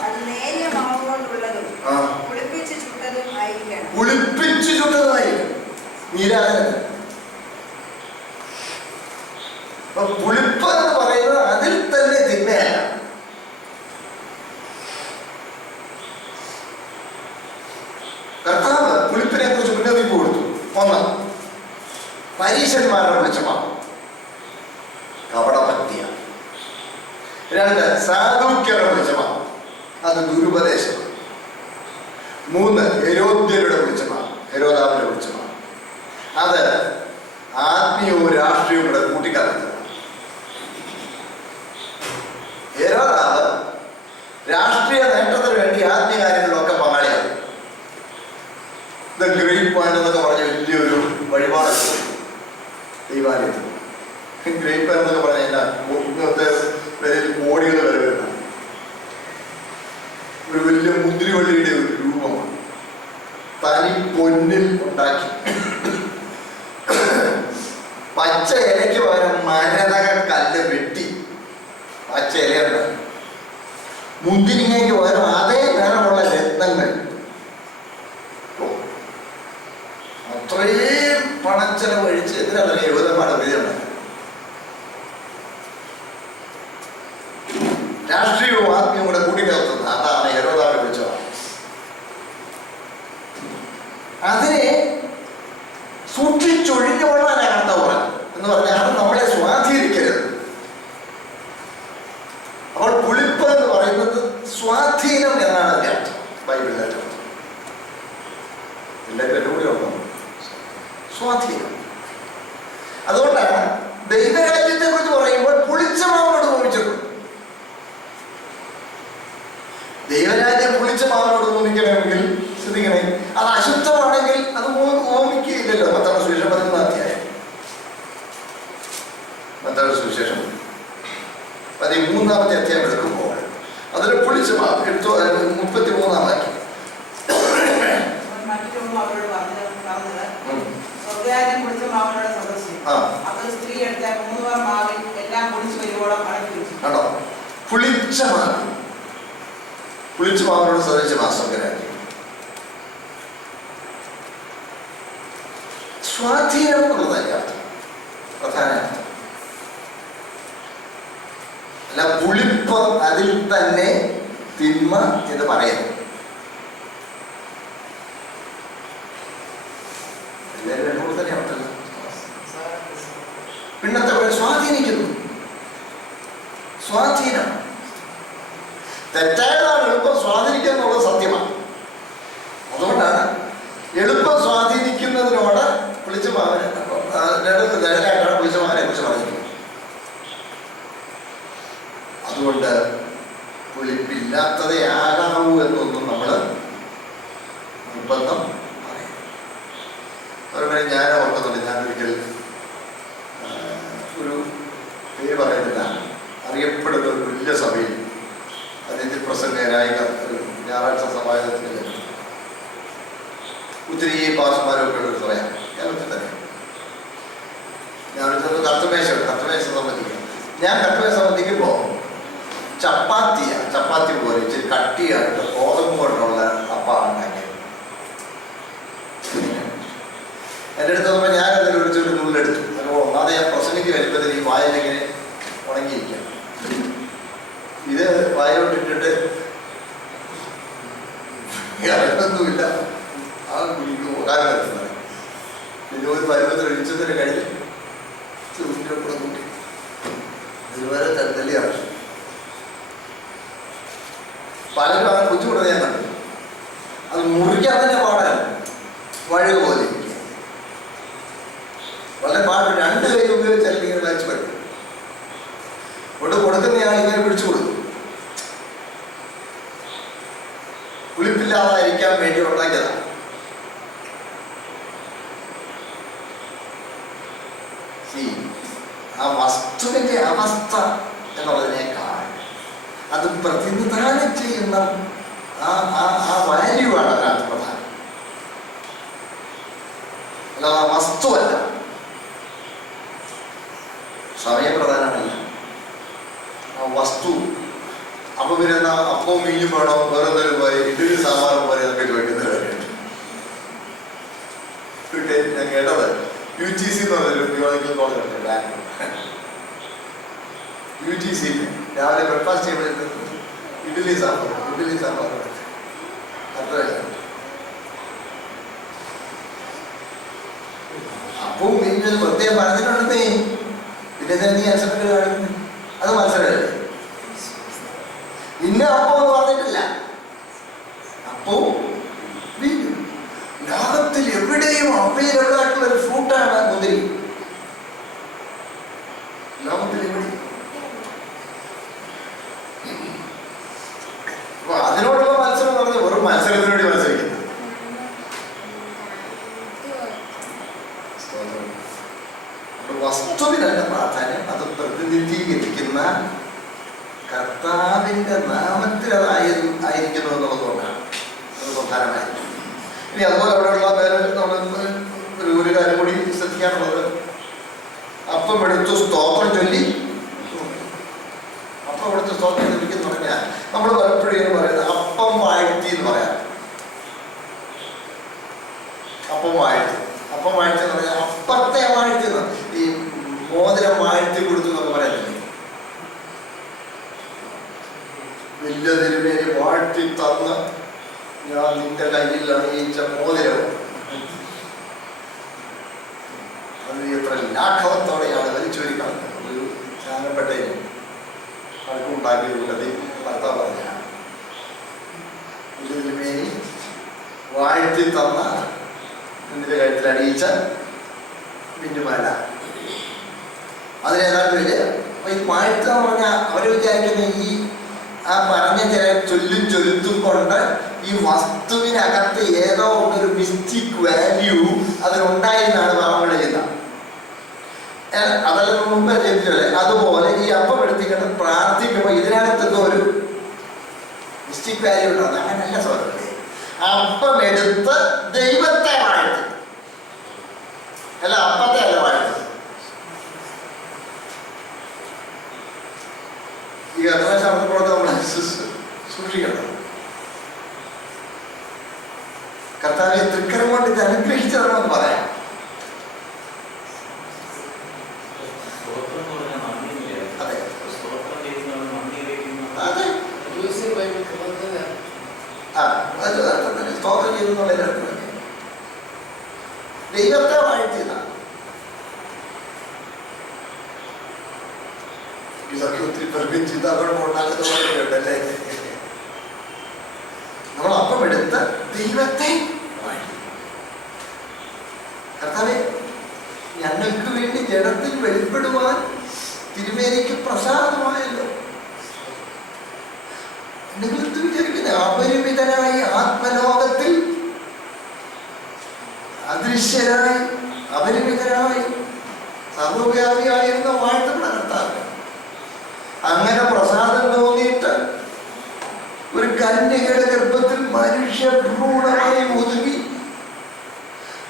അത് നേരിയ മാവ് കൊണ്ടുള്ളതും പുളിപ്പിച്ച് ചുട്ടതും ആയിരിക്കണം. പുളിപ്പിച്ച് ചുട്ടതായിരിക്കും നീരാജനം. അപ്പൊ പുളിപ്പ് എന്ന് പറയുന്നത് അതിൽ തന്നെ തിന്മയല്ല. കർത്താവ് പുളിപ്പിനെ കുറിച്ച് മുന്നറിയിപ്പ് കൊടുത്തു. 1, പരീശന്മാരുടെ വെളിച്ചമാണ്, കപടഭക്തിയാണ്. 2, സാധുക്യരുടെ വെളിച്ചമാണ്, അത് ദുരുപദേശമാണ്. 3, ഹെരോദ്യരുടെ വെളിച്ചമാണ്, ഹെരോദാവിന്റെ വെളിച്ചമാണ്, അത് ആത്മീയവും രാഷ്ട്രീയവും കൂടെ കൂട്ടിക്കലർത്തുക. ഹെരോദാവ് രാഷ്ട്രീയ നേട്ടത്തിന് വേണ്ടി ആത്മീയ കാര്യങ്ങളിലൊക്കെ പങ്കാളിയാണ്. ഗ്രേറ്റ് പോയിന്റ് എന്നൊക്കെ പറഞ്ഞ വലിയൊരു വഴിപാട് ദൈവാലയത്തിൽ. ഗ്രേറ്റ് പോയിന്റ് എന്നൊക്കെ പറഞ്ഞാൽ ഇന്നത്തെ വിലയിൽ കോടികൾ വില വരുന്ന ഒരു വലിയ മുന്തിരിവള്ളിയുടെ ഒരു രൂപമാണ്. തനി പൊന്നിൽ ഉണ്ടാക്കി പച്ച ഇലയ്ക്ക് പകരം മരതക കല്ല് വെട്ടി പച്ച ഇലയുണ്ടാക്കി. മുന്തിരിങ്ങയ്ക്ക് പകരം അതേ നിറമുള്ള രത്നങ്ങൾ. അത്രയും പണച്ചെലവ് കഴിച്ച് എന്തിനാണ് യഹൂദന്മാരുടെ വിധിയുണ്ട്. രാഷ്ട്രീയവും ആത്മീയവും കൂടെ കൂട്ടിക്കലർത്തുന്ന അതാണ് ഹെരോദാവിനെ വിളിച്ചത്. അതിനെ സൂക്ഷിച്ചൊഴിഞ്ഞുകൊള്ളാനാണ് കർത്താവ് പറഞ്ഞത്. എന്ന് പറഞ്ഞാൽ അത് നമ്മളെ സ്വാധീനിക്കരുത്. അപ്പോൾ പുളിപ്പ് എന്ന് പറയുന്നത് സ്വാധീനം എന്നാണ് അതിന്റെ അർത്ഥം. ബൈബിളിലെ അർത്ഥം എല്ലാവരും കൂടി ഉണ്ടോ? സ്വാധീനം. അതുകൊണ്ടാണ് ദൈവരാജ്യത്തെ കുറിച്ച് പറയുമ്പോൾ പുളിച്ച മാവിനോട് ഉപമിച്ചിട്ടുണ്ട്. ദൈവരാജ്യം പുളിച്ച മാവിനോട് ഉപമിക്കണമെങ്കിൽ ശ്രദ്ധിക്കണേ, അത് അശുദ്ധമാണെങ്കിൽ അത് ഉപമിക്കുകയില്ലല്ലോ. മത്തായിയുടെ സുവിശേഷം 11-ാം അധ്യായം, മത്തായിയുടെ സുവിശേഷം 13-ാമത്തെ അധ്യായം എടുക്കുമ്പോൾ അതിൽ പുളിച്ച മാവ് 33-ാം വാക്യം. അവരോട് പറഞ്ഞത് സ്വർഗ്ഗരാജ്യം പുളിച്ച മാവിനോട് സദൃശ്യം. അപ്പോൾ സ്ത്രീ എടുത്ത 3 വാർ മാവിൽ എല്ലാം പുളിച്ചു വരുവോളം അടക്കി വെച്ചു. കേട്ടോ, പുളിച്ച മാവ്, പുളിച്ച മാവിനോട് സദൃശ്യമാണ് സ്വർഗ്ഗരാജ്യം. സ്വാധീനം എന്നുള്ളതല്ല അർത്ഥം, പ്രധാന അർത്ഥം. അല്ല പുളിപ്പ് അതിൽ തന്നെ തിന്മ എന്ന് പറയുന്നു. എല്ലാവരും രണ്ടു കൂടെ തന്നെ ആവട്ടല്ല. പിന്നത്തെ പേര് സ്വാധീനിക്കുന്നു. സ്വാധീനം തെറ്റായതാണ് എളുപ്പം സ്വാധീനിക്കുക എന്നുള്ളത് സത്യമാണ്. അതുകൊണ്ടാണ് എളുപ്പം സ്വാധീനിക്കുന്നതിനോട് വിളിച്ചു മകനെ നേരായിട്ടാണ് വിളിച്ച മകനെ കുറിച്ച് പറഞ്ഞിരിക്കുന്നത്. അതുകൊണ്ട് പുളിപ്പില്ലാത്തതേ ആകാവൂ എന്നൊന്നും നമ്മൾ നിർബന്ധം പറയും. അതുപോലെ ഞാൻ ഓർക്കുന്നുണ്ട്, ഞാനൊരിക്കൽ ഒരു പേര് പറയുന്നില്ല, അറിയപ്പെടുന്ന ഒരു വലിയ സഭയിൽ അതിഥി പ്രസംഗകനായ ഞായറാഴ്ച സമാജത്തിൽ ഒത്തിരി പാസ്റ്റർമാരൊക്കെ ഉള്ള ഒരു സഭയാണ് കേരളത്തിൽ തന്നെ. ഞാനൊരു കത്തുമേശ സംബന്ധിക്കുക. ഞാൻ കത്തുമേശ സംബന്ധിക്കുമ്പോൾ ചപ്പാത്തി പോലെ ഇച്ചിരി കട്ടിയായിട്ട് ഗോതമ്പ് കൊണ്ടുള്ള അപ്പാണ് ഉണ്ടാക്കിയത്. എൻ്റെ അടുത്ത് നോക്കുമ്പോൾ ഞാനതിൽ ഒരു നുള്ളെടുത്തു. ഒന്നാമത് ഞാൻ പ്രസംഗിച്ച് വരുമ്പോഴത്തേക്ക് ഈ വായിലിങ്ങനെ ഉണങ്ങിയിരിക്കാം. ഇത് വായോട്ടിട്ടിട്ട് ഇറങ്ങൊന്നുമില്ല, ആ കുടിക്കും ഒരാൾ വരുന്നത്. പിന്നെ ഒരു പരുവത്തിൽ ഒഴിച്ചതിന് കഴിഞ്ഞ് ചൂടിൻ്റെ കൂടെ കൂട്ടി ഇതുവരെ തല്ലിയാണ്. പലരും അങ്ങനെ ബുദ്ധിമുട്ട് ഞാൻ കണ്ടു. അത് മുറിക്കാൻ തന്നെ പാടാണ്, വഴുക പോലെ ഇരിക്കുക. വളരെ പാട്. രണ്ട് കൈ ഉപയോഗിച്ചാൽ ഇങ്ങനെ വലിച്ചു പറ്റും. കൊണ്ട് കൊടുക്കുന്നയാൾ ഇങ്ങനെ പിടിച്ചു കൊടുക്കും. പുളിപ്പില്ലാതായിരിക്കാൻ വേണ്ടി ഉണ്ടാക്കിയതാണ്. ആ വസ്തുവിന്റെ അവസ്ഥ എന്നുള്ളതിനേക്കാൾ അത് പ്രതിനിധാനം ചെയ്യുന്ന ആ വാല്യൂ ആണ് അതിനകത്ത് പ്രധാനം. അല്ലാതെ ആ വസ്തുവല്ല. സമയം പ്രധാനമല്ല, ആ വസ്തു. അപ്പൊ വരുന്ന അപ്പവും മീനും വേണോ, വേറെ എന്തെങ്കിലും പോലെ ഇഡലി സാമ്പാറും പോലെ എന്നൊക്കെ ചോദിക്കുന്ന കാര്യമുണ്ട്. ഞാൻ കേട്ടത് UGC എന്ന് പറഞ്ഞൊരു തിയോളജിക്കൽ കോളേജ് ഉണ്ട് ബാംഗ്ലൂർ. UGC രാവിലെ ബ്രേക്ക്ഫാസ്റ്റ് ചെയ്യുമ്പോൾ ഇഡലി സാമ്പാർ അത്രയല്ല. അപ്പവും മീനും പ്രത്യേകം പറഞ്ഞിട്ടുണ്ടെന്നേ. പിന്നെ നീ അസംബ്ലി കാണിക്കുന്നത് അത് മത്സരമല്ലേ? ഇന്ന അപ്പമെന്ന് പറഞ്ഞിട്ടില്ല. അപ്പവും മീനും ലോകത്തിൽ എവിടെയും അവൈലബിൾ ആയിട്ടുള്ള ഒരു ഫ്രൂട്ടാണ് മുന്തിരി. ലോകത്തിൽ എവിടെയും. അപ്പൊ അതിനോടുള്ള മത്സരം എന്ന് പറഞ്ഞാൽ വെറും മത്സരത്തിന് വേണ്ടി മത്സരിക്കുന്നത്. വസ്തുവിനല്ല പ്രാധാന്യം, അത് പ്രതിനിധീകരിക്കുന്ന കർത്താവിന്റെ നാമത്തിൽ ആയിരിക്കുന്നു എന്നുള്ളതുകൊണ്ടാണ് അത് പ്രധാനമായത്. ഇനി അതുപോലെ അവിടെയുള്ള പേര് നമ്മൾ ഒരു കാര്യം കൂടി ശ്രദ്ധിക്കാനുള്ളത്, അപ്പം എടുത്തു സ്തോത്രം ചൊല്ലി. അപ്പം എടുത്ത് സ്തോത്രം ചൊല്ലിക്കുന്നു പറഞ്ഞാൽ നമ്മൾ പലപ്പോഴും ഇങ്ങനെ പറയുന്നത് അപ്പം വാഴ്ത്തി എന്ന് പറയാം. അപ്പം വാഴ്ത്തി എന്ന് പറഞ്ഞാൽ അപ്പത്തെ വാഴ്ത്തുന്നു. ഈ മോതിരം വാഴ്ത്തി കൊടുത്തു എന്നൊക്കെ പറയുന്നില്ലേ? വലിയ തിരുമേനി വാഴ്ത്തി തന്ന് ഞാൻ നിന്റെ കയ്യിൽ അണിയിച്ച മോതിരം, അത് എത്ര ലാഘവത്തോടെയാണ് വലിച്ചൊരു കളഞ്ഞത്. ഒരു ജ്ഞാനപ്പെട്ടതിന് അവർക്കുണ്ടാക്കിയ കൂട്ടത്തിൽ ഭർത്താവ് പറഞ്ഞ വലിയ തിരുമേനി വാഴ്ത്തി തന്ന നിന്റെ കഴുത്തിൽ അണിയിച്ച മിന്നുമാല, അതിന് യഥാർത്ഥമില്ല. അപ്പൊ ഈ വാഴ്ത്തുക എന്ന് പറഞ്ഞാൽ അവര് വിചാരിക്കുന്ന ഈ ആ പറഞ്ഞ ചില ചൊല്ലുത്തും കൊണ്ട് ഈ വസ്തുവിനകത്ത് ഏതോ ഒരു മിസ്റ്റിക് വാല്യൂ അതിനുണ്ടായിരുന്നാണ് നമ്മൾ ചെയ്യുന്നത്. അതെല്ലാം മുമ്പ് ചെയ്തിട്ടല്ലേ? അതുപോലെ ഈ അപ്പം എടുത്തിട്ട് പ്രാർത്ഥിക്കുമ്പോൾ ഇതിനകത്തൊക്കെ ഒരു മിസ്റ്റിക് വാല്യൂ ഉണ്ടാകുന്നത്. അങ്ങനെയല്ല സോദരല്ലേ. അപ്പം എടുത്ത് ദൈവത്തെ വാഴ്ത്തി, അല്ല അപ്പത്തെ അല്ല വാഴ്ത്തി. ഈ കർത്താവിനെ നമ്മൾ സൂക്ഷിക്കണം. കർത്താവിനെ തൃക്കരം കൊണ്ട് ഇത് അനുഗ്രഹിച്ചതെന്ന് പറയാം. അതെ അതെ, സ്തോത്രം ചെയ്തെന്നുള്ളതിനർത്ഥം തന്നെ. ദൈവത്തെ വാഴ്ത്തിയതാണ്. ഇതൊക്കെ ഒത്തിരി പേർക്ക് ചിന്താകുഴപ്പം ഉണ്ടാക്കുന്ന പോലെയുണ്ടല്ലേ. നമ്മൾ അപ്പം എടുത്ത് ദൈവത്തെ വാഴ്ത്തി. കർത്താവേ, ഞങ്ങൾക്ക് വേണ്ടി ജഡത്തിൽ വെളിപ്പെടുവാൻ തിരുമേനിക്ക് പ്രസാദമായല്ലോ. നിങ്ങൾ വിചാരിക്കുന്ന അപരിമിതനായി ആത്മലോകത്തിൽ അദൃശ്യനായി അപരിമിതനായി സർവവ്യാപിയായിരുന്ന വാഴ്ത്തപ്പെട്ട കർത്താവ് അങ്ങനെ പ്രസാദം തോന്നിയിട്ട് ഒരു കന്യകയുടെ ഗർഭത്തിൽ മനുഷ്യഭ്രൂണമായി ഒതുങ്ങി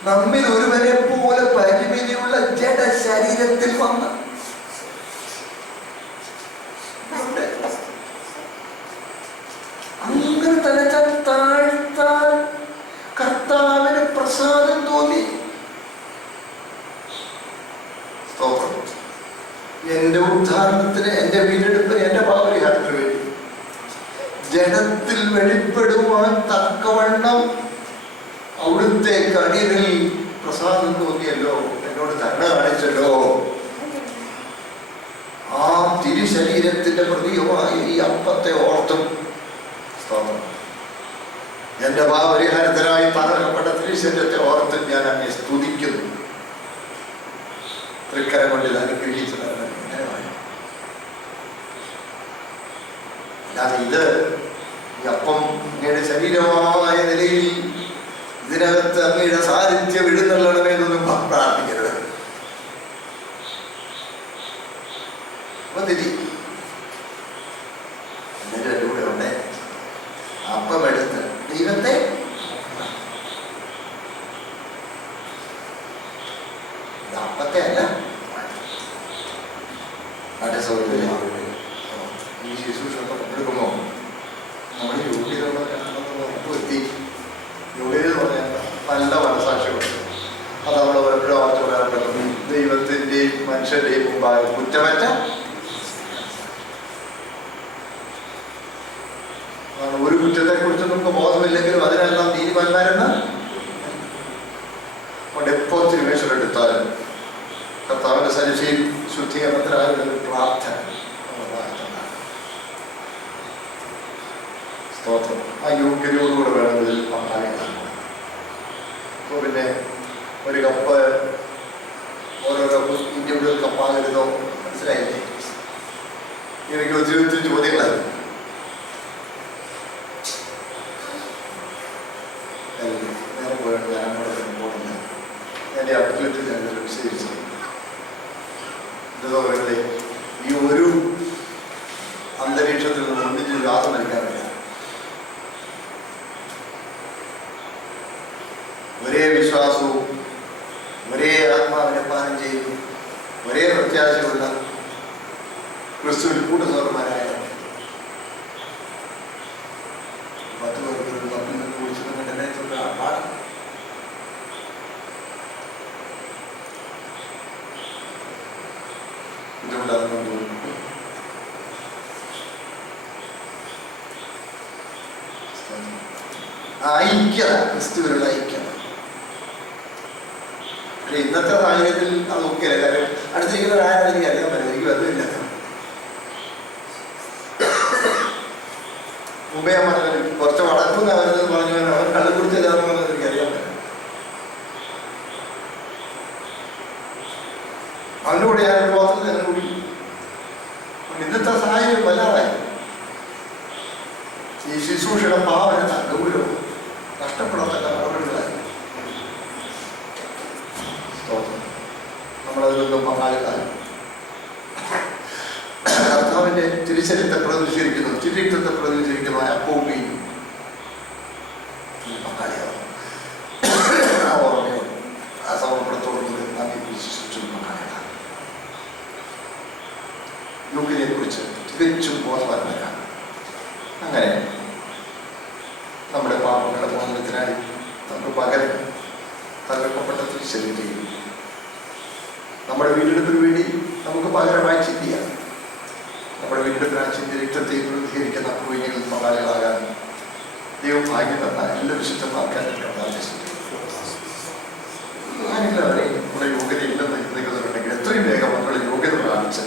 നമ്മിൽ ഒരുവനെ പോലെ പരിമിതിയുള്ള ജഡ ശരീരത്തിൽ വന്ന് അങ്ങനെ തന്നെ താഴ്ത്താൻ കർത്താവിന് പ്രസാദം തോന്നി. എന്റെ ഉദ്ധാരണത്തിന്, എന്റെ വീണ്ടെടുപ്പിന്, എന്റെ പാപരിഹാരത്തിന് വേണ്ടി ജഡത്തിൽ വെളിപ്പെടുവാൻ തക്കവണ്ണം അവിടുത്തെ കണികളിൽ പ്രസാദം തോന്നിയല്ലോ, എന്നോട് കരുണ കാണിച്ചല്ലോ. ആ തിരുശരീരത്തിന്റെ പ്രതീകമായി ഈ അപ്പത്തെ ഓർത്തും എന്റെ പാപരിഹാരത്തിനായി തകർക്കപ്പെട്ട തിരുശരീരത്തെ ഓർത്തും ഞാൻ അങ്ങെ സ്തുതിക്കുന്നു. തൃക്കരം കൊണ്ട് ഇത് അനുഗ്രഹിച്ചതാണ്. അല്ലാതെ ഇത് ഈ അപ്പം അങ്ങയുടെ ശരീരമായ നിലയിൽ ഇതിനകത്ത് അങ്ങയുടെ സാന്നിധ്യം എഴുന്നള്ളണമെന്നൊന്നും പ്രാർത്ഥിക്കരുത്. അപ്പൊ തെറ്റി എന്നിട്ട് എൻ്റെ കൂടെ ഉണ്ട്. അപ്പം എടുത്ത് ദൈവത്തെ അപ്പത്തെ അല്ല മറ്റേ സൗകര്യം ഈ ശുശ്രൂഷ എടുക്കുമ്പോൾ നമ്മൾ യോഗ്യത ഉറപ്പുവരുത്തി. യോഗ്യത എന്ന് പറഞ്ഞാൽ നല്ല മനസാക്ഷിയുണ്ട്. അത് നമ്മൾ പലപ്പോഴും ഓർത്ത് പറയാറുണ്ട്. ദൈവത്തിൻ്റെയും മനുഷ്യൻ്റെയും മുമ്പായ കുറ്റമറ്റ ഒരു കുറ്റത്തെക്കുറിച്ച് നമുക്ക് ബോധമില്ലെങ്കിലും അതിനെല്ലാം നീതിമാന്മാരെന്ന് അതുകൊണ്ട് എപ്പോൾ തിരുമേശ്വരം എടുത്താലും കർത്താവിന്റെ സന്നിധിയിൽ ശുദ്ധീകരണത്തിനായ ഒരു പ്രാർത്ഥന സ്തോത്രം ആ യോഗ്യതയോടുകൂടെ വേണമെങ്കിൽ പങ്കാളികളാണ്. അപ്പോൾ പിന്നെ ഒരു കപ്പ് ഓരോരോ ഇൻഡിവിജ്വൽ കപ്പാകരുതോ? മനസ്സിലായില്ലേ? എനിക്ക് ഒത്തിരി ചോദ്യങ്ങളായിരുന്നു. നേരെ പോയിട്ട് ഞാൻ അങ്ങോട്ട് പോകുന്നില്ല. എൻ്റെ അപ്പുറത്ത് ഞാൻ വിശദീകരിച്ചു. എന്താ പറയട്ടെ, ഈ ഒരു അന്തരീക്ഷത്തിൽ നിന്ന് ഒന്നിച്ച് ശ്വാസം വലിക്കാറില്ല. ഒരേ വിശ്വാസവും ഒരേ ആത്മാവിനെ പാനം ചെയ്തു ഒരേ പ്രത്യാശയുള്ള ക്രിസ്തുവിൽ കൂട്ടുസഹോദരന്മാരായ 10 പേർക്ക് ഒരു കപ്പിൽ നിന്ന് കുടിച്ചു കണ്ടെത്തുന്ന പാഠം ഇതുകൊണ്ടാകുന്നു തോന്നുന്നു. ഐക്യത, ക്രിസ്തുവിനുള്ള ഐക്യത. ഇന്നത്തെ സാഹചര്യത്തിൽ അത് നോക്കിയല്ല. കാര്യം അടുത്തിരിക്കുന്ന ഒരാളെ എനിക്ക് അറിയാൻ പറ്റും. എനിക്ക് ബന്ധമില്ല. മുമ്പേ ഞാൻ പറഞ്ഞു കുറച്ച് വളർത്തുന്ന അവരെന്ന് പറഞ്ഞു അവർ കള്ളുകുടിച്ച് തരാമെന്ന് എനിക്ക് അറിയാൻ പറ്റും. അവൻ്റെ കൂടെ ഞാൻ ഒരു വാസത്തിൽ തന്നെ കൂടി. ഇന്നത്തെ സാഹചര്യം വല്ലാതായി. ഈ ശുശ്രൂഷയുടെ പാവന ഗൗരവം നഷ്ടപ്പെടാത്ത നടപടികളായി. നമ്മളതിലൊന്നും പങ്കാളികളായി. കർത്താവിന്റെ തിരുശരീരത്തെ പ്രതിനിധീകരിക്കുന്നു, തിരുരക്തത്തെ പ്രതിനിധീകരിക്കുന്ന അപ്പൂപ്പി പങ്കാളിയാവും. ആ ഓർമ്മയോ ആ സമർപ്പണത്തോടുകൂടി നാം ഈ ശുശ്രൂഷ പങ്കാളികളാണ്. യോഗ്യതയെ കുറിച്ച് തികച്ചും ബോധവാന്മാരാണ്. അങ്ങനെ നമ്മുടെ പാപങ്ങളുടെ മോചനത്തിനായി നമുക്ക് പകരം തകർക്കപ്പെട്ട തിരിച്ചറിയുകയും നമ്മുടെ വീണ്ടെടുപ്പിന് വേണ്ടി നമുക്ക് പകരമായി ചിന്തിക്കാം. നമ്മുടെ വീണ്ടെടുപ്പിനായി ചിന്തി രക്തത്തെ പ്രതികരിക്കുന്ന കുഴികളിൽ പങ്കാളികളാകാൻ ദൈവം ഭാഗ്യം തന്ന എല്ലാ വിശുദ്ധമാക്കാൻ പ്രാർത്ഥനയില്ല നമ്മുടെ യോഗ്യത ഇല്ലെന്ന് നിൽക്കുന്നുണ്ടെങ്കിൽ എത്രയും വേഗം മക്കളുടെ യോഗ്യത പ്രാപിച്ച്